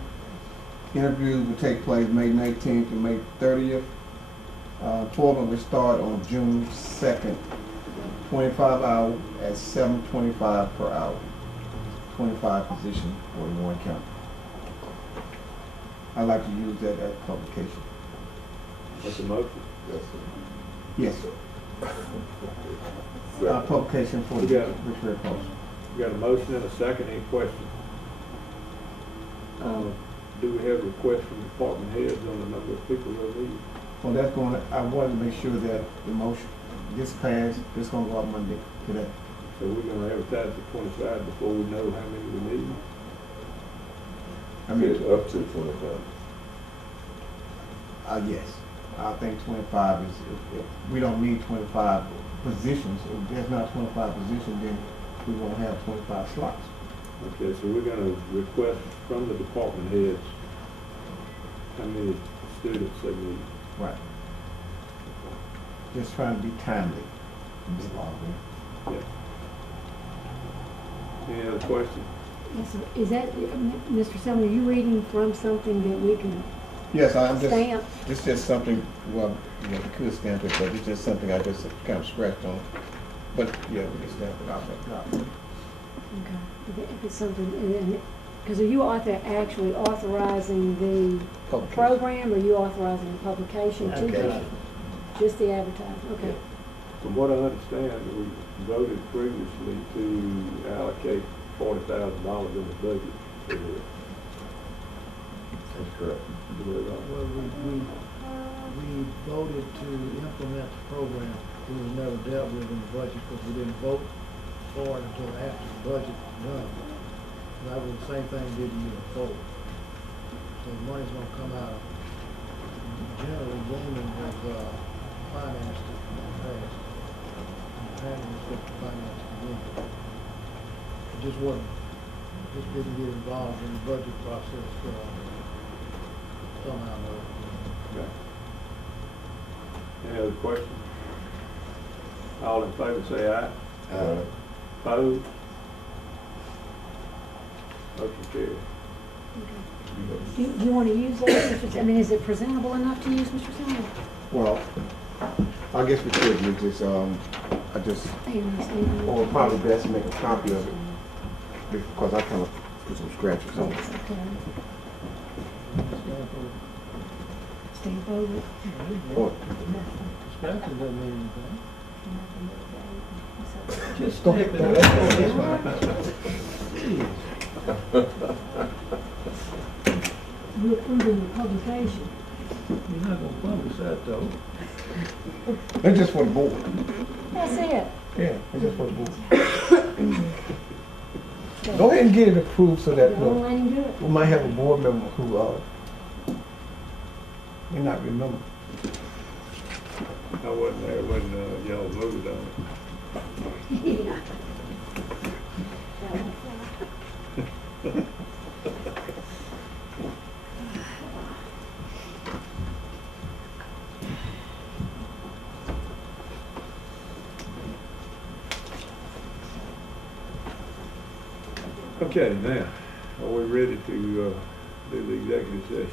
Interviews will take place May 19th to May 30th. Employment will start on June 2nd, 25 hours at $7.25 per hour. 25 positions for Warren County. I'd like to use that as publication. That's a motion? Yes, sir. Yes, sir. Publication for We the got it. Richmond Post. We got a motion and a second, any questions? Do we have requests from department heads on the number of people they'll need? Well, that's going to, I wanted to make sure that the motion gets passed. It's going to go out Monday today. So we're gonna advertise for 25 before we know how many we need? I mean, It's up to 25. yes, I think 25 is, if we don't need 25 positions. If there's not 25 positions, then we won't have 25 slots. Okay, so we're gonna request from the department heads how many students they need. Right. Just trying to be timely, Mr. Baldwin. Yeah. Any other questions? Yes, sir. Is that, Mr. Sumner, are you reading from something that we can Yes, I'm just, stamp? it's just something, well, you know, we could stamp it, but it's just something I just kind of scratched on. But, yeah, we can stamp it out. Okay. If it's something, because are you actually authorizing the Publication. program, or are you authorizing the publication to Okay. the, just the advertising? Okay. From what I understand, we voted previously to allocate $40,000 in the budget for this. That's correct. Is that right? Well, we voted to implement the program. It was never dealt with in the budget because we didn't vote for it until after the budget was done. That was the same thing we did the year before. So the money's gonna come out of, generally, Damon has, financed it in the past. And Patty was with the finance again. It just wasn't just didn't get involved in the budget process, somehow or other. Okay. Any other questions? All in favor say aye. Aye. Opposed? Motion carried. Do you want to use that, Mr. I mean, is it presentable enough to use, Mr. Sanders? Well, I guess we could use this, I just, or probably best make a copy of it, because I kind of put some scratches on it. Stamp over it. Or- Scratches doesn't mean anything. Just go ahead. You're approving the publication. You're not gonna publish that though. That's just for the board. That's it. Yeah, it's just for the board. Go ahead and get it approved so that, Don't let him do it. we might have a board member who, may not remember. I wasn't there when y'all voted on it. Yeah. Okay, now, are we ready to do the executive session?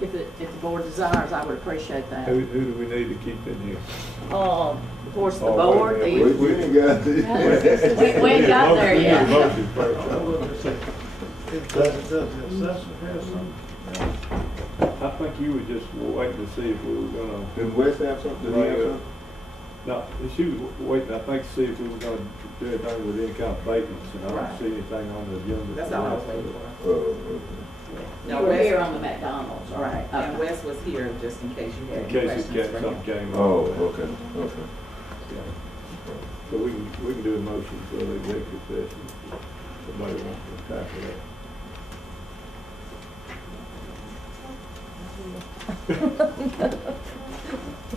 If the board desires, I would appreciate that. Who do we need to keep in here? Of course, the Oh, board, wait a the, minute. We ain't got this. we ain't got there We need a yet. motion first. Does the assessor have some? I think you were just waiting to see if we were gonna. Did Wes have something? Did he have something? No, she was waiting, I think, to see if we were gonna do anything with any kind of abatements, and I don't Right. see anything on the agenda. That's all I was waiting for. Okay. You were here on the McDonald's, Right, right? and Okay. Wes was here just in case you In had any case questions it for him. something came up. Oh, okay, okay. So we can do a motion for the executive session. Somebody wants to tackle that.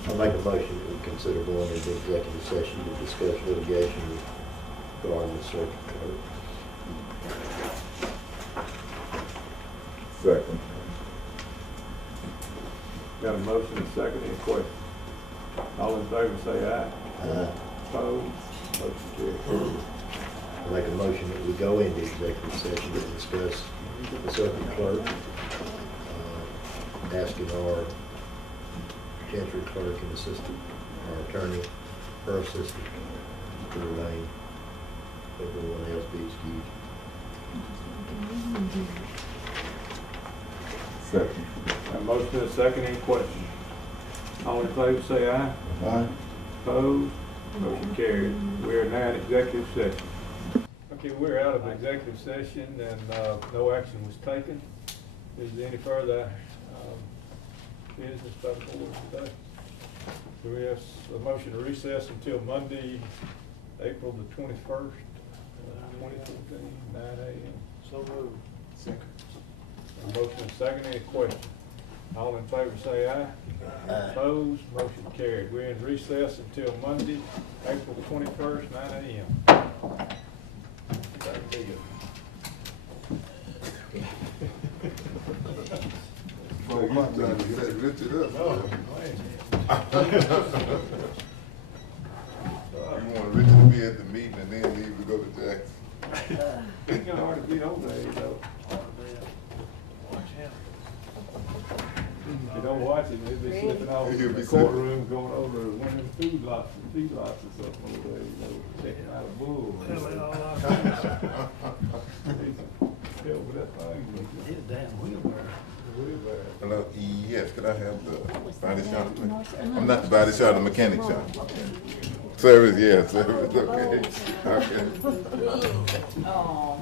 I'll make a motion that we consider going into executive session to discuss litigation regarding the circuit clerk. Second. Got a motion and a second, any questions? All in favor say aye. Opposed? Motion carried. I'll make a motion that we go into executive session to discuss the circuit clerk, asking our potential clerk and assistant, our attorney, her assistant, to remain, everyone else be excused. Second. Got a motion and a second, any questions? All in favor say aye. Aye. Opposed? Motion carried. We are now in executive session. Okay, we're out of executive session and no action was taken. Is there any further business by the board today? Do we have a motion to recess until Monday, April the 21st, 2014, 9 a.m.? So moved. Second. A motion and second, any questions? All in favor say aye. Opposed, motion carried. We're in recess until Monday, April 21st, 9 a.m. Thank you. Well, you trying to set Richard up. No, You want Richard to be at the meeting and then leave to go to Jackson. It's gonna hard to be over there, you know. If you don't watch it, they'll be slipping off in the courtroom, going over to one of them food lots or something over there, you know, checking out a bull. Yeah, with that thing. His damn wheelbarrow. Hello, yes, could I have the body shop, please? I'm not the body shop, the mechanic shop. Service, yeah, service, okay, okay. Oh,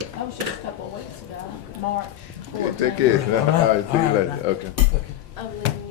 that was just a couple of weeks ago, March Yeah, 14th. take care, all right, see you later, okay. I'm leaving.